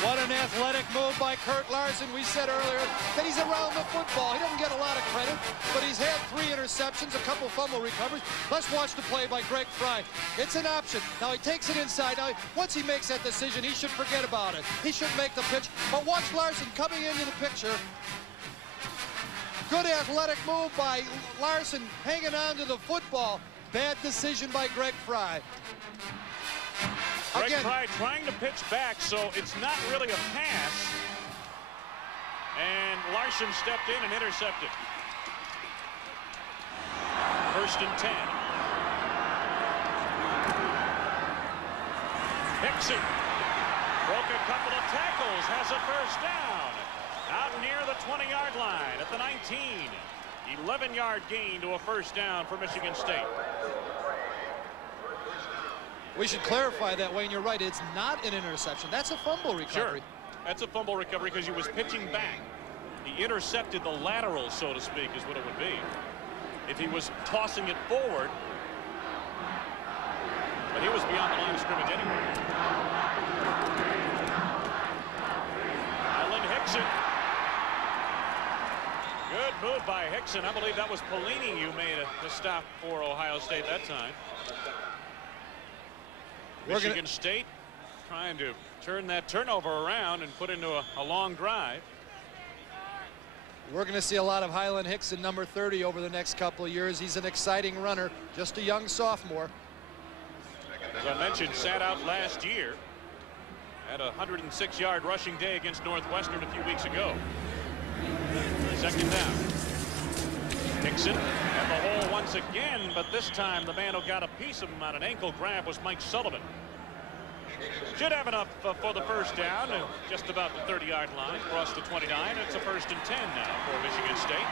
What an athletic move by Kurt Larson. We said earlier that he's around the football. He doesn't get a lot of credit, but he's had 3 interceptions, a couple fumble recoveries. Let's watch the play by Greg Fry. It's an option. Now he takes it inside. Now, once he makes that decision, he should forget about it. He should make the pitch. But watch Larson coming into the picture. Good athletic move by Larson, hanging on to the football. Bad decision by Greg Fry. Greg Fry trying to pitch back, so it's not really a pass. And Larson stepped in and intercepted. First and 10. Hickson broke a couple of tackles, has a first down. Out near the 20-yard line at the 19. 11-yard gain to a first down for Michigan State. We should clarify that, Wayne. You're right. It's not an interception. That's a fumble recovery. Sure. That's a fumble recovery because he was pitching back. He intercepted the lateral, so to speak, is what it would be. If he was tossing it forward, but he was beyond the line of scrimmage anyway. Alan Hickson. Good move by Hickson. I believe that was Pelini who made the stop for Ohio State that time. Michigan State trying to turn that turnover around and put into a long drive. We're going to see a lot of Hyland Hickson, number 30, over the next couple of years. He's an exciting runner, just a young sophomore. As I mentioned, sat out last year. Had a 106-yard rushing day against Northwestern a few weeks ago. Second down. Hickson at the hole once again, but this time the man who got a piece of him on an ankle grab was Mike Sullivan. Should have enough for the first down, just about the 30-yard line, across the 29. It's a first and 10 now for Michigan State.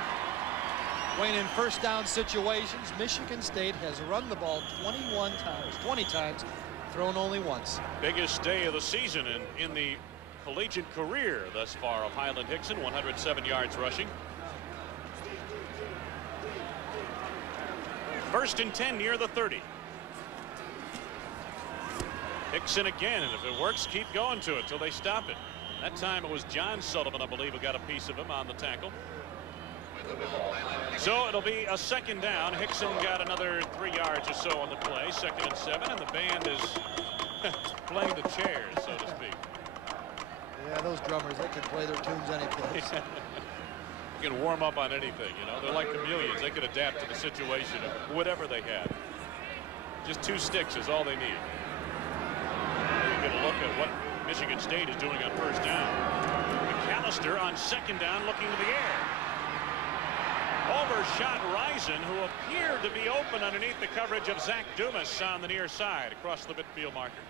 Wayne, in first down situations, Michigan State has run the ball 20 times, thrown only once. Biggest day of the season in the collegiate career thus far of Hyland Hickson, 107 yards rushing. First and 10 near the 30. Hickson again, and if it works, keep going to it till they stop it. That time it was John Sullivan, I believe, who got a piece of him on the tackle. So it'll be a second down. Hickson got another 3 yards or so on the play. Second and 7, and the band is playing the chairs, so to speak. Yeah, those drummers, they can play their tunes any place. You can warm up on anything, you know. They're like chameleons. They can adapt to the situation of whatever they have. Just 2 sticks is all they need. You get a look at what Michigan State is doing on first down. McAllister on second down looking to the air. Overshot Rison, who appeared to be open underneath the coverage of Zach Dumas on the near side across the midfield marker.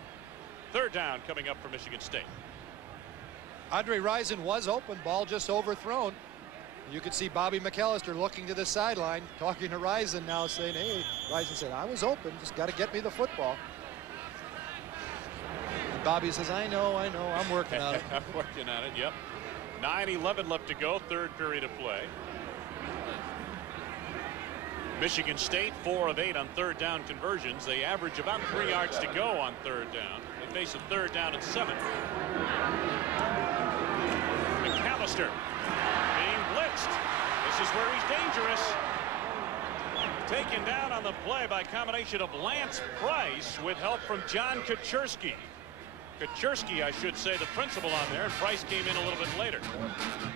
Third down coming up for Michigan State. Andre Rison was open, ball just overthrown. You could see Bobby McAllister looking to the sideline, talking to Rison now, saying, hey, Rison said, I was open, just got to get me the football. And Bobby says, I know, I'm working on it. I'm working on it, yep. 9:11 left to go, third period of play. Michigan State 4 of 8 on third down conversions. They average about 3 yards to go on third down. They face a third down and 7. McAllister being blitzed. This is where he's dangerous. Taken down on the play by a combination of Lance Price with help from John Kaczerski. Kaczerski, I should say, the principal on there, and Price came in a little bit later.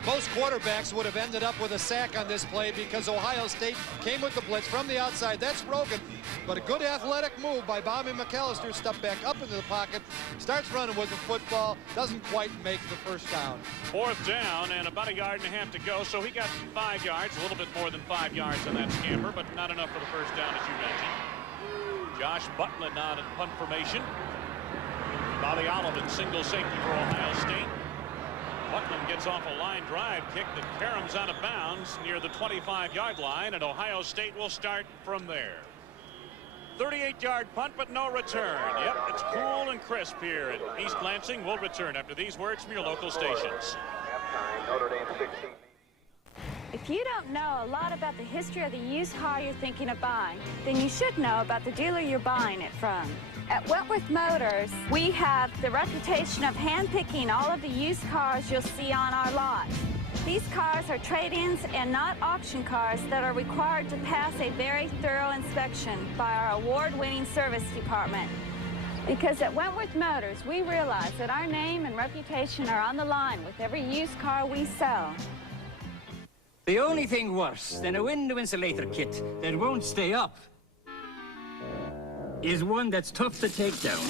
Most quarterbacks would have ended up with a sack on this play because Ohio State came with the blitz from the outside. That's broken, but a good athletic move by Bobby McAllister. Stepped back up into the pocket, starts running with the football, doesn't quite make the first down. 4th down and about 1.5 yards to go, so he got 5 yards, a little bit more than 5 yards on that scamper, but not enough for the first down, as you mentioned. Josh Butland on in punt formation. Bobby Olive in single safety for Ohio State. Butland gets off a line drive kick that caroms out of bounds near the 25-yard line, and Ohio State will start from there. 38-yard punt, but no return. Yep, it's cool and crisp here at East Lansing. We'll return after these words from your local stations. If you don't know a lot about the history of the used car you're thinking of buying, then you should know about the dealer you're buying it from. At Wentworth Motors, we have the reputation of handpicking all of the used cars you'll see on our lot. These cars are trade-ins and not auction cars that are required to pass a very thorough inspection by our award-winning service department. Because at Wentworth Motors, we realize that our name and reputation are on the line with every used car we sell. The only thing worse than a window insulator kit that won't stay up is one that's tough to take down.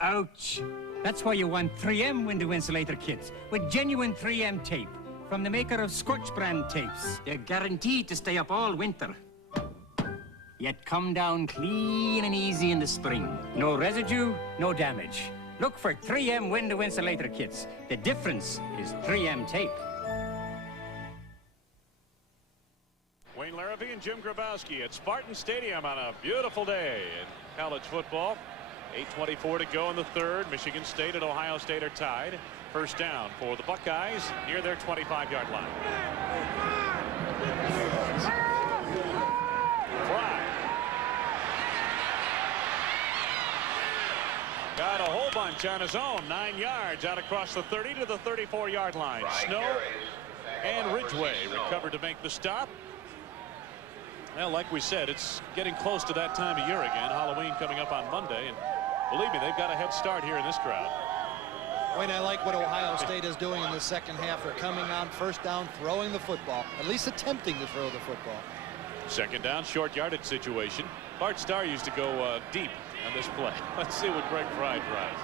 Ouch. That's why you want 3M window insulator kits with genuine 3M tape from the maker of Scotch brand tapes. They're guaranteed to stay up all winter, yet come down clean and easy in the spring. No residue, no damage. Look for 3M window insulator kits. The difference is 3M tape. Wayne Larrivee and Jim Grabowski at Spartan Stadium on a beautiful day in college football. 8:24 to go in the third. Michigan State and Ohio State are tied. First down for the Buckeyes near their 25-yard line. Fry got a whole bunch on his own. 9 yards out across the 30 to the 34-yard line. Snow and Ridgeway recovered to make the stop. Well, like we said, it's getting close to that time of year again. Halloween coming up on Monday, and believe me, they've got a head start here in this crowd. Wayne, I like what Ohio State is doing in the second half. They're coming on first down, throwing the football, at least attempting to throw the football. Second down, short yardage situation. Bart Starr used to go deep on this play. Let's see what Greg Fry tries.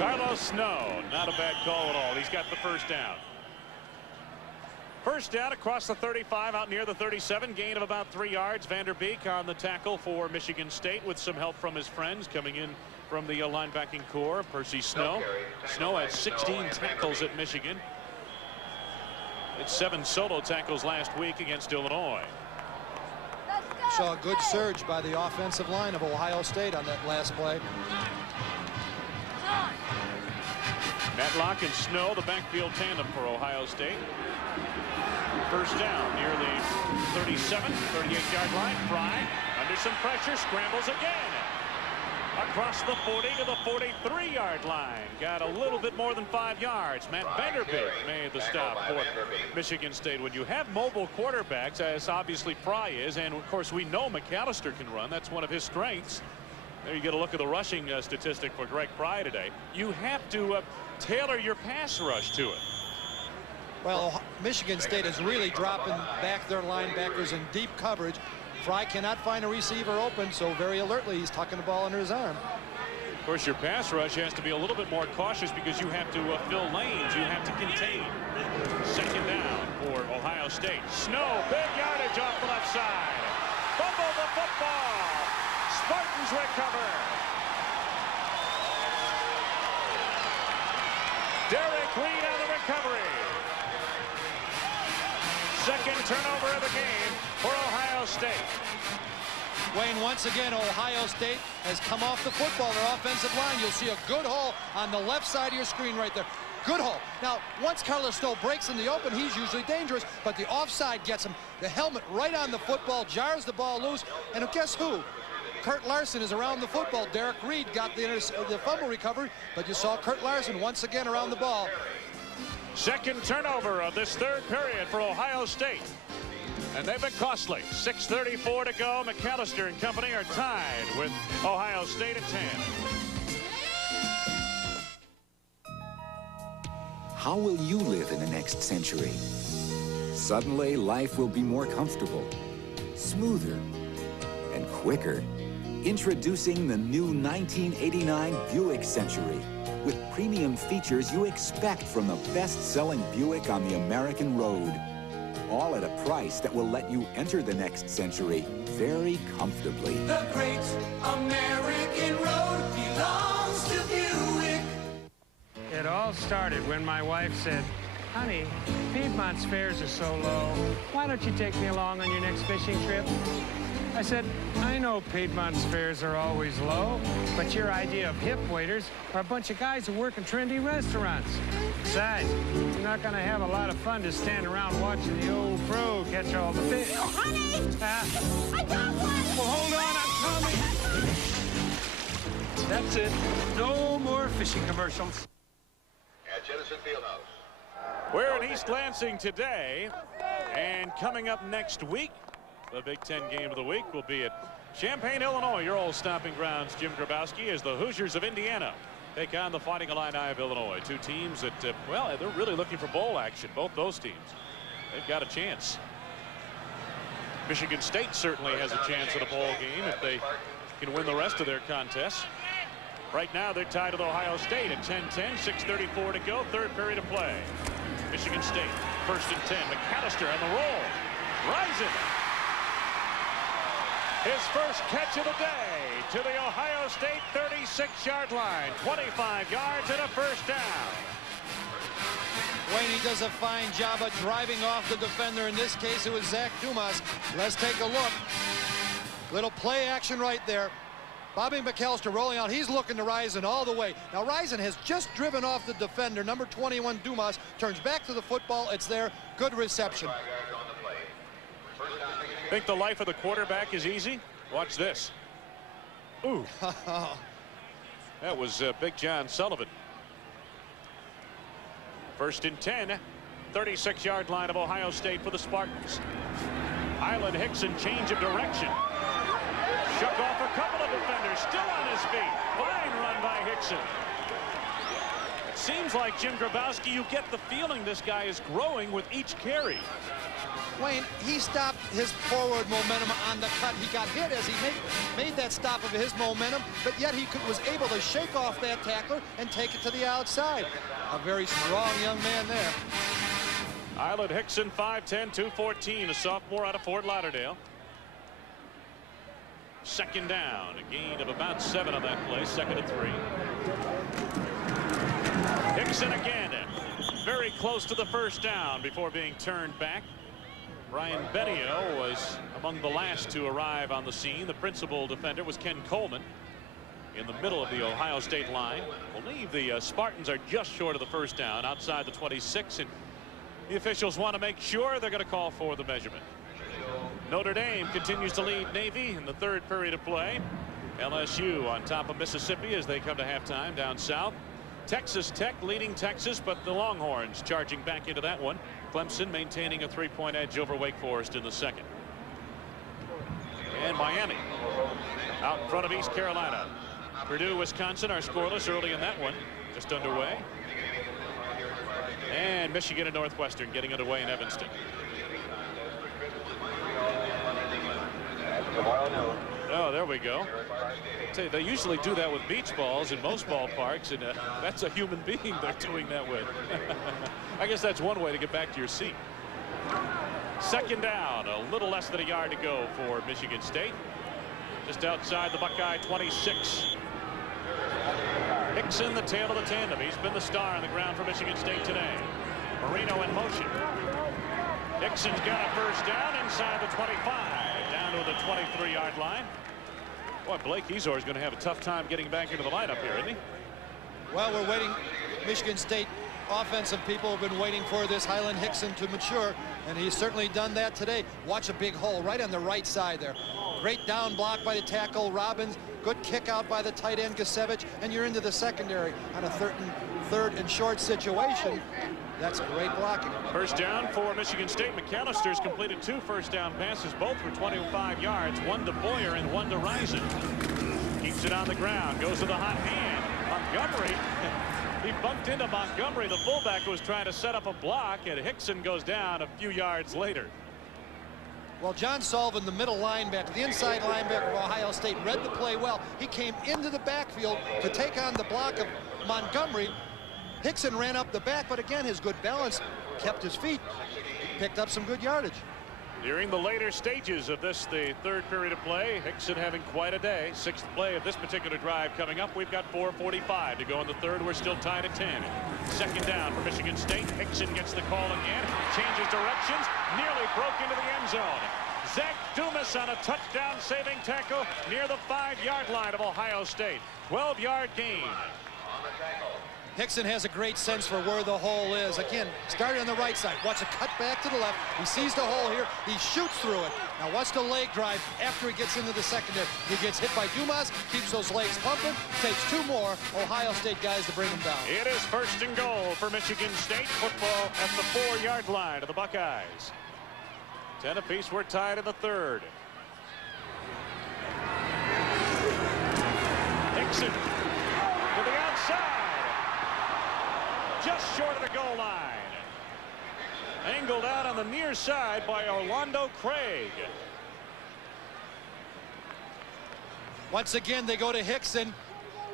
Carlos Snow, not a bad call at all. He's got the first down. First down across the 35 out near the 37. Gain of about 3 yards. Vanderbeek on the tackle for Michigan State with some help from his friends coming in from the linebacking core. Percy Snow. Snow had 16 tackles at Michigan. It's 7 solo tackles last week against Illinois. Saw a good surge by the offensive line of Ohio State on that last play. Matlock and Snow, the backfield tandem for Ohio State. First down near the 37, 38-yard line. Fry under some pressure, scrambles again. Across the 40 to the 43-yard line. Got a little bit more than 5 yards. Matt Vanderbeek made the stop for Michigan State. When you have mobile quarterbacks, as obviously Fry is, and of course we know McAllister can run. That's one of his strengths. There you get a look at the rushing statistic for Greg Fry today. You have to tailor your pass rush to it. Well, Michigan State is really dropping back their linebackers in deep coverage. Fry cannot find a receiver open, so very alertly he's tucking the ball under his arm. Of course, your pass rush has to be a little bit more cautious because you have to fill lanes. You have to contain. Second down for Ohio State. Snow, big yardage off the left side. Fumble the football. Spartans recover. Derek Reed on the recovery. Second turnover of the game for Ohio State. Wayne, once again, Ohio State has come off the football, their offensive line. You'll see a good hole on the left side of your screen right there. Good hole. Now, once Carlos Snow breaks in the open, he's usually dangerous, but the offside gets him. The helmet right on the football, jars the ball loose, and guess who? Kurt Larson is around the football. Derek Reed got the fumble recovery, but you saw Kurt Larson once again around the ball. Second turnover of this third period for Ohio State. And they've been costly. 6:34 to go. McAllister and company are tied with Ohio State at 10. How will you live in the next century? Suddenly, life will be more comfortable, smoother, and quicker. Introducing the new 1989 Buick Century, with premium features you expect from the best-selling Buick on the American road. All at a price that will let you enter the next century very comfortably. The great American road belongs to Buick. It all started when my wife said, "Honey, Piedmont's fares are so low. Why don't you take me along on your next fishing trip?" I said, "I know Piedmont's fares are always low, but your idea of hip waiters are a bunch of guys who work in trendy restaurants. Besides, you're not going to have a lot of fun to stand around watching the old pro catch all the fish." Oh, honey! I got one! Well, hold on, I'm coming. That's it. No more fishing commercials. At Genesis Fieldhouse. We're in East Lansing today, and coming up next week, the Big Ten game of the week will be at Champaign, Illinois, your old stomping grounds, Jim Grabowski, as the Hoosiers of Indiana take on the Fighting Illini of Illinois. Two teams that, well, they're really looking for bowl action, both those teams. They've got a chance. Michigan State certainly has a chance at a bowl game if they can win the rest of their contests. Right now, they're tied with Ohio State at 10-10, 6:34 to go, third period of play. Michigan State, 1st and 10. McAllister on the roll. Rising. His first catch of the day to the Ohio State 36-yard line. 25 yards and a first down. Wayne, he does a fine job of driving off the defender. In this case, it was Zach Dumas. Let's take a look. Little play action right there. Bobby McAllister rolling out. He's looking to Rison all the way. Now, Rison has just driven off the defender. Number 21, Dumas, turns back to the football. It's there. Good reception. Think the life of the quarterback is easy? Watch this. Ooh. That was Big John Sullivan. 1st and 10. 36-yard line of Ohio State for the Spartans. Island Hickson, change of direction. Shook off a couple of defenders, still on his feet. Fine run by Hickson. It seems like, Jim Grabowski, you get the feeling this guy is growing with each carry. Wayne, he stopped his forward momentum on the cut. He got hit as he made that stop of his momentum, but yet he was able to shake off that tackler and take it to the outside. A very strong young man there. Island Hickson, 5'10", 214, a sophomore out of Fort Lauderdale. 2nd down, a gain of about 7 on that play, 2nd and 3. Hickson again, very close to the first down before being turned back. Brian Benio was among the last to arrive on the scene. The principal defender was Ken Coleman in the middle of the Ohio State line. I believe the Spartans are just short of the first down outside the 26, and the officials want to make sure they're going to call for the measurement. Notre Dame continues to lead Navy in the 3rd period of play. LSU on top of Mississippi as they come to halftime down south. Texas Tech leading Texas, but the Longhorns charging back into that one. Clemson maintaining a 3-point edge over Wake Forest in the 2nd. And Miami out in front of East Carolina. Purdue, Wisconsin are scoreless early in that one, just underway. And Michigan and Northwestern getting underway in Evanston. Oh, there we go. Tell you, they usually do that with beach balls in most ballparks, and that's a human being they're doing that with. I guess that's one way to get back to your seat. 2nd down, a little less than a yard to go for Michigan State. Just outside the Buckeye 26. Hickson, the tail of the tandem. He's been the star on the ground for Michigan State today. Marino in motion. Hickson's got a first down inside the 25, down to the 23-yard line. Boy, Blake Ezor is going to have a tough time getting back into the lineup here, isn't he? Well, we're waiting. Michigan State offensive people have been waiting for this Highland Hickson to mature, and he's certainly done that today. Watch a big hole right on the right side there. Great down block by the tackle Robbins. Good kick out by the tight end Gusevich, and you're into the secondary on a third and short situation. That's great blocking. First down for Michigan State. McAllister's completed 2 first-down passes, both for 25 yards, one to Boyer and one to Rison. Keeps it on the ground, goes to the hot hand. Montgomery, he bumped into Montgomery. The fullback who was trying to set up a block, and Hickson goes down a few yards later. Well, John Sullivan, the middle linebacker, the inside linebacker of Ohio State, read the play well. He came into the backfield to take on the block of Montgomery. Hickson ran up the back, but again, his good balance kept his feet. He picked up some good yardage. During the later stages of this, the third period of play, Hickson having quite a day. 6th play of this particular drive coming up. We've got 4:45 to go in the third. We're still tied at 10. Second down for Michigan State. Hickson gets the call again. Changes directions. Nearly broke into the end zone. Zach Dumas on a touchdown saving tackle near the 5-yard line of Ohio State. 12-yard gain. Hickson has a great sense for where the hole is. Again, started on the right side. Watch a cut back to the left. He sees the hole here. He shoots through it. Now watch the leg drive after he gets into the secondary. He gets hit by Dumas, keeps those legs pumping, takes 2 more Ohio State guys to bring him down. It is 1st and goal for Michigan State. Football at the 4-yard line of the Buckeyes. 10 apiece. We're tied in the third. Hickson to the outside. Just short of the goal line. Angled out on the near side by Orlando Craig. Once again, they go to Hickson,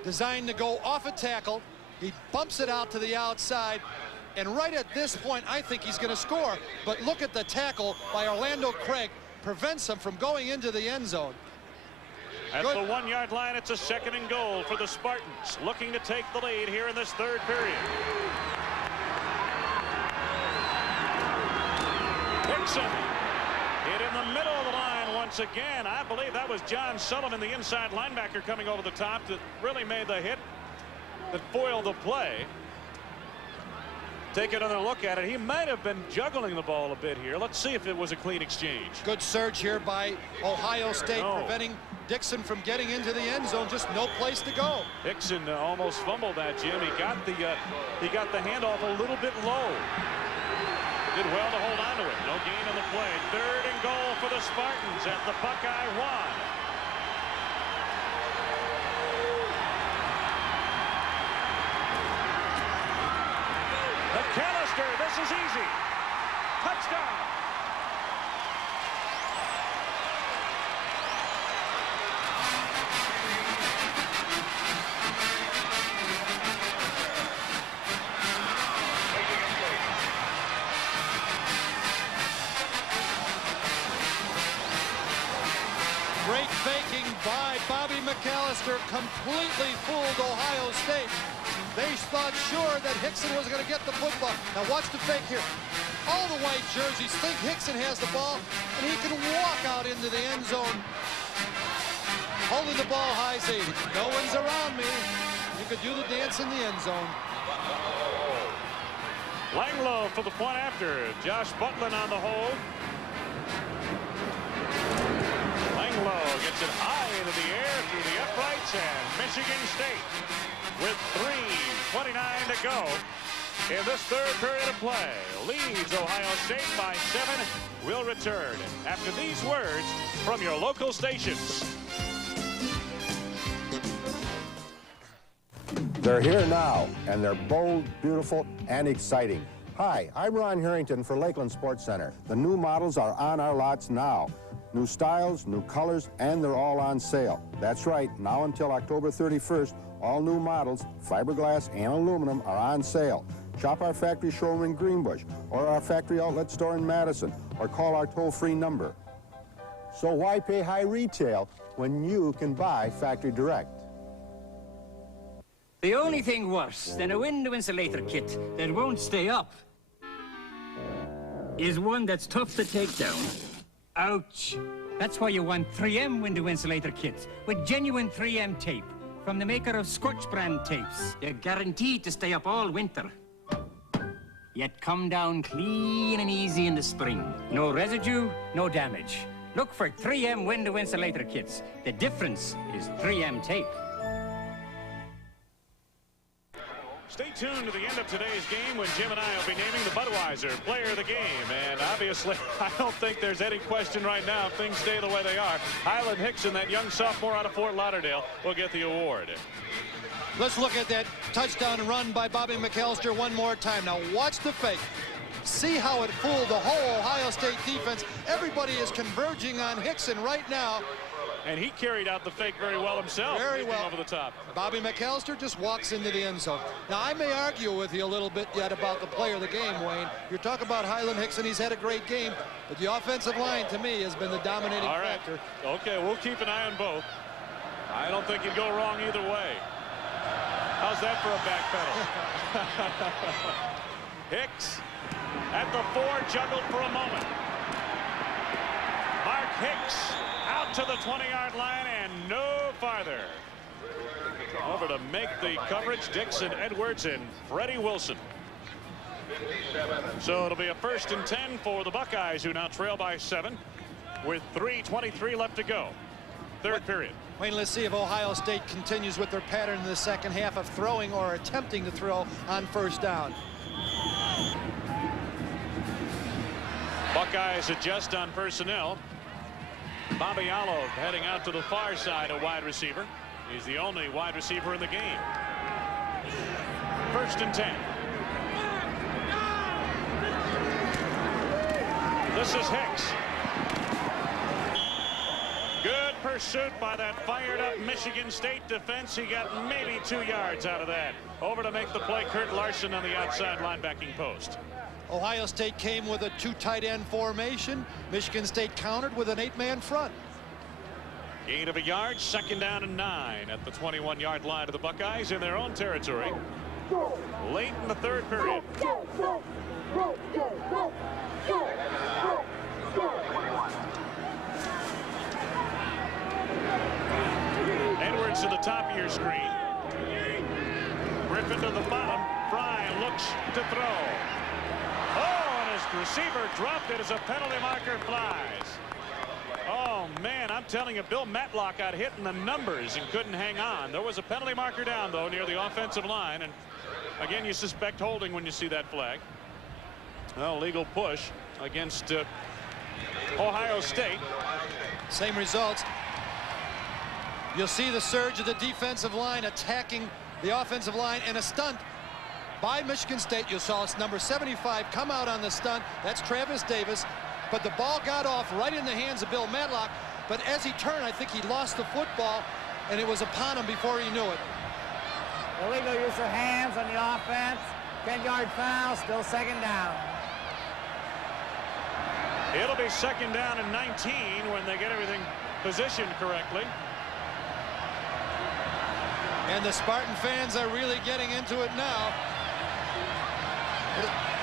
designed to go off a tackle. He bumps it out to the outside. And right at this point, I think he's going to score. But look at the tackle by Orlando Craig. Prevents him from going into the end zone. At the 1-yard line, it's a 2nd and goal for the Spartans, looking to take the lead here in this third period. Hickson hit in the middle of the line once again. I believe that was John Sullivan, the inside linebacker, coming over the top that really made the hit that foiled the play. Take another look at it. He might have been juggling the ball a bit here. Let's see if it was a clean exchange. Good surge here by Ohio State, preventing Dixon from getting into the end zone. Just no place to go. Hickson almost fumbled that, Jim. He got the handoff a little bit low. Did well to hold on to it. No gain on the play. 3rd and goal for the Spartans at the Buckeye 1. McAllister, this is easy. Touchdown. Great faking by Bobby McAllister completely fooled Ohio State. They thought sure that Hickson was going to get the football. Now watch the fake here. All the white jerseys think Hickson has the ball, and he can walk out into the end zone. Holding the ball high, saying, no one's around me. You could do the dance in the end zone. Langloh for the point after. Josh Butlin on the hold. Langloh gets it high into the air through the uprights, and Michigan State with 3:29 to go in this third period of play leads Ohio State by 7. We'll return after these words from your local stations. They're here now, and they're bold, beautiful, and exciting. Hi, I'm Ron Harrington for Lakeland Sports Center. The new models are on our lots now. New styles, new colors, and they're all on sale. That's right, now until October 31st, all new models, fiberglass and aluminum, are on sale. Shop our factory showroom in Greenbush, or our factory outlet store in Madison, or call our toll-free number. So why pay high retail when you can buy factory direct? The only thing worse than a window insulator kit that won't stay up is one that's tough to take down. Ouch! That's why you want 3M window insulator kits with genuine 3M tape from the maker of Scotch brand tapes. They're guaranteed to stay up all winter, yet come down clean and easy in the spring. No residue, no damage. Look for 3M window insulator kits. The difference is 3M tape. Stay tuned to the end of today's game when Jim and I will be naming the Budweiser Player of the Game. And obviously, I don't think there's any question right now if things stay the way they are. Hyland Hickson, that young sophomore out of Fort Lauderdale, will get the award. Let's look at that touchdown run by Bobby McAllister one more time. Now watch the fake. See how it fooled the whole Ohio State defense. Everybody is converging on Hickson right now. And he carried out the fake very well himself. Very well. Over the top. Bobby McAllister just walks into the end zone. Now, I may argue with you a little bit yet about the player of the game, Wayne. You're talking about Hyland Hickson. He's had a great game. But the offensive line, to me, has been the dominating factor. Okay, we'll keep an eye on both. I don't think you'd go wrong either way. How's that for a back pedal? Hicks at the 4, juggled for a moment. Mark Hicks out to the 20-yard line and no farther. Over to make the coverage, Dixon, Edwards, and Freddie Wilson. So it'll be a 1st and 10 for the Buckeyes, who now trail by 7 with 3:23 left to go. Third period. Wayne, let's see if Ohio State continues with their pattern in the second half of throwing or attempting to throw on first down. Buckeyes adjust on personnel. Bobby Olive heading out to the far side, a wide receiver. He's the only wide receiver in the game. 1st and 10. This is Hicks. Good pursuit by that fired up Michigan State defense. He got maybe 2 yards out of that. Over to make the play, Kurt Larson on the outside linebacking post. Ohio State came with a 2 tight end formation. Michigan State countered with an 8-man front. Gain of a yard, 2nd down and 9 at the 21-yard line of the Buckeyes in their own territory. Late in the third period. Edwards to the top of your screen. Griffin to the bottom. Fry looks to throw. Oh, and his receiver dropped it as a penalty marker flies. Oh, man, I'm telling you, Bill Matlock got hit in the numbers and couldn't hang on. There was a penalty marker down, though, near the offensive line. And, again, you suspect holding when you see that flag. Well, legal push against Ohio State. Same results. You'll see the surge of the defensive line attacking the offensive line, and a stunt by Michigan State. You saw number 75 come out on the stunt. That's Travis Davis. But the ball got off right in the hands of Bill Matlock. But as he turned, I think he lost the football, and it was upon him before he knew it. Illegal use of hands on the offense. 10-yard foul, still 2nd down. It'll be 2nd down and 19 when they get everything positioned correctly. And the Spartan fans are really getting into it now.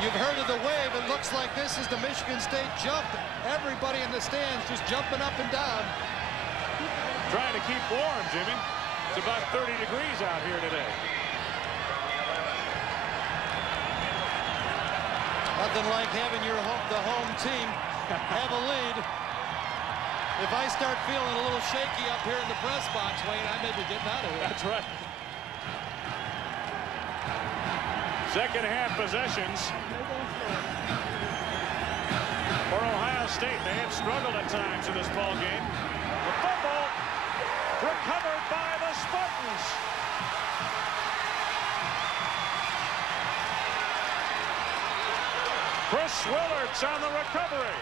You've heard of the wave. It looks like this is the Michigan State jump. Everybody in the stands just jumping up and down. Trying to keep warm, Jimmy. It's about 30 degrees out here today. Nothing like having the home team have a lead. If I start feeling a little shaky up here in the press box, Wayne, I may be getting out of here. That's right. Second half possessions for Ohio State. They have struggled at times in this ball game. The fumble recovered by the Spartans. Chris Willards on the recovery.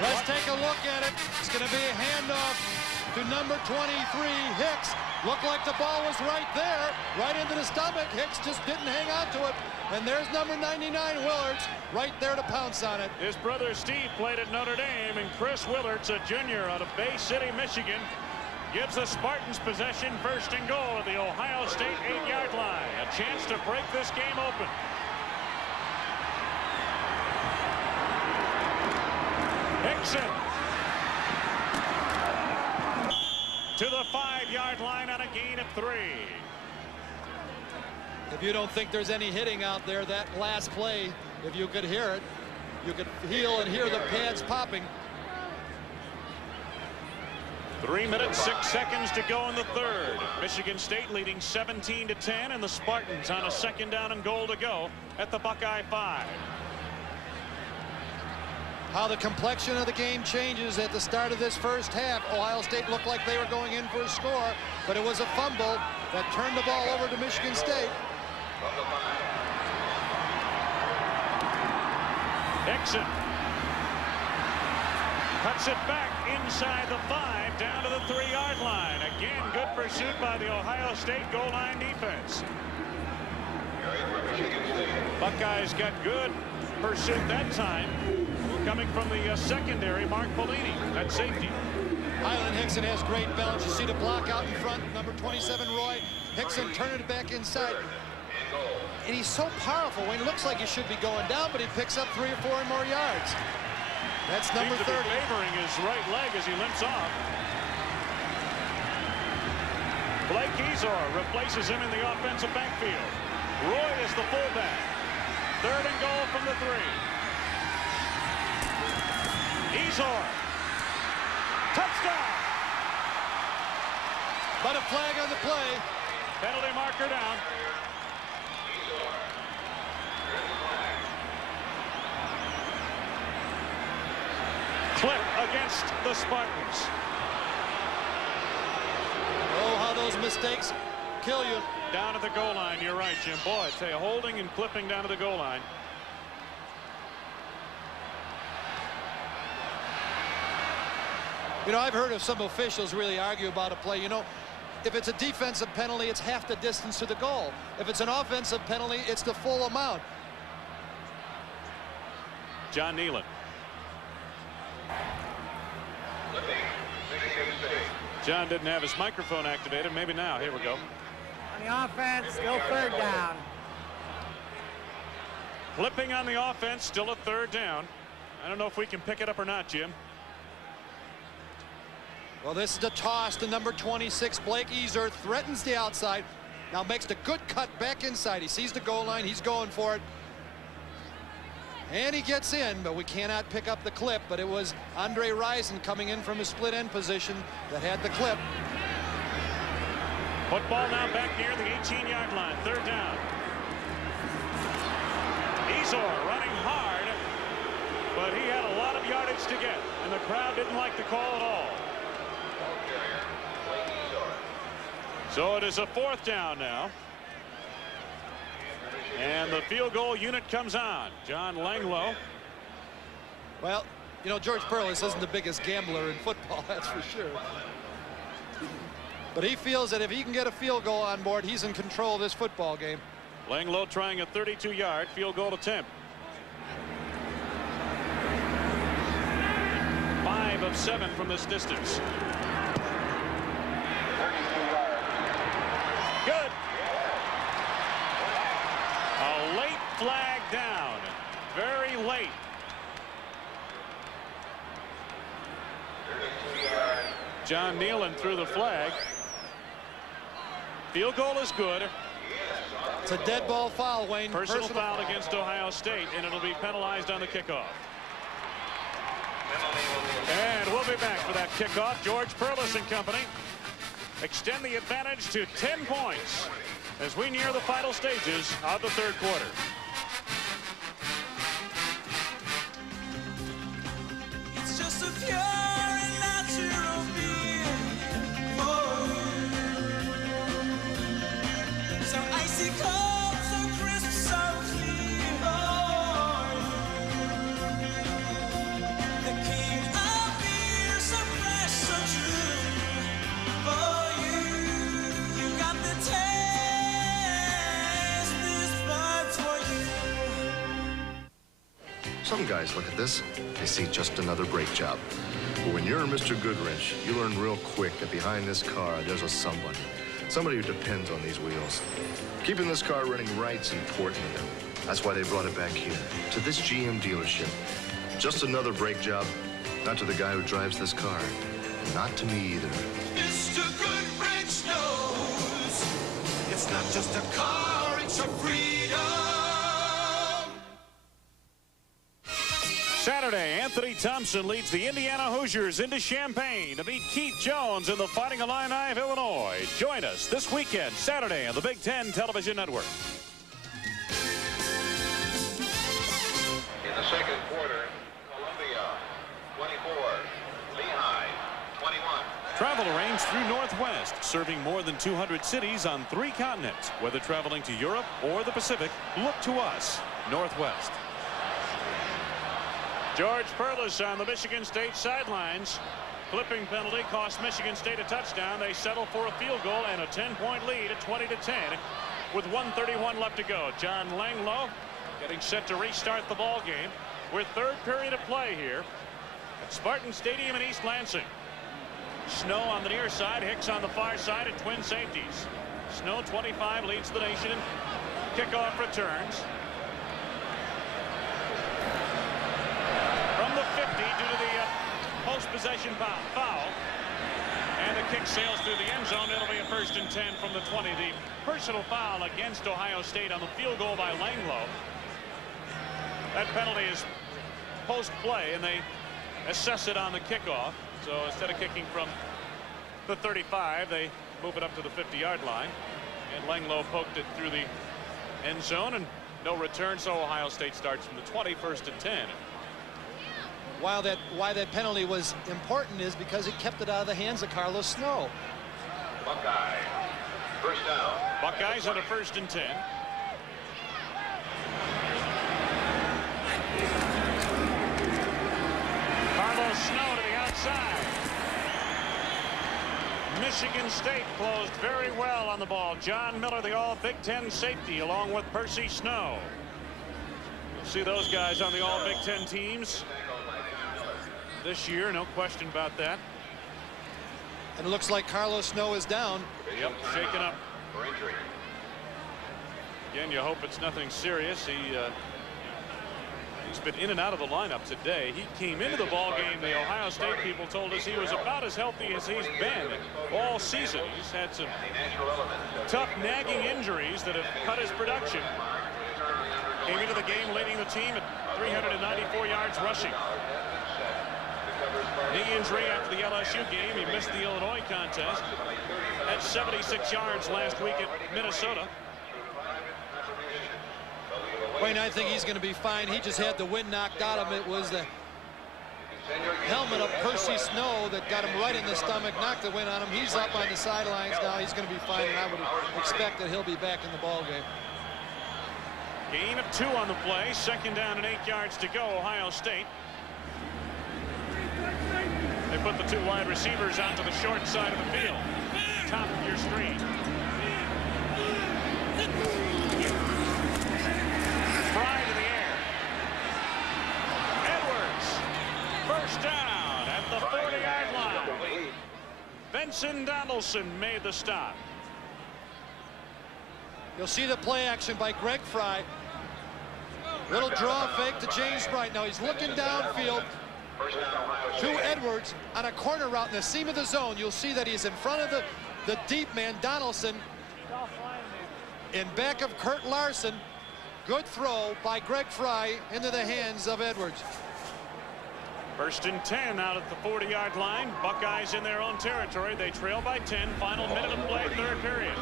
Let's take a look at it. It's going to be a handoff to number 23, Hicks. Looked like the ball was right there, right into the stomach. Hicks just didn't hang on to it. And there's number 99, Willards, right there to pounce on it. His brother Steve played at Notre Dame, and Chris Willards, a junior out of Bay City, Michigan, gives the Spartans possession, 1st and goal at the Ohio State 8-yard line. A chance to break this game open. Hickson to the 5-yard line on a gain of 3. If you don't think there's any hitting out there, that last play, if you could hear it, you could feel and hear the pads popping. 3 minutes, 6 seconds to go in the third. Michigan State leading 17-10, and the Spartans on a 2nd down and goal to go at the Buckeye 5. How the complexion of the game changes at the start of this first half. Ohio State looked like they were going in for a score, but it was a fumble that turned the ball over to Michigan State. Dixon cuts it back inside the 5, down to the 3-yard line. Again, good pursuit by the Ohio State goal line defense. Buckeyes got good pursuit that time, coming from the secondary, Mark Polini at safety. Hyland Hickson has great balance. You see the block out in front, number 27, Roy. Hickson turning it back inside. And he's so powerful when it looks like he should be going down, but he picks up 3 or 4 more yards. That's number 30. Seems to be favoring his right leg as he limps off. Blake Ezor replaces him in the offensive backfield. Roy is the fullback. 3rd and goal from the 3. Ezor. Touchdown. But a flag on the play. Penalty marker down. Clip against the Spartans. Oh, how those mistakes kill you. Down at the goal line, you're right, Jim. Boy, I tell you, holding and clipping down to the goal line. You know, I've heard of some officials really argue about a play. You know, if it's a defensive penalty, it's half the distance to the goal. If it's an offensive penalty, it's the full amount. John Nealon. John didn't have his microphone activated. Maybe now. Here we go. On the offense, still 3rd down. Flipping on the offense, still a 3rd down. I don't know if we can pick it up or not, Jim. Well, this is the toss to number 26. Blake Ezor threatens the outside. Now makes the good cut back inside. He sees the goal line. He's going for it. And he gets in, but we cannot pick up the clip. But it was Andre Rison coming in from a split end position that had the clip. Football now back near the 18-yard line. 3rd down. Ezor running hard, but he had a lot of yardage to get, and the crowd didn't like the call at all. So it is a 4th down now. And the field goal unit comes on. John Langlow. Well, you know, George Perlis isn't the biggest gambler in football, that's for sure. But he feels that if he can get a field goal on board, he's in control of this football game. Langlow trying a 32-yard field goal attempt. 5 of 7 from this distance. Good. A late flag down. Very late. John Nealon threw the flag. Field goal is good. It's a dead ball foul, Wayne. Personal foul against Ohio State, and it'll be penalized on the kickoff. And we'll be back for that kickoff. George Perlis and company extend the advantage to 10 points as we near the final stages of the 3rd quarter. It's just a pure and natural being for you. So icy cold, so crisp, so clear for you. The king of beer, so fresh, so true for you. You got the taste, this blood's for you. Some guys look at this, they see just another brake job. But when you're Mr. Goodwrench, you learn real quick that behind this car, there's a somebody. Somebody who depends on these wheels. Keeping this car running right's important to them. That's why they brought it back here, to this GM dealership. Just another brake job, not to the guy who drives this car. Not to me either. Mr. Goodwrench knows it's not just a car, it's a freedom. Saturday, Anthony Thompson leads the Indiana Hoosiers into Champaign to meet Keith Jones in the Fighting Illini of Illinois. Join us this weekend, Saturday, on the Big Ten Television Network. In the second quarter, Columbia 24, Lehigh 21. Travel arranged through Northwest, serving more than 200 cities on 3 continents. Whether traveling to Europe or the Pacific, look to us, Northwest. George Perlis on the Michigan State sidelines. Clipping penalty cost Michigan State a touchdown. They settle for a field goal and a 10-point lead at 20-10 with 1:31 left to go. John Langlow getting set to restart the ball game. We're third period of play here at Spartan Stadium in East Lansing. Snow on the near side, Hicks on the far side at twin safeties. Snow 25 leads the nation in kickoff returns. From the 50 due to the post-possession foul. And the kick sails through the end zone. It'll be a 1st and 10 from the 20. The personal foul against Ohio State on the field goal by Langlow. That penalty is post-play, and they assess it on the kickoff. So instead of kicking from the 35, they move it up to the 50-yard line. And Langlow poked it through the end zone, and no return, so Ohio State starts from the 20, 1st and 10. Why that penalty was important is because it kept it out of the hands of Carlos Snow. Buckeye, first down. Buckeyes on a 1st and 10. Carlos Snow to the outside. Michigan State closed very well on the ball. John Miller, the all Big Ten safety, along with Percy Snow. You'll see those guys on the all Big Ten teams this year, no question about that. And it looks like Carlos Snow is down. Yep, shaken up. Again, you hope it's nothing serious. He's been in and out of the lineup today. He came into the ball game. The Ohio State people told us he was about as healthy as he's been all season. He's had some tough nagging injuries that have cut his production. Came into the game leading the team at 394 yards rushing. Knee injury after the LSU game. He missed the Illinois contest. Had 76 yards last week at Minnesota. Wayne, I think he's going to be fine. He just had the wind knocked out of him. It was the helmet of Percy Snow that got him right in the stomach, knocked the wind on him. He's up on the sidelines now. He's going to be fine, and I would expect that he'll be back in the ball game. Gain of 2 on the play. 2nd down and 8 yards to go, Ohio State. They put the 2 wide receivers out to the short side of the field. Top of your screen. Fry to the air. Edwards. 1st down at the 40-yard line. Benson Donaldson made the stop. You'll see the play action by Greg Fry. Little draw fake to James Bright. Now he's looking downfield to Edwards on a corner route in the seam of the zone. You'll see that he's in front of the deep man, Donaldson, in back of Kurt Larson. Good throw by Greg Fry into the hands of Edwards. 1st and 10 out at the 40-yard line. Buckeyes in their own territory. They trail by 10. Final minute of play, 3rd period.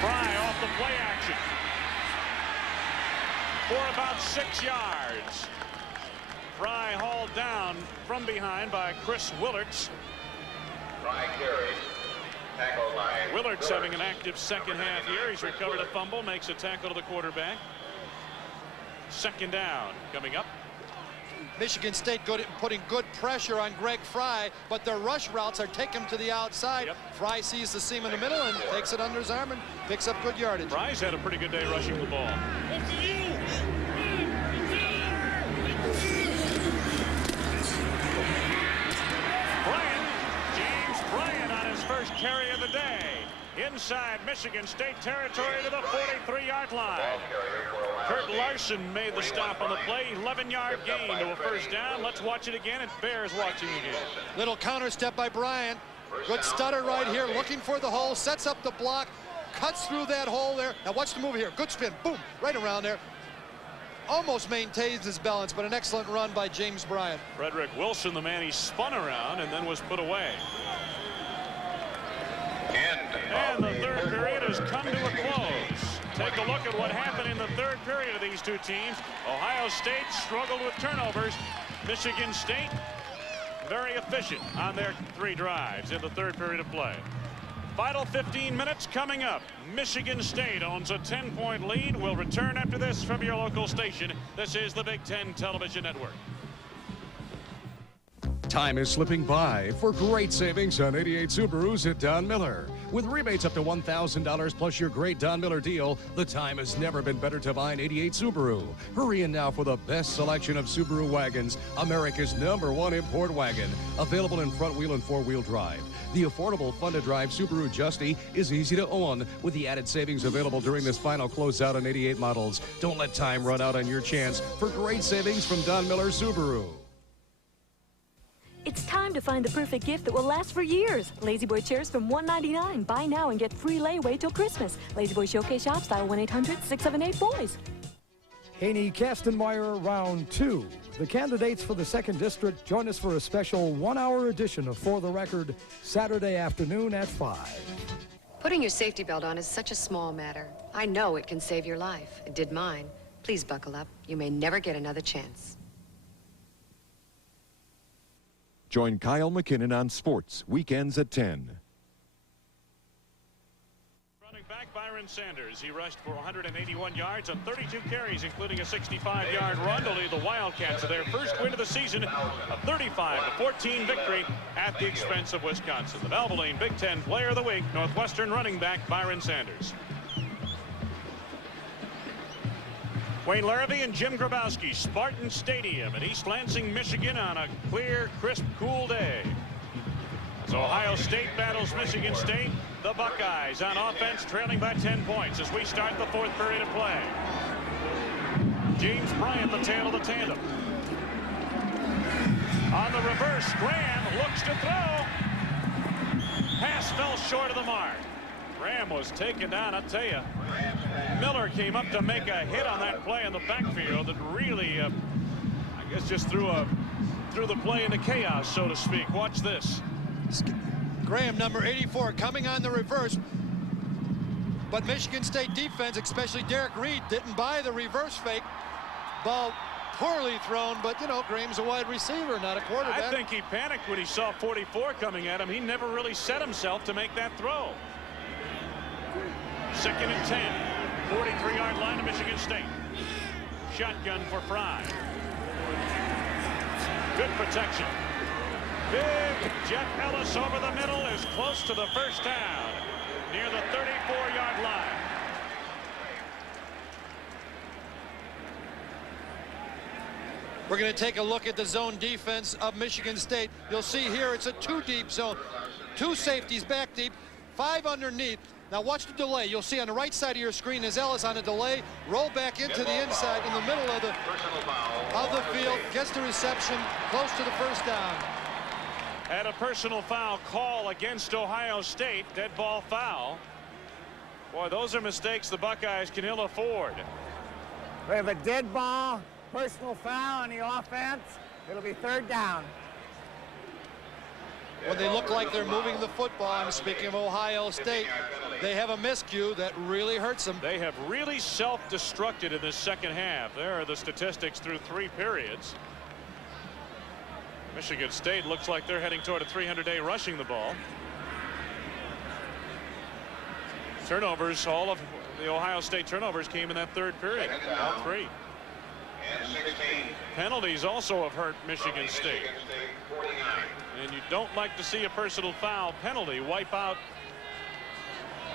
Fry off the play action for about 6 yards. Fry hauled down from behind by Chris Willards. Fry carries. Tackle by Willards having an active 2nd half here. He's recovered a fumble, makes a tackle to the quarterback. 2nd down coming up. Michigan State good at putting good pressure on Greg Fry, but their rush routes are taking him to the outside. Yep. Fry sees the seam in the middle and takes it under his arm and picks up good yardage. Fry's had a pretty good day rushing the ball. James Bryant on his 1st carry of the day. Inside Michigan State territory to the 43-yard line. Kurt Larson made the stop on the play. 11-yard gain to a 1st down. Let's watch it again. It bears watching again. Little counter step by Bryant. Good stutter right here, looking for the hole, sets up the block. cuts through that hole there. Now watch the move here. Good spin. Boom. Right around there. Almost maintains his balance, but an excellent run by James Bryant. Frederick Wilson, the man he spun around and then was put away. And the third period has come to a close. Take a look at what happened in the third period of these two teams. Ohio State struggled with turnovers. Michigan State very efficient on their 3 drives in the third period of play. Final 15 minutes coming up. Michigan State owns a 10-point lead. We'll return after this from your local station. This is the Big Ten Television Network. Time is slipping by for great savings on 88 Subarus at Don Miller. With rebates up to $1,000 plus your great Don Miller deal, the time has never been better to buy an 88 Subaru. Hurry in now for the best selection of Subaru wagons, America's #1 import wagon, available in front wheel and 4-wheel drive. The affordable, fun-to-drive Subaru Justy is easy to own with the added savings available during this final closeout on 88 models. Don't let time run out on your chance for great savings from Don Miller Subaru. It's time to find the perfect gift that will last for years. La-Z-Boy chairs from $199. Buy now and get free layaway till Christmas. La-Z-Boy Showcase Shop, style 1-800-678-BOYS. Haney Kastenmeier Round 2. The candidates for the 2nd District join us for a special 1-hour edition of For the Record, Saturday afternoon at 5. Putting your safety belt on is such a small matter. I know it can save your life. It did mine. Please buckle up. You may never get another chance. Join Kyle McKinnon on Sports, weekends at 10. Running back Byron Sanders. He rushed for 181 yards on 32 carries, including a 65-yard run to lead the Wildcats to their first win of the season, a 35-14 victory at the expense of Wisconsin. The Valvoline Big Ten Player of the Week, Northwestern running back Byron Sanders. Wayne Larrivee and Jim Grabowski, Spartan Stadium in East Lansing, Michigan on a clear, crisp, cool day. As Ohio State battles Michigan State, the Buckeyes on offense trailing by 10 points as we start the 4th period of play. James Bryant, the tail of the tandem. On the reverse, Graham looks to throw. Pass fell short of the mark. Graham was taken down, I tell you. Miller came up to make a hit on that play in the backfield that really, I guess, just threw the play into chaos, so to speak. Watch this. Graham, number 84, coming on the reverse. But Michigan State defense, especially Derek Reed, didn't buy the reverse fake. Ball poorly thrown, but, you know, Graham's a wide receiver, not a quarterback. I think he panicked when he saw 44 coming at him. He never really set himself to make that throw. 2nd and 10. 43-yard line of Michigan State. Shotgun for Fry. Good protection. Big Jeff Ellis over the middle is close to the first down near the 34-yard line. We're going to take a look at the zone defense of Michigan State. You'll see here it's a 2-deep zone. 2 safeties back deep, 5 underneath. Now watch the delay. You'll see on the right side of your screen is Ellis on a delay. Roll back into the inside in the middle of the field. Gets the reception close to the first down. And a personal foul call against Ohio State. Dead ball foul. Boy, those are mistakes the Buckeyes can ill afford. We have a dead ball, personal foul on the offense. It'll be 3rd down. When they look like they're moving the football, I'm speaking of Ohio State, they have a miscue that really hurts them. They have really self-destructed in this second half. There are the statistics through 3 periods. Michigan State looks like they're heading toward a 300-day rushing the ball. Turnovers, all of the Ohio State turnovers came in that 3rd period. All 3. Penalties also have hurt Michigan State. And you don't like to see a personal foul penalty wipe out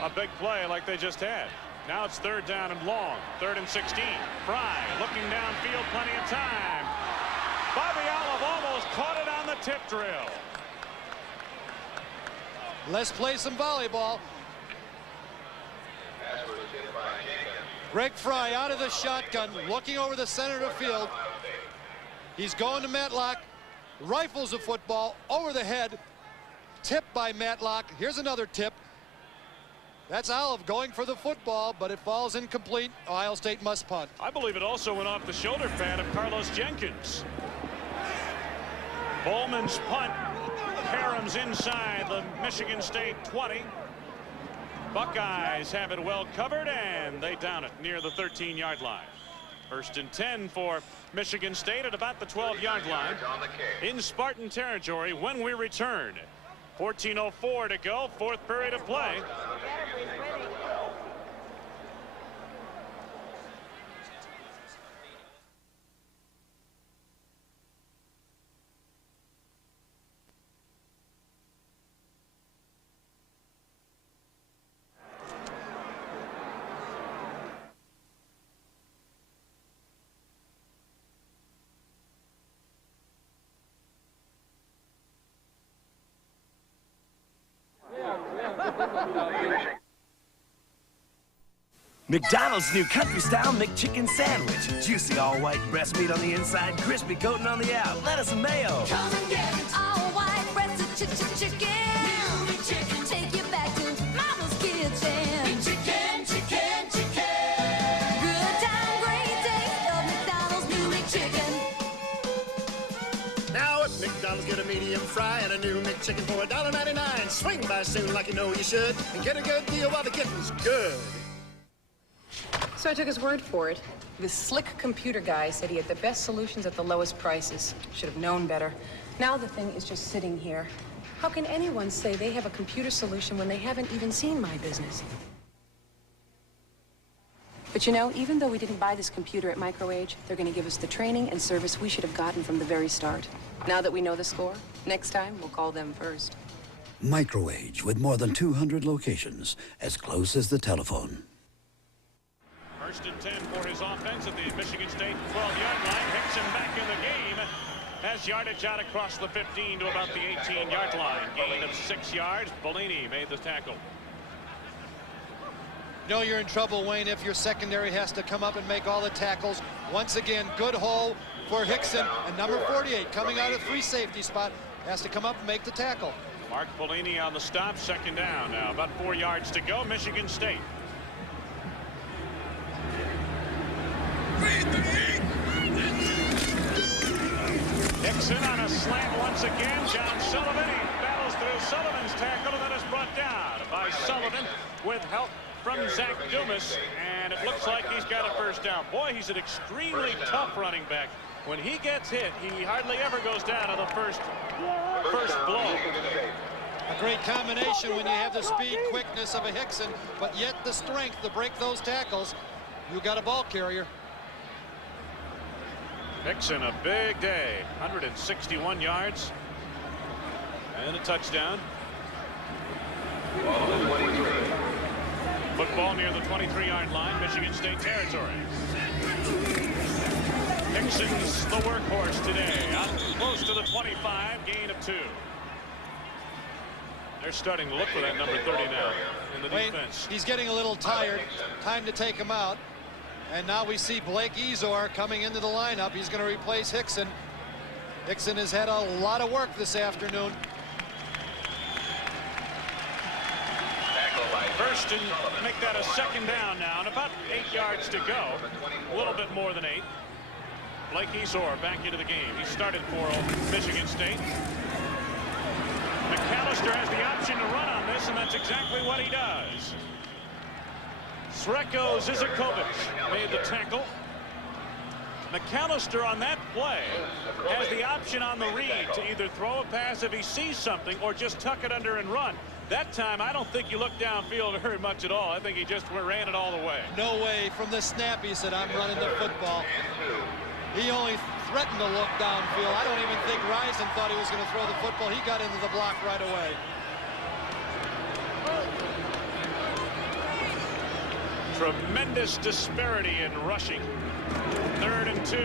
a big play like they just had. Now it's 3rd down and long. 3rd and 16. Fry looking downfield, plenty of time. Bobby Olive almost caught it on the tip drill. Let's play some volleyball. Greg Fry out of the shotgun, looking over the center of the field. He's going to Matlock. Rifles the football over the head. Tipped by Matlock. Here's another tip. That's Olive going for the football, but it falls incomplete. Ohio State must punt. I believe it also went off the shoulder pad of Carlos Jenkins. Bowman's punt. Parham's inside the Michigan State 20. Buckeyes have it well covered, and they down it near the 13-yard line. 1st and 10 for Michigan State at about the 12-yard line in Spartan territory when we return. 14:04 to go, 4th period of play. McDonald's new country-style McChicken sandwich. Juicy all-white breast meat on the inside, crispy coating on the out, lettuce and mayo. Come and get all-white breasted chicken. New McChicken. Take you back to Mama's kitchen. McChicken, chicken, chicken. Good time, great taste of McDonald's new McChicken. Now at McDonald's, get a medium fry and a new McChicken for $1.99. Swing by soon like you know you should and get a good deal while the getting's good. So I took his word for it. This slick computer guy said he had the best solutions at the lowest prices. Should have known better. Now the thing is just sitting here. How can anyone say they have a computer solution when they haven't even seen my business? But you know, even though we didn't buy this computer at MicroAge, they're going to give us the training and service we should have gotten from the very start. Now that we know the score, next time we'll call them first. MicroAge, with more than 200 locations, as close as the telephone. 1st and 10 for his offense at the Michigan State 12-yard line. Hickson back in the game. Has yardage out across the 15 to about the 18-yard line. Gain of 6 yards. Bellini made the tackle. You know you're in trouble, Wayne, if your secondary has to come up and make all the tackles. Once again, good hole for Hickson. And number 48 coming out of free safety spot has to come up and make the tackle. Mark Bellini on the stop. 2nd down now. About 4 yards to go. Michigan State. Hickson on a slant once again. John Sullivan. He battles through Sullivan's tackle and then is brought down by Sullivan with help from Zach Dumas. And it looks like he's got a 1st down. Boy, he's an extremely tough running back. When he gets hit, he hardly ever goes down on the first blow. A great combination when you have the speed, quickness of a Hickson, but yet the strength to break those tackles. You got a ball carrier. Hickson, a big day. 161 yards and a touchdown. Football near the 23-yard line, Michigan State territory. Hickson's the workhorse today. Up close to the 25, gain of 2. They're starting to look for that number 30 now in the defense. He's getting a little tired. Time to take him out. And now we see Blake Ezor coming into the lineup. He's going to replace Hickson. Hickson has had a lot of work this afternoon. 1st and make that a 2nd down now, and about 8 yards to go. A little bit more than 8. Blake Ezor back into the game. He started for Michigan State. McAllister has the option to run on this, and that's exactly what he does. Sreko Zizakovic made the tackle. McAllister on that play has the option on the read to either throw a pass if he sees something or just tuck it under and run. That time, I don't think you looked downfield very much at all. I think he just ran it all the way. No way. From the snap, he said, I'm running the football. He only threatened to look downfield. I don't even think Rison thought he was going to throw the football. He got into the block right away. Tremendous disparity in rushing. 3rd and 2.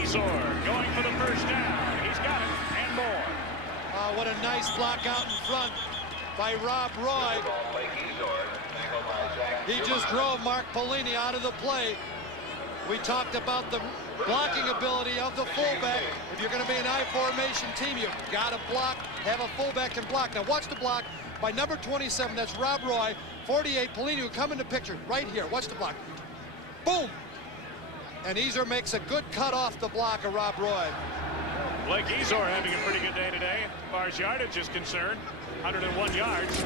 Ezor going for the 1st down. He's got it and more. What a nice block out in front by Rob Roy. He just drove Mark Bellini out of the play. We talked about the blocking ability of the fullback. If you're going to be an I formation team, you've got to block, have a fullback can block. Now watch the block by number 27. That's Rob Roy. 48, Pelini, who come in the picture right here. Watch the block. Boom! And Ezor makes a good cut off the block of Rob Roy. Blake Ezor having a pretty good day today as far as yardage is concerned. 101 yards.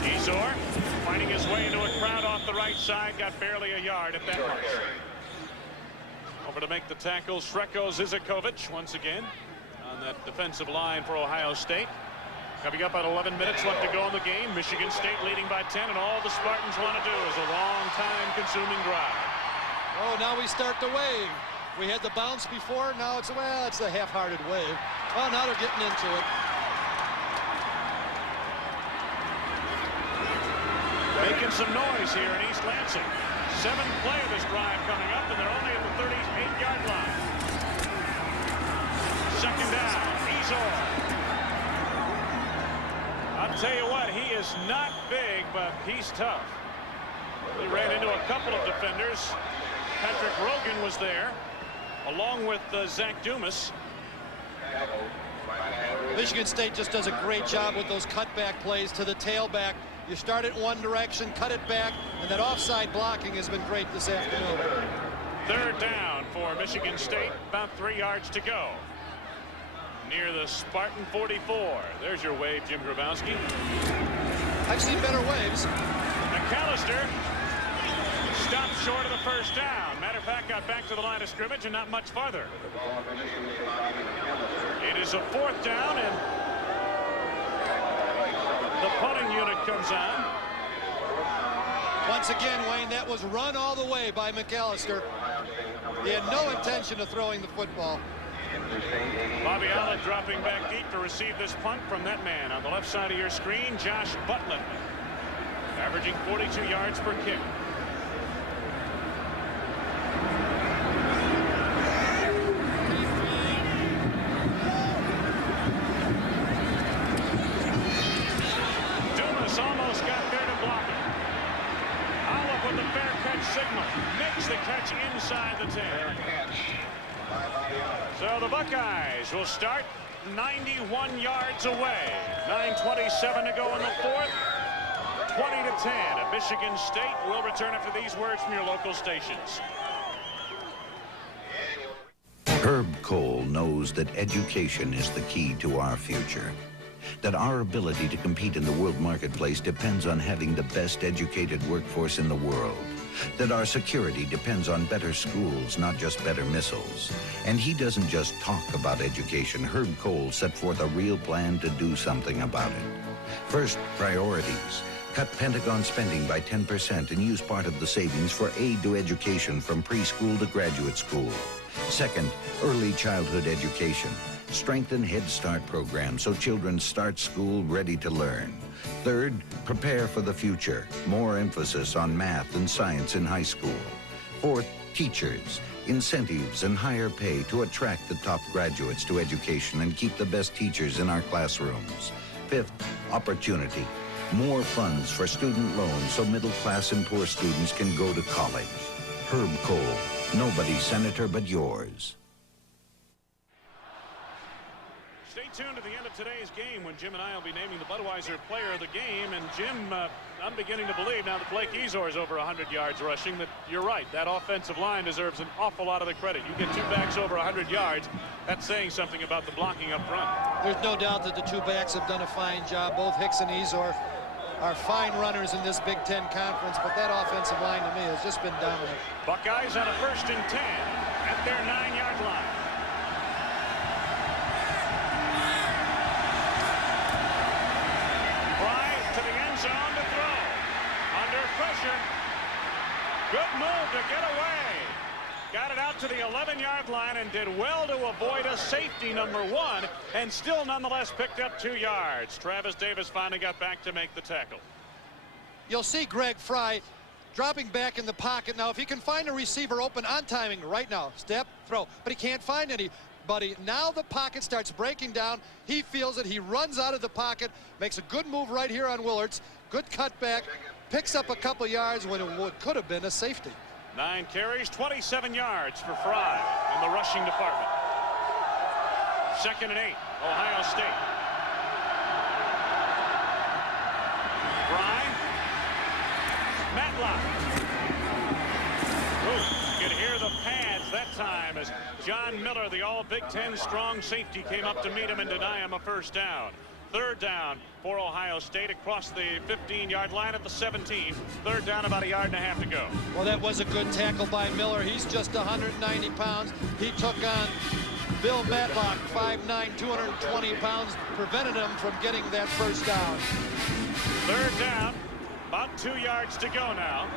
Ezor finding his way into a crowd off the right side. Got barely a yard at that mark. Over to make the tackle, Sreko Zizakovic once again on that defensive line for Ohio State. Coming up at 11 minutes left to go in the game. Michigan State leading by 10, and all the Spartans want to do is a long time-consuming drive. Oh, now we start the wave. We had the bounce before. Now it's, well, it's a half-hearted wave. Well, now they're getting into it. Making some noise here in East Lansing. 7th play of this drive coming up, and they're only at the 38-yard line. Second down, Ezor. I'll tell you what, he is not big, but he's tough. He ran into a couple of defenders. Patrick Rogan was there, along with Zach Dumas. Michigan State just does a great job with those cutback plays to the tailback. You start it one direction, cut it back, and that offside blocking has been great this afternoon. Third down for Michigan State, about 3 yards to go. Near the Spartan 44. There's your wave, Jim Grabowski. I've seen better waves. McAllister stopped short of the first down. Matter of fact, got back to the line of scrimmage and not much farther. It is a 4th down, and the punting unit comes on. Once again, Wayne, that was run all the way by McAllister. He had no intention of throwing the football. Bobby Allen dropping back deep to receive this punt from that man on the left side of your screen, Josh Butland, averaging 42 yards per kick. Dumas almost got there to block him. Olive with the fair catch signal, makes the catch inside the 10. So the Buckeyes will start 91 yards away. 9:27 to go in the 4th. 20-10. And Michigan State will return after these words from your local stations. Herb Cole knows that education is the key to our future. That our ability to compete in the world marketplace depends on having the best educated workforce in the world. That our security depends on better schools, not just better missiles. And he doesn't just talk about education. Herb Cole set forth a real plan to do something about it. First, priorities. Cut Pentagon spending by 10% and use part of the savings for aid to education from preschool to graduate school. Second, early childhood education. Strengthen Head Start programs so children start school ready to learn. Third, prepare for the future. More emphasis on math and science in high school. Fourth, teachers. Incentives and higher pay to attract the top graduates to education and keep the best teachers in our classrooms. Fifth, opportunity. More funds for student loans so middle class and poor students can go to college. Herb Cole. Nobody's senator but yours. Stay tuned to the end of today's game when Jim and I will be naming the Budweiser player of the game. And Jim, I'm beginning to believe now that Blake Ezor is over 100 yards rushing that you're right. That offensive line deserves an awful lot of the credit. You get two backs over 100 yards. That's saying something about the blocking up front. There's no doubt that the two backs have done a fine job. Both Hicks and Ezor are fine runners in this Big Ten conference, but that offensive line to me has just been dominant. Buckeyes on a 1st and 10 at their 9-yard line. Fry to the end zone to throw. Under pressure. Good move to get away. Got it out to the 11-yard line and did well to avoid a safety, number 1, and still nonetheless picked up 2 yards. Travis Davis finally got back to make the tackle. You'll see Greg Fry dropping back in the pocket. Now, if he can find a receiver open on timing right now, step, throw, but he can't find anybody. Now the pocket starts breaking down. He feels it. He runs out of the pocket, makes a good move right here on Willards. Good cutback, picks up a couple yards when it could have been a safety. 9 carries, 27 yards for Fry in the rushing department. 2nd and 8, Ohio State. Matlock. Ooh, you can hear the pads that time as John Miller, the all Big Ten strong safety, came up to meet him and deny him a first down. Third down for Ohio State across the 15-yard line at the 17. Third down, about a yard and a half to go. Well, that was a good tackle by Miller. He's just 190 pounds. He took on Bill Matlock, 5'9", 220 pounds, prevented him from getting that first down. Third down, about 2 yards to go now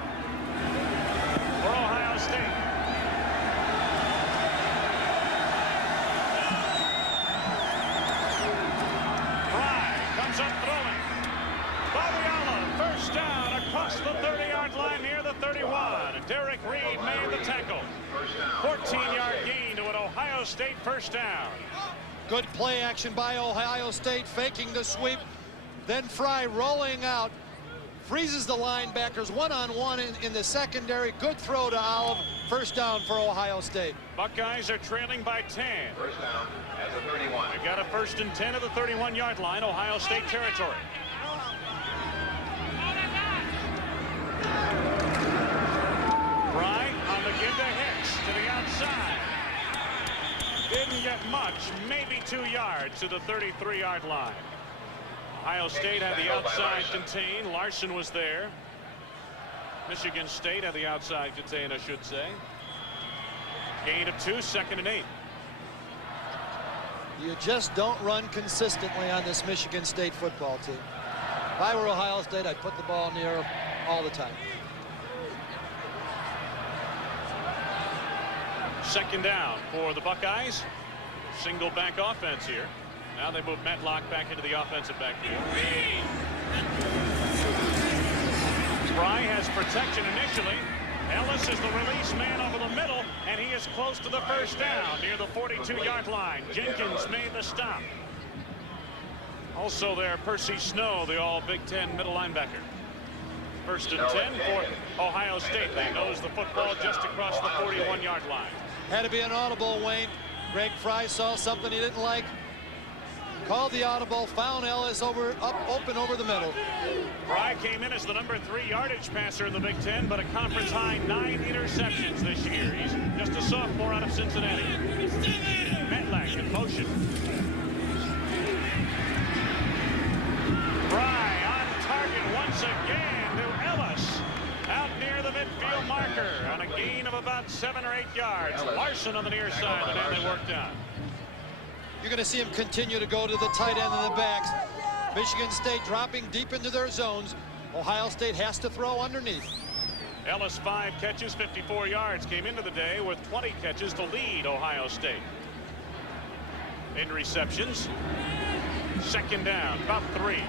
for Ohio State. Up throwing. Bobby Olive, first down across the 30-yard line near the 31. Derek Reed made the tackle. 14-yard gain to an Ohio State first down. Good play action by Ohio State, faking the sweep. Then Fry rolling out, freezes the linebackers one-on-one in the secondary. Good throw to Olive. First down for Ohio State. Buckeyes are trailing by 10. First down at the 31. They've got a 1st and 10 at the 31-yard line, Ohio State territory. Fry on the give to Hicks to the outside. Didn't get much, maybe 2 yards to the 33-yard line. Ohio State had the outside contained. Larson was there. Michigan State had the outside contained, I should say. Gain of 2, 2nd and 8. You just don't run consistently on this Michigan State football team. If I were Ohio State, I'd put the ball near all the time. 2nd down for the Buckeyes. Single back offense here. Now they move Matlock back into the offensive backfield. Fry has protection initially. Ellis is the release man over the middle, and he is close to the first down near the 42-yard line. Jenkins made the stop. Also there, Percy Snow, the all Big Ten middle linebacker. 1st and 10 for Ohio State. They nose the football just across the 41-yard line. Had to be an audible, Wayne. Greg Fry saw something he didn't like. Called the audible, found Ellis open over the middle. Fry came in as the number 3 yardage passer in the Big Ten, but a conference high 9 interceptions this year. He's just a sophomore out of Cincinnati. Matlock in motion. Fry on target once again to Ellis. Out near the midfield marker on a gain of about 7 or 8 yards. Larson on the near side, the man they worked on. You're going to see him continue to go to the tight end and the backs. Michigan State dropping deep into their zones. Ohio State has to throw underneath. Ellis 5 catches, 54 yards. Came into the day with 20 catches to lead Ohio State. In receptions. 2nd down, about 3.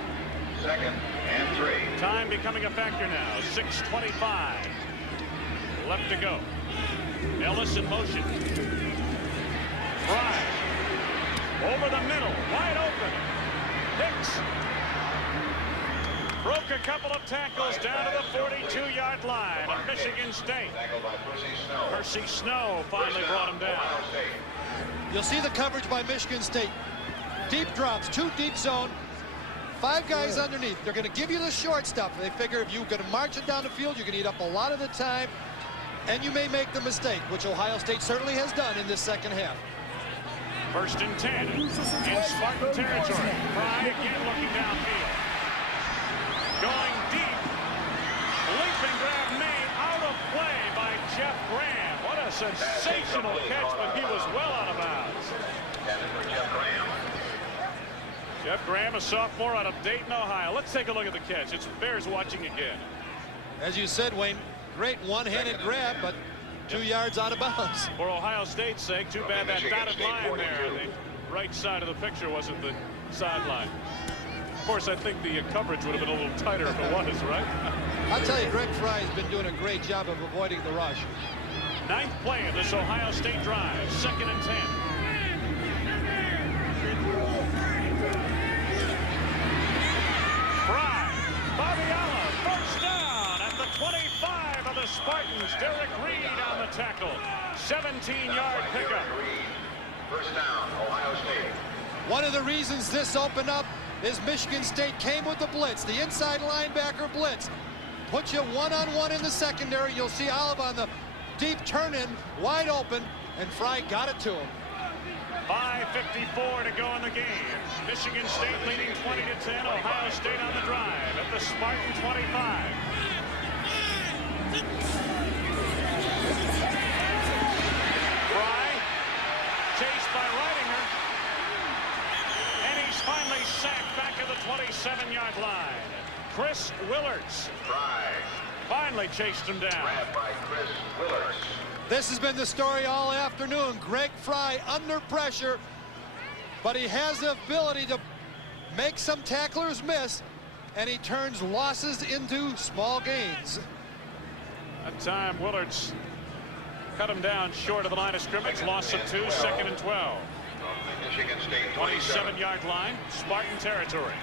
2nd and 3. Time becoming a factor now. 6:25 left to go. Ellis in motion. Fry. Over the middle, wide open. Hicks broke a couple of tackles down to the 42-yard line of Michigan State. Percy Snow finally brought him down. You'll see the coverage by Michigan State. Deep drops, 2 deep zone, 5 guys underneath. They're going to give you the short stuff. They figure if you're going to march it down the field, you're going to eat up a lot of the time, and you may make the mistake, which Ohio State certainly has done in this 2nd half. 1st and 10 in Spartan territory. Fry again looking downfield. Going deep. Leaping grab made out of play by Jeff Graham. What a sensational catch, but he was well out of bounds. Jeff Graham, a sophomore out of Dayton, Ohio. Let's take a look at the catch. It bears watching again. As you said, Wayne, great one-handed grab, but 2 yards out of bounds. For Ohio State's sake, too bad that dotted line there. The right side of the picture wasn't the sideline. Of course, I think the coverage would have been a little tighter if it was, right? I'll tell you, Greg Fry has been doing a great job of avoiding the rush. 9th play of this Ohio State drive. 2nd and 10. Fry. Bobby Olive. First down at the 25 of the Spartans. Derek Reed on the tackle. 17-yard pickup. First down, Ohio State. One of the reasons this opened up is Michigan State came with the blitz, the inside linebacker blitz. put you one-on-one in the secondary. You'll see Olive on the deep turn-in, wide open, and Fry got it to him. 5:54 to go in the game. Michigan State leading 20-10. Ohio State on the drive at the Spartan 25. Fry, chased by Reidinger, and he's finally sacked back at the 27-yard line. Chris Willards finally chased him down. By Chris Willards. This has been the story all afternoon. Greg Fry under pressure, but he has the ability to make some tacklers miss, and he turns losses into small gains. That time, Willards cut him down short of the line of scrimmage. Loss of 2, 2nd and 12. Michigan State 27-yard line, Spartan territory.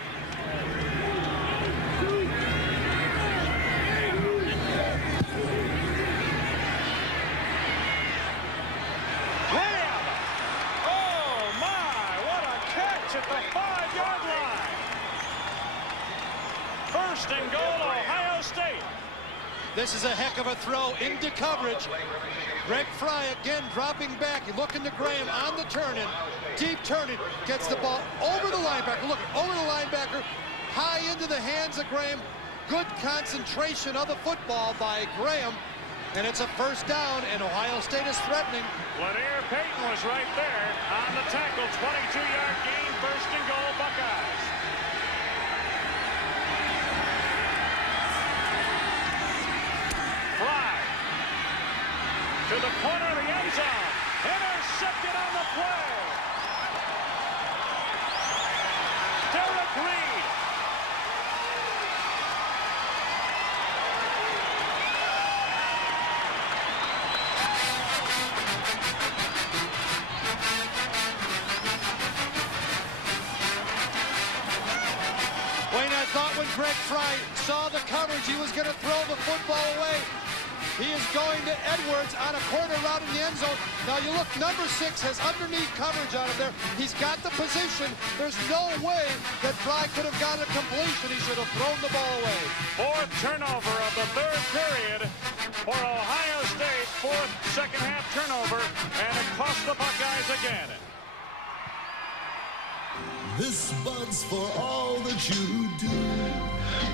Graham! Oh my, what a catch at the 5-yard line. First and goal, Ohio State. This is a heck of a throw into coverage. Greg Fry again dropping back. Looking to Graham on the turn-in. Deep turn-in. Gets the ball over the linebacker. Look, over the linebacker. High into the hands of Graham. Good concentration of the football by Graham. And it's a first down, and Ohio State is threatening. Lanier Payton was right there on the tackle. 22-yard gain, first and goal, Buckeyes. Fry to the corner of the end zone. Intercepted on the play. Derek Reed. Wayne, I thought when Greg Fry saw the coverage, he was going to throw the football away. He is going to Edwards on a corner route in the end zone. Now you look, number 6 has underneath coverage on him there. He's got the position. There's no way that Fry could have gotten a completion. He should have thrown the ball away. 4th turnover of the 3rd period for Ohio State. 4th second half turnover, and it cost the Buckeyes again. This bud's for all that you do.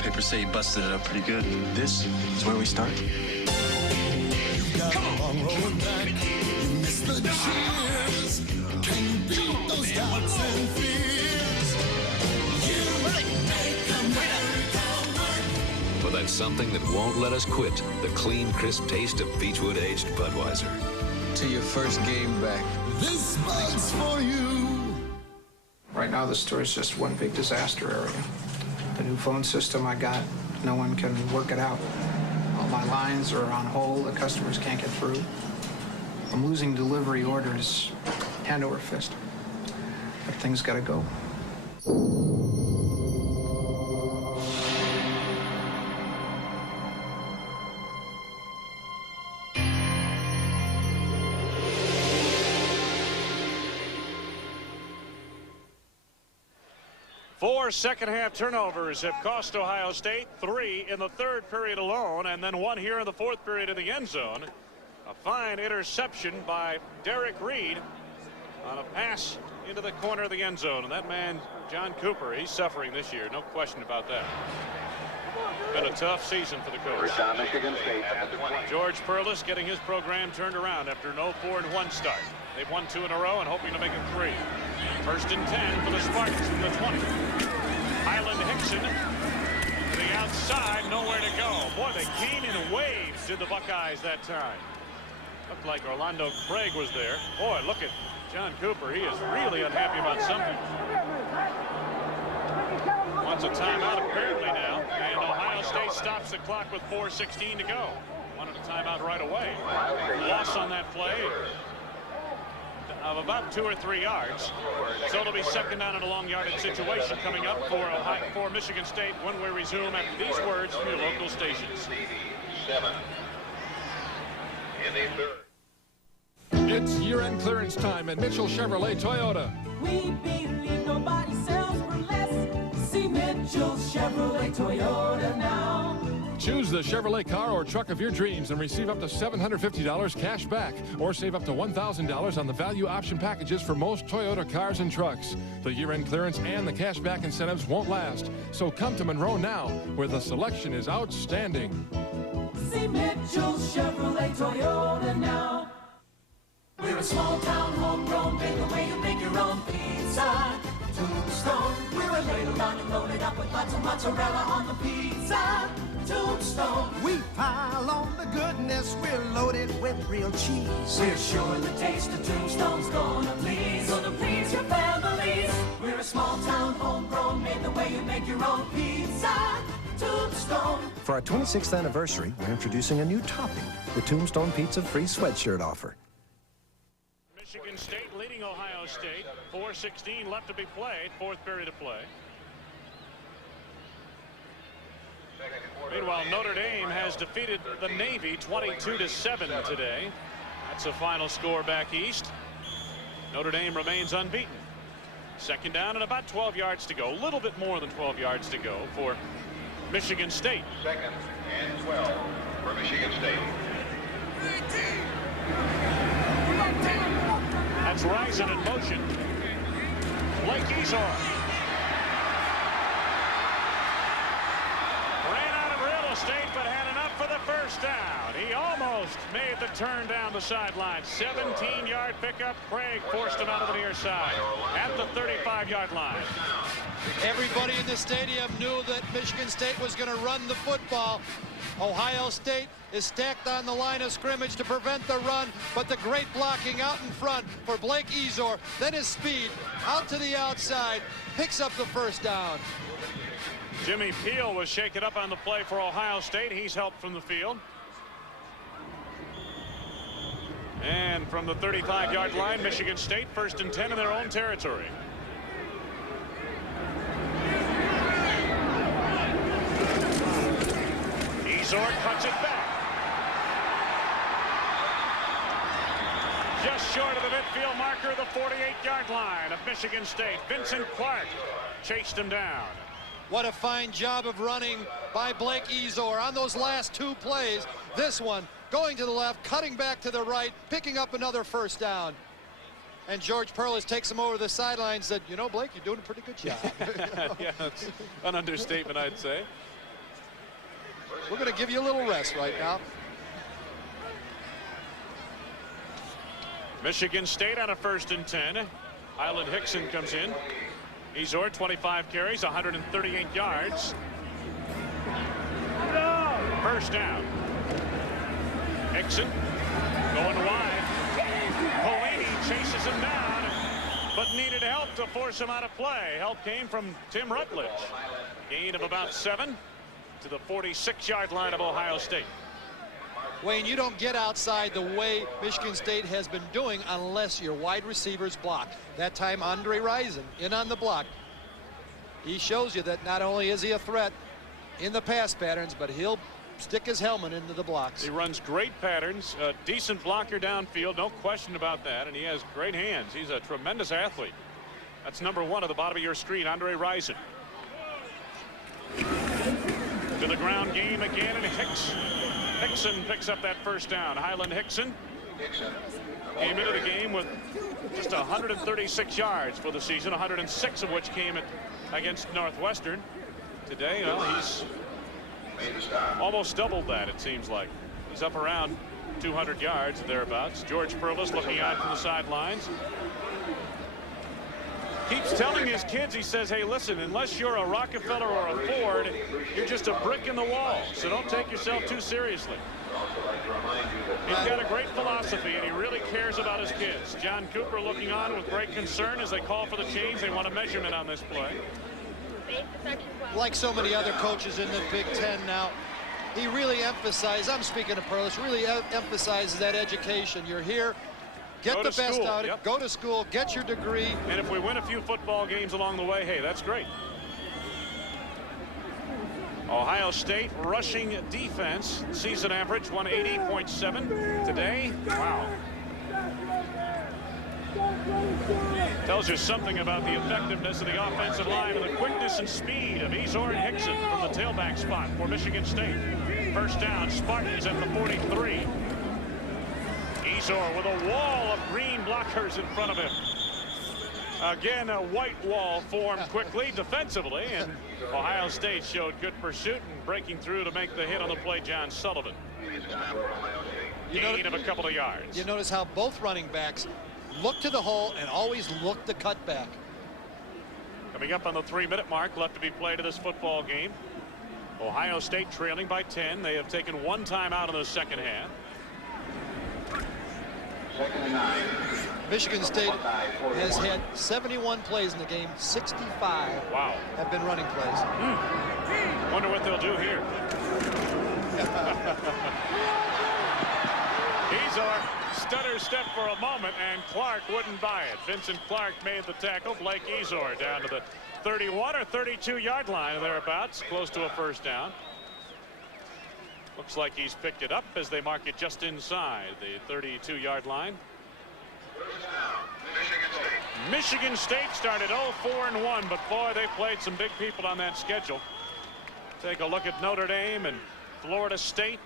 Papers say you busted it up pretty good. This is where we start. You've got a long road back. You miss the cheers. Can you beat those doubts and fears? You make America work. Well, that's something that won't let us quit. The clean, crisp taste of Beechwood aged Budweiser. To your first game back. This bud's for you. Right now, the store's just one big disaster area. The new phone system I got, no one can work it out. All my lines are on hold. The customers can't get through. I'm losing delivery orders hand over fist. But things gotta go. Four second-half turnovers have cost Ohio State, 3 in the 3rd period alone, and then 1 here in the 4th period in the end zone. A fine interception by Derek Reed on a pass into the corner of the end zone. And that man, John Cooper, he's suffering this year, no question about that. Been a tough season for the coach. Michigan State at the 20. George Perlis getting his program turned around after an 0-4-1 start. They've won 2 in a row and hoping to make it 3. 1st and 10 for the Spartans from the 20. Highland Hickson to the outside, nowhere to go. Boy, they came in waves, did the Buckeyes that time. Looked like Orlando Craig was there. Boy, look at John Cooper. He is really unhappy about something. Wants a timeout apparently now, and Ohio State stops the clock with 4:16 to go. Wanted a timeout right away. Loss on that play of about 2 or 3 yards. So it'll be second down in a long yardage situation coming up for Michigan State when we resume after these words from your local stations. 7 in the 3rd. It's year-end clearance time at Mitchell Chevrolet Toyota. We believe nobody sells for less. See Mitchell Chevrolet Toyota now. Choose the Chevrolet car or truck of your dreams and receive up to $750 cash back, or save up to $1,000 on the value option packages for most Toyota cars and trucks. The year-end clearance and the cash back incentives won't last. So come to Monroe now, where the selection is outstanding. See Mitchell's Chevrolet Toyota now. We're a small town, homegrown, bake the way you make your own pizza. Tombstone, we're a ladle down and loaded up with lots of mozzarella on the pizza. Tombstone, we pile on the goodness, we're loaded with real cheese. We're sure the taste of Tombstone's gonna please your families. We're a small town, homegrown, made the way you make your own pizza. Tombstone. For our 26th anniversary, we're introducing a new topping, the Tombstone Pizza Free Sweatshirt offer. Michigan State leading Ohio State. 4:16 left to be played. Fourth period of play. Meanwhile, Notre Dame has defeated the Navy 22-7 today. That's the final score back east. Notre Dame remains unbeaten. Second down and about 12 yards to go. A little bit more than 12 yards to go for Michigan State. Second and 12 for Michigan State. That's Rison in motion. Blake Ezor ran out of real estate, but had enough for the first down. He almost made the turn down the sideline. 17-yard pickup. Craig forced him out of the near side at the 35-yard line. Everybody in the stadium knew that Michigan State was going to run the football. Ohio State is stacked on the line of scrimmage to prevent the run, but the great blocking out in front for Blake Ezor, then his speed out to the outside, picks up the first down. Jimmy Peel was shaken up on the play for Ohio State. He's helped from the field. And from the 35-yard line, Michigan State 1st and 10 in their own territory. Ezor cuts it back. Just short of the midfield marker, the 48-yard line of Michigan State. Vincent Clark chased him down. What a fine job of running by Blake Ezor on those last two plays. This one going to the left, cutting back to the right, picking up another first down. And George Perlis takes him over the sideline and said, you know, Blake, you're doing a pretty good job. Yeah, that's an understatement, I'd say. We're going to give you a little rest right now. Michigan State on a 1st and 10. Highland Hickson comes in. Ezor 25 carries, 138 yards. First down. Hickson going wide. Pelini chases him down, but needed help to force him out of play. Help came from Tim Rutledge. Gain of about 7 to the 46-yard line of Ohio State. Wayne, you don't get outside the way Michigan State has been doing unless your wide receivers block. That time, Andre Rison in on the block. He shows you that not only is he a threat in the pass patterns, but he'll stick his helmet into the blocks. He runs great patterns, a decent blocker downfield, no question about that, and he has great hands. He's a tremendous athlete. That's number 1 at the bottom of your screen, Andre Rison. To the ground game again, and Hickson picks up that first down. Highland Hickson came into the game with just 136 yards for the season, 106 of which came against Northwestern. Today, well, he's almost doubled that, it seems like. He's up around 200 yards, thereabouts. George Perlis looking out from the sidelines. Keeps telling his kids, he says, hey, listen, unless you're a Rockefeller or a Ford, you're just a brick in the wall. So don't take yourself too seriously. He's got a great philosophy, and he really cares about his kids. John Cooper looking on with great concern as they call for the change. They want a measurement on this play. Like so many other coaches in the Big Ten now, he really emphasizes, I'm speaking of Perlis, really emphasizes that education. You're here. Get the best out of it. Go to school, get your degree. And if we win a few football games along the way, hey, that's great. Ohio State rushing defense, season average 180.7 today. Wow. Tells you something about the effectiveness of the offensive line and the quickness and speed of Ezor and Hickson from the tailback spot for Michigan State. First down, Spartans at the 43. Ezor with a wall of green blockers in front of him. Again, a white wall formed quickly defensively, and Ohio State showed good pursuit and breaking through to make the hit on the play, John Sullivan. Gain of a couple of yards. You notice how both running backs look to the hole and always look to cut back. Coming up on the 3-minute mark left to be played in this football game. Ohio State trailing by 10. They have taken one time out in the second half. Michigan State has had 71 plays in the game. 65 have been running plays. Wonder what they'll do here. Ezor stutter step for a moment, and Clark wouldn't buy it. Vincent Clark made the tackle. Blake Ezor down to the 31 or 32-yard line thereabouts, close to a first down. Looks like he's picked it up as they mark it just inside the 32-yard line. Michigan State started 0-4-1, but boy, they played some big people on that schedule. Take a look at Notre Dame and Florida State.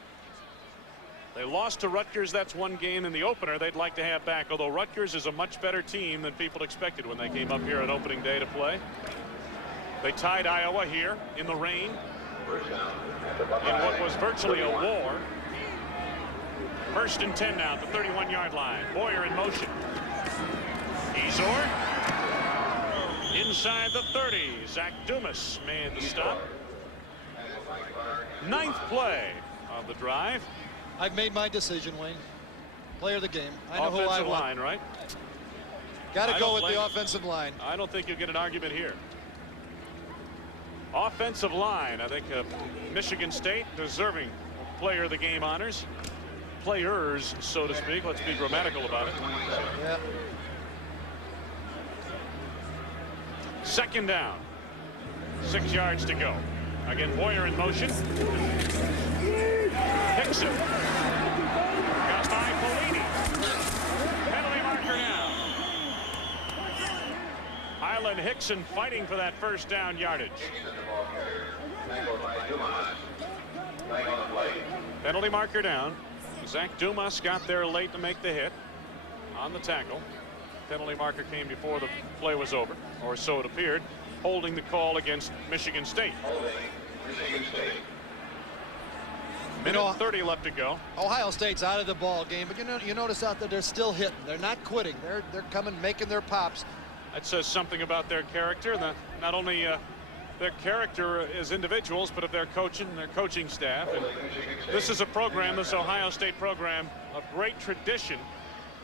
They lost to Rutgers. That's one game in the opener they'd like to have back, although Rutgers is a much better team than people expected when they came up here on opening day to play. They tied Iowa here in the rain in what was virtually a war. First and 10 now at the 31-yard line. Boyer in motion. Ezor inside the 30. Zach Dumas made the stop. Ninth play of the drive. I've made my decision, Wayne. Player of the game. I know who I want. Line, right? Got to go with the offensive line. I don't think you'll get an argument here. Offensive line. I think Michigan State deserving player of the game honors. Players, so to speak. Let's be grammatical about it. Yeah. Second down. 6 yards to go. Again, Boyer in motion. Hickson. Got by Polini. Penalty marker now. Highland Hickson fighting for that first down yardage. Penalty marker down. Zach Dumas got there late to make the hit on the tackle. Penalty marker came before the play was over, or so it appeared, holding the call against Michigan State. Minute 30 left to go. Ohio State's out of the ball game, but you notice out there they're still hitting. They're not quitting. They're coming, making their pops. That says something about their character. Not only their character as individuals, but of their coaching and their coaching staff. And this is a program, this Ohio State program, of great tradition.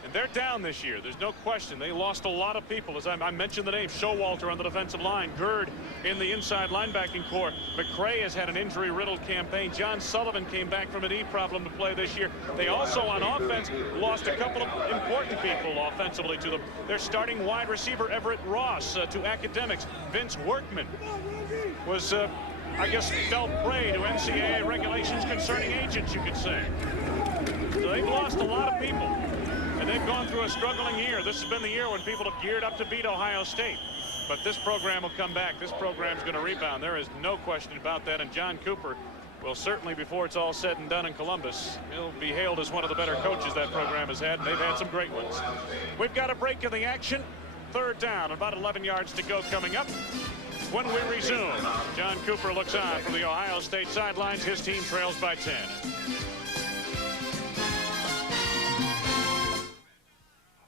And they're down this year. There's no question. They lost a lot of people. As I mentioned the name, Showalter on the defensive line, Gerd in the inside linebacking core. McCray has had an injury-riddled campaign. John Sullivan came back from a knee problem to play this year. They also, on offense, lost a couple of important people offensively to them. Their starting wide receiver, Everett Ross, to academics. Vince Workman was, I guess, fell prey to NCAA regulations concerning agents, you could say. So they've lost a lot of people. And they've gone through a struggling year. This has been the year when people have geared up to beat Ohio State. But this program will come back. This program's going to rebound. There is no question about that. And John Cooper will certainly, before it's all said and done in Columbus, he'll be hailed as one of the better coaches that program has had. And they've had some great ones. We've got a break in the action. Third down, about 11 yards to go coming up. When we resume, John Cooper looks on from the Ohio State sidelines. His team trails by 10.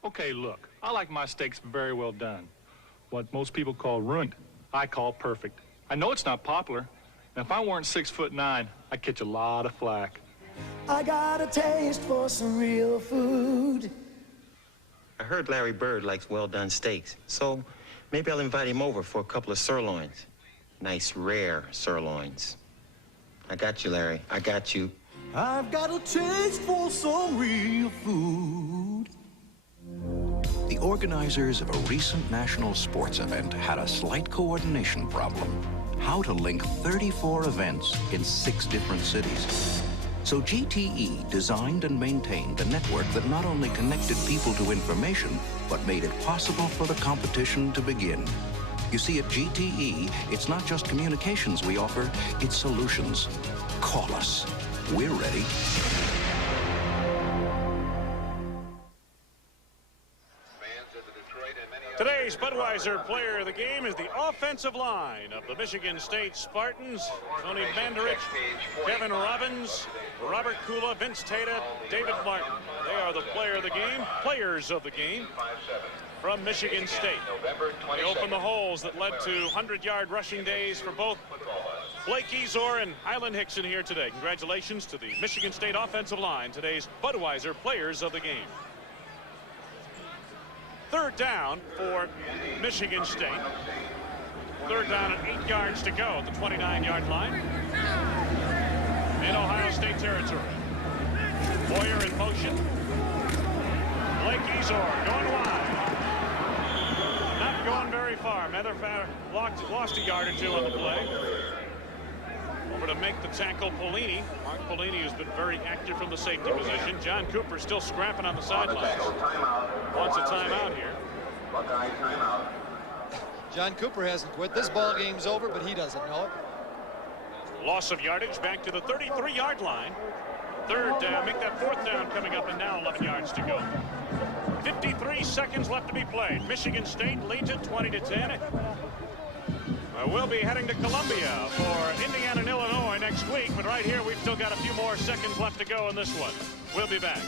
Okay, look, I like my steaks very well done. What most people call ruined, I call perfect. I know it's not popular, and if I weren't 6'9", I'd catch a lot of flack. I got a taste for some real food. I heard Larry Bird likes well-done steaks, so maybe I'll invite him over for a couple of sirloins. Nice, rare sirloins. I got you, Larry. I got you. I've got a taste for some real food. The organizers of a recent national sports event had a slight coordination problem. How to link 34 events in 6 different cities. So GTE designed and maintained a network that not only connected people to information, but made it possible for the competition to begin. You see, at GTE, it's not just communications we offer, it's solutions. Call us. We're ready. Today's Budweiser player of the game is the offensive line of the Michigan State Spartans. Tony Mandarich, Kevin Robbins, Robert Kula, Vince Tata, David Martin. They are the player of the game, players of the game from Michigan State. They opened the holes that led to 100-yard rushing days for both Blake Ezor and Highland Hickson here today. Congratulations to the Michigan State offensive line, today's Budweiser players of the game. Third down for Michigan State. Third down and 8 yards to go at the 29-yard line in Ohio State territory. Boyer in motion. Blake Ezor going wide. Not going very far. Mather lost a yard or two on the play. Over to make the tackle, Polini. Mark Polini, who's been very active from the safety position. John Cooper still scrapping on the sidelines. Wants a timeout here. John Cooper hasn't quit. This ball game's over, but he doesn't know it. Loss of yardage back to the 33-yard line. Third down, make that fourth down coming up, and now 11 yards to go. 53 seconds left to be played. Michigan State leads it 20-10. We'll be heading to Columbia for Indiana and Illinois next week, but right here we've still got a few more seconds left to go in this one. We'll be back.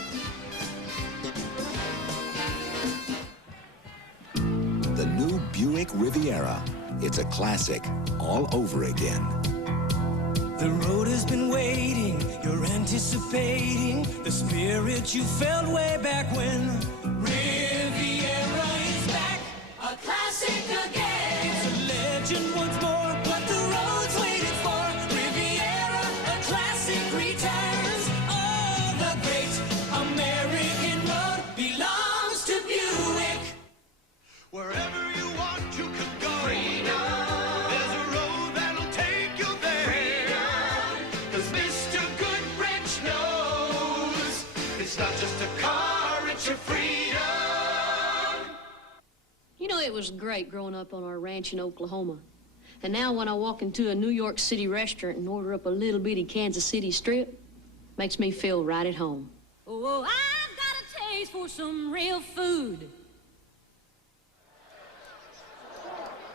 The new Buick Riviera. It's a classic all over again. The road has been waiting, you're anticipating the spirit you felt way back when. Riviera is back, a classic again. It's a legend once more, what the road's waiting for. Riviera, a classic returns. Oh, the great American road belongs to Buick. Wherever you want, you could go. Freedom. There's a road that'll take you there. Freedom. 'Cause Mr. Goodrich knows it's not just a car, it's your freedom. You know, it was great growing up on our ranch in Oklahoma. And now when I walk into a New York City restaurant and order up a little bitty Kansas City strip, makes me feel right at home. Oh, I've got a taste for some real food.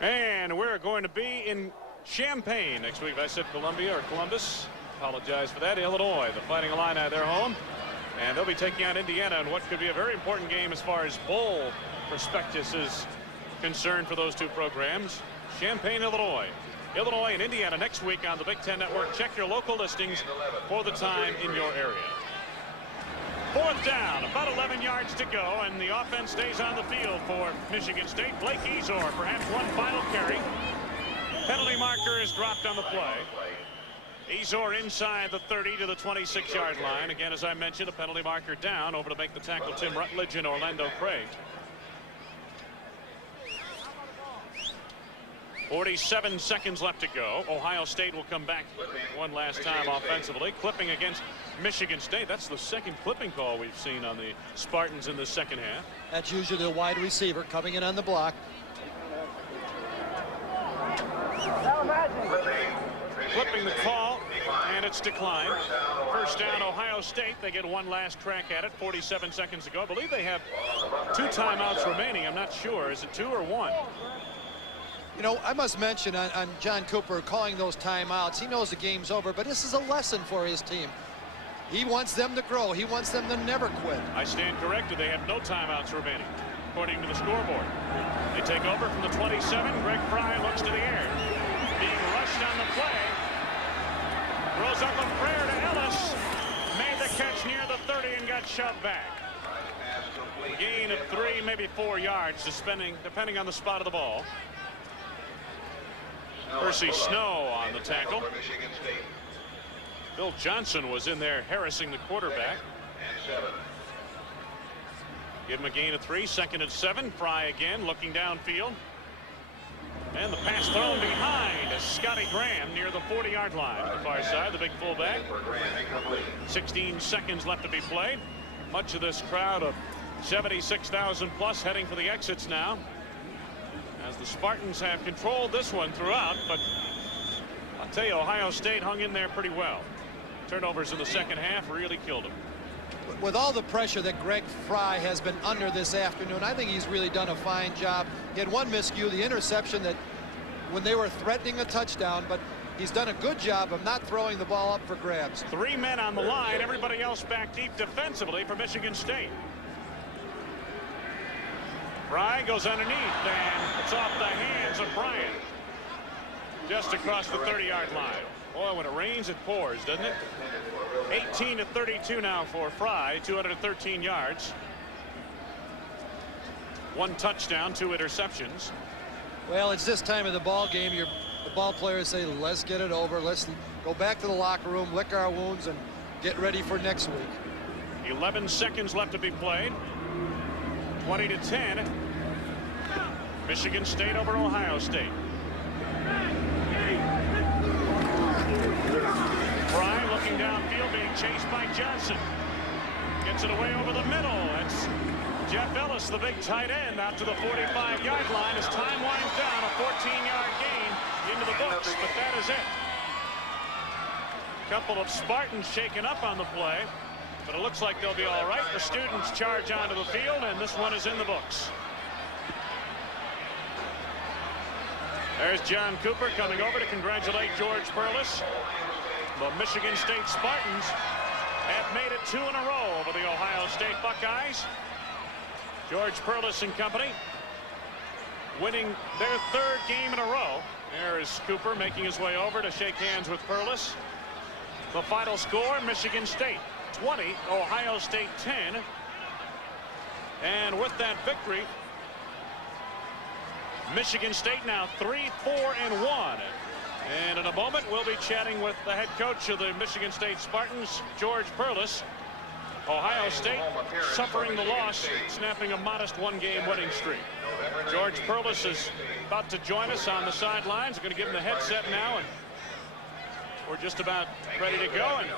And we're going to be in Champaign next week. If I said Columbia or Columbus, apologize for that. Illinois, the Fighting Illini, they're home. And they'll be taking on Indiana in what could be a very important game as far as bowl prospectus is concerned for those two programs. Champaign, Illinois. Illinois and Indiana next week on the Big Ten Network. Check your local listings for the time in your area. Fourth down, about 11 yards to go, and the offense stays on the field for Michigan State. Blake Ezor, perhaps one final carry. Penalty marker is dropped on the play. Ezor inside the 30 to the 26-yard line. Again, as I mentioned, a penalty marker down. Over to make the tackle, Tim Rutledge and Orlando Craig. 47 seconds left to go. Ohio State will come back one last time offensively. Clipping against Michigan State. That's the second clipping call we've seen on the Spartans in the second half. That's usually the wide receiver coming in on the block. Clipping the call, and it's declined. First down, Ohio State. They get one last crack at it. 47 seconds to go. I believe they have 2 timeouts remaining. I'm not sure. Is it 2 or 1? You know, I must mention on John Cooper calling those timeouts. He knows the game's over, but this is a lesson for his team. He wants them to grow. He wants them to never quit. I stand corrected. They have no timeouts remaining, according to the scoreboard. They take over from the 27. Greg Fry looks to the air. Being rushed on the play. Throws up a prayer to Ellis. Made the catch near the 30 and got shoved back. Gain of 3, maybe 4 yards, depending on the spot of the ball. Percy Snow on the tackle. Bill Johnson was in there harassing the quarterback. Give him a gain of 3. Second and 7. Fry again looking downfield. And the pass thrown behind Scotty Graham near the 40-yard line. On the far side, the big fullback. 16 seconds left to be played. Much of this crowd of 76,000 plus heading for the exits now, as the Spartans have controlled this one throughout. But I'll tell you, Ohio State hung in there pretty well. Turnovers in the second half really killed them. With all the pressure that Greg Fry has been under this afternoon, I think he's really done a fine job. He had one miscue, the interception, that when they were threatening a touchdown, but he's done a good job of not throwing the ball up for grabs. 3 men on the line, everybody else back deep defensively for Michigan State. Fry goes underneath, and it's off the hands of Bryant. Just across the 30-yard line. Boy, when it rains, it pours, doesn't it? 18-32 now for Fry, 213 yards. 1 touchdown, 2 interceptions. Well, it's this time of the ball game. The ball players say, let's get it over. Let's go back to the locker room, lick our wounds, and get ready for next week. 11 seconds left to be played. 20-10. Michigan State over Ohio State. Fry looking downfield, being chased by Johnson. Gets it away over the middle. It's Jeff Ellis, the big tight end, out to the 45-yard line as time winds down. A 14-yard gain into the books, but that is it. A couple of Spartans shaken up on the play, but it looks like they'll be all right. The students charge onto the field, and this one is in the books. There's John Cooper coming over to congratulate George Perlis. The Michigan State Spartans have made it 2 in a row over the Ohio State Buckeyes. George Perlis and company winning their 3rd game in a row. There is Cooper making his way over to shake hands with Perlis. The final score, Michigan State 20, Ohio State 10. And with that victory, Michigan State now 3-4-1. And in a moment, we'll be chatting with the head coach of the Michigan State Spartans, George Perlis. Ohio State suffering the loss, snapping a modest 1-game winning streak. George Perlis is about to join us on the sidelines. We're going to give him the headset now, and we're just about ready to go. And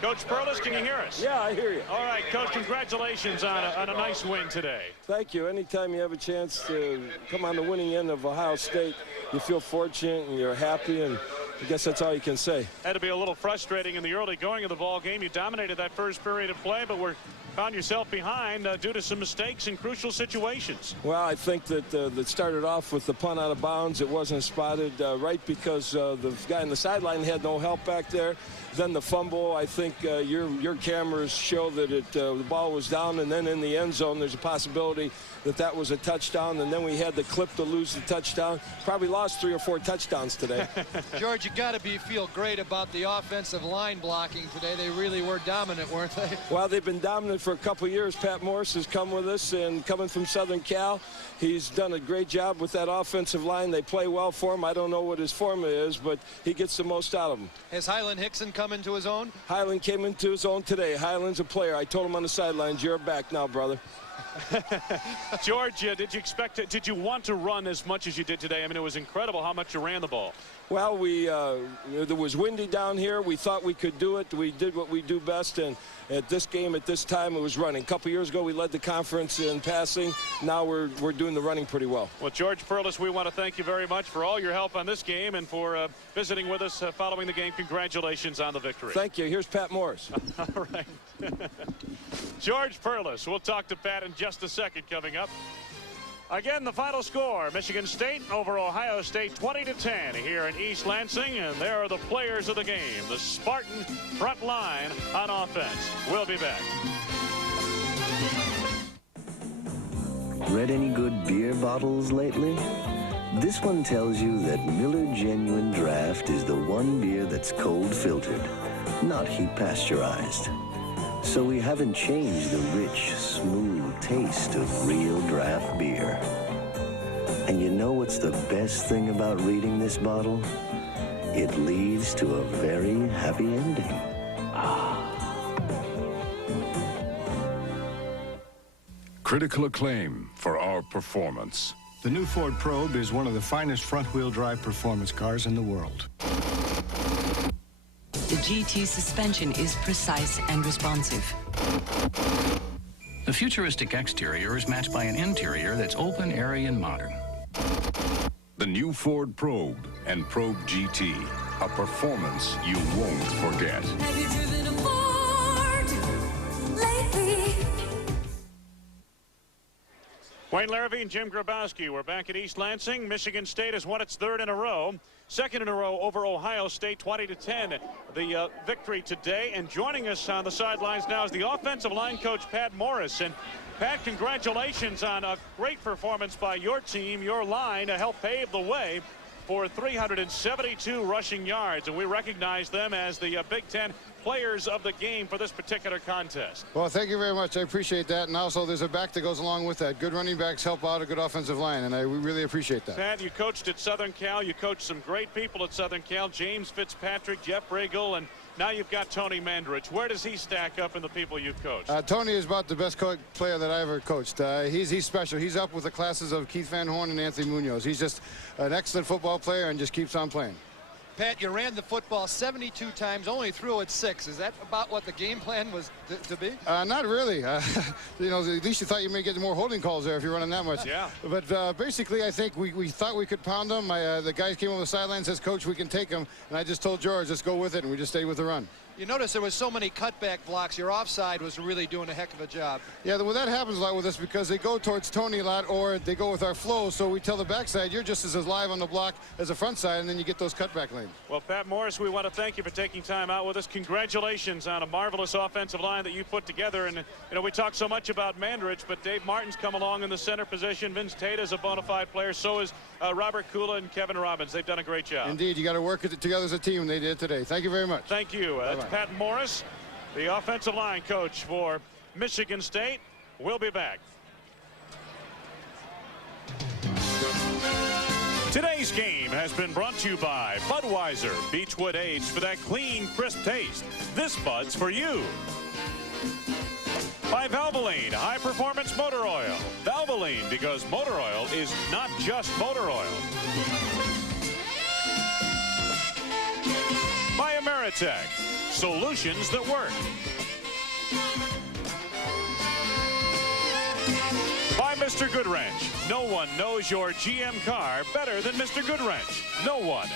Coach Perlis, can you hear us? Yeah, I hear you. All right, Coach, congratulations on a nice win today. Thank you. Anytime you have a chance to come on the winning end of Ohio State, you feel fortunate and you're happy, and I guess that's all you can say. Had to be a little frustrating in the early going of the ball game. You dominated that first period of play, but found yourself behind due to some mistakes in crucial situations. Well, I think that that started off with the punt out of bounds. It wasn't spotted right because the guy on the sideline had no help back there. Then the fumble, I think your cameras show that the ball was down, and then in the end zone there's a possibility that was a touchdown, and then we had the clip to lose the touchdown. Probably lost 3 or 4 touchdowns today. George, you got to feel great about the offensive line blocking today. They really were dominant, weren't they? Well, they've been dominant for a couple years. Pat Morris has come with us, and coming from Southern Cal, he's done a great job with that offensive line. They play well for him. I don't know what his formula is, but he gets the most out of them. Has Highland Hickson come into his own? Highland came into his own today. Highland's a player. I told him on the sidelines, you're back now, brother. George, did you want to run as much as you did today? I mean, it was incredible how much you ran the ball. Well, there was windy down here. We thought we could do it. We did what we do best, and at this game, at this time, it was running. A couple years ago, we led the conference in passing. Now we're doing the running pretty well. Well, George Perlis, we want to thank you very much for all your help on this game and for visiting with us following the game. Congratulations on the victory. Thank you. Here's Pat Morris. All right. George Perlis. We'll talk to Pat in just a second coming up. Again, the final score, Michigan State over Ohio State 20-10 here in East Lansing, and there are the players of the game, the Spartan front line on offense. We'll be back. Read any good beer bottles lately? This one tells you that Miller Genuine Draft is the one beer that's cold filtered, not heat pasteurized. So we haven't changed the rich, smooth taste of real draft beer. And you know what's the best thing about reading this bottle? It leads to a very happy ending. Critical acclaim for our performance. The new Ford Probe is one of the finest front-wheel drive performance cars in the world. The GT suspension is precise and responsive. The futuristic exterior is matched by an interior that's open, airy, and modern. The new Ford Probe and Probe GT, a performance you won't forget. Have you driven a Ford lately? Wayne Larrivee and Jim Grabowski. We're back at East Lansing. Michigan State has won its third in a row. Second in a row over Ohio State, 20-10. The victory today. And joining us on the sidelines now is the offensive line coach, Pat Morris. And Pat, congratulations on a great performance by your team. Your line to help pave the way for 372 rushing yards. And we recognize them as the Big Ten players of the game for this particular contest. Well, thank you very much. I appreciate that. And also there's a back that goes along with that. Good running backs help out a good offensive line, and we really appreciate that. Pat, you coached at Southern Cal. You coached some great people at Southern Cal. James Fitzpatrick, Jeff Brigel, and now you've got Tony Mandarich. Where does he stack up in the people you've coached? Tony is about the best player that I ever coached. He's special. He's up with the classes of Keith Van Horn and Anthony Munoz. He's just an excellent football player and just keeps on playing. Pat, you ran the football 72 times, only threw it 6. Is that about what the game plan was to be? Not really. You know, at least you thought you may get more holding calls there if you're running that much. Yeah. But basically, I think we thought we could pound them. The guys came on the sideline and says, Coach, we can take them. And I just told George, let's go with it, and we just stayed with the run. You notice there was so many cutback blocks. Your offside was really doing a heck of a job. Yeah, well, that happens a lot with us because they go towards Tony a lot, or they go with our flow. So we tell the backside, you're just as live on the block as the front side, and then you get those cutback lanes. Well, Pat Morris, we want to thank you for taking time out with us. Congratulations on a marvelous offensive line that you put together. And, you know, we talk so much about Mandarich, but Dave Martin's come along in the center position. Vince Tate is a bona fide player. So is Robert Kula and Kevin Robbins. They've done a great job. Indeed, you got to work it together as a team, and they did today. Thank you very much. Thank you. That's Pat Morris, the offensive line coach for Michigan State. We'll be back. Today's game has been brought to you by Budweiser, Beechwood aged for that clean, crisp taste. This Bud's for you. By Valvoline, high-performance motor oil. Valvoline, because motor oil is not just motor oil. By Ameritech, solutions that work. By Mr. Goodwrench. No one knows your GM car better than Mr. Goodwrench. No one.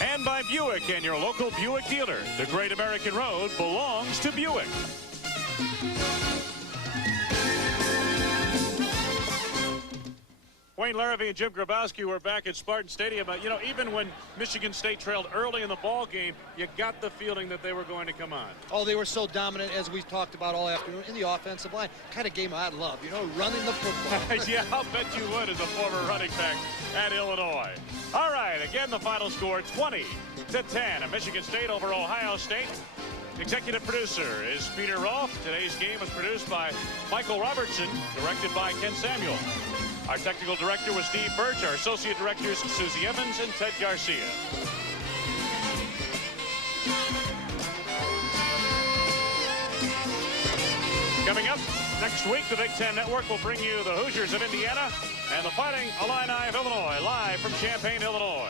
And by Buick and your local Buick dealer. The Great American Road belongs to Buick. Wayne Larrivee and Jim Grabowski were back at Spartan Stadium. You know, even when Michigan State trailed early in the ball game, you got the feeling that they were going to come on. Oh, they were so dominant, as we talked about all afternoon, in the offensive line. Kind of game I love, you know, running the football. Yeah, I'll bet you would as a former running back at Illinois. All right, again, the final score, 20-10. Michigan State over Ohio State. Executive producer is Peter Rolfe. Today's game was produced by Michael Robertson, directed by Ken Samuel. Our technical director was Steve Birch. Our associate directors, Susie Evans and Ted Garcia. Coming up next week, the Big Ten Network will bring you the Hoosiers of Indiana and the Fighting Illini of Illinois, live from Champaign, Illinois.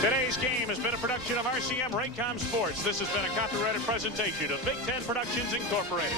Today's game has been a production of RCM Raycom Sports. This has been a copyrighted presentation of Big Ten Productions Incorporated.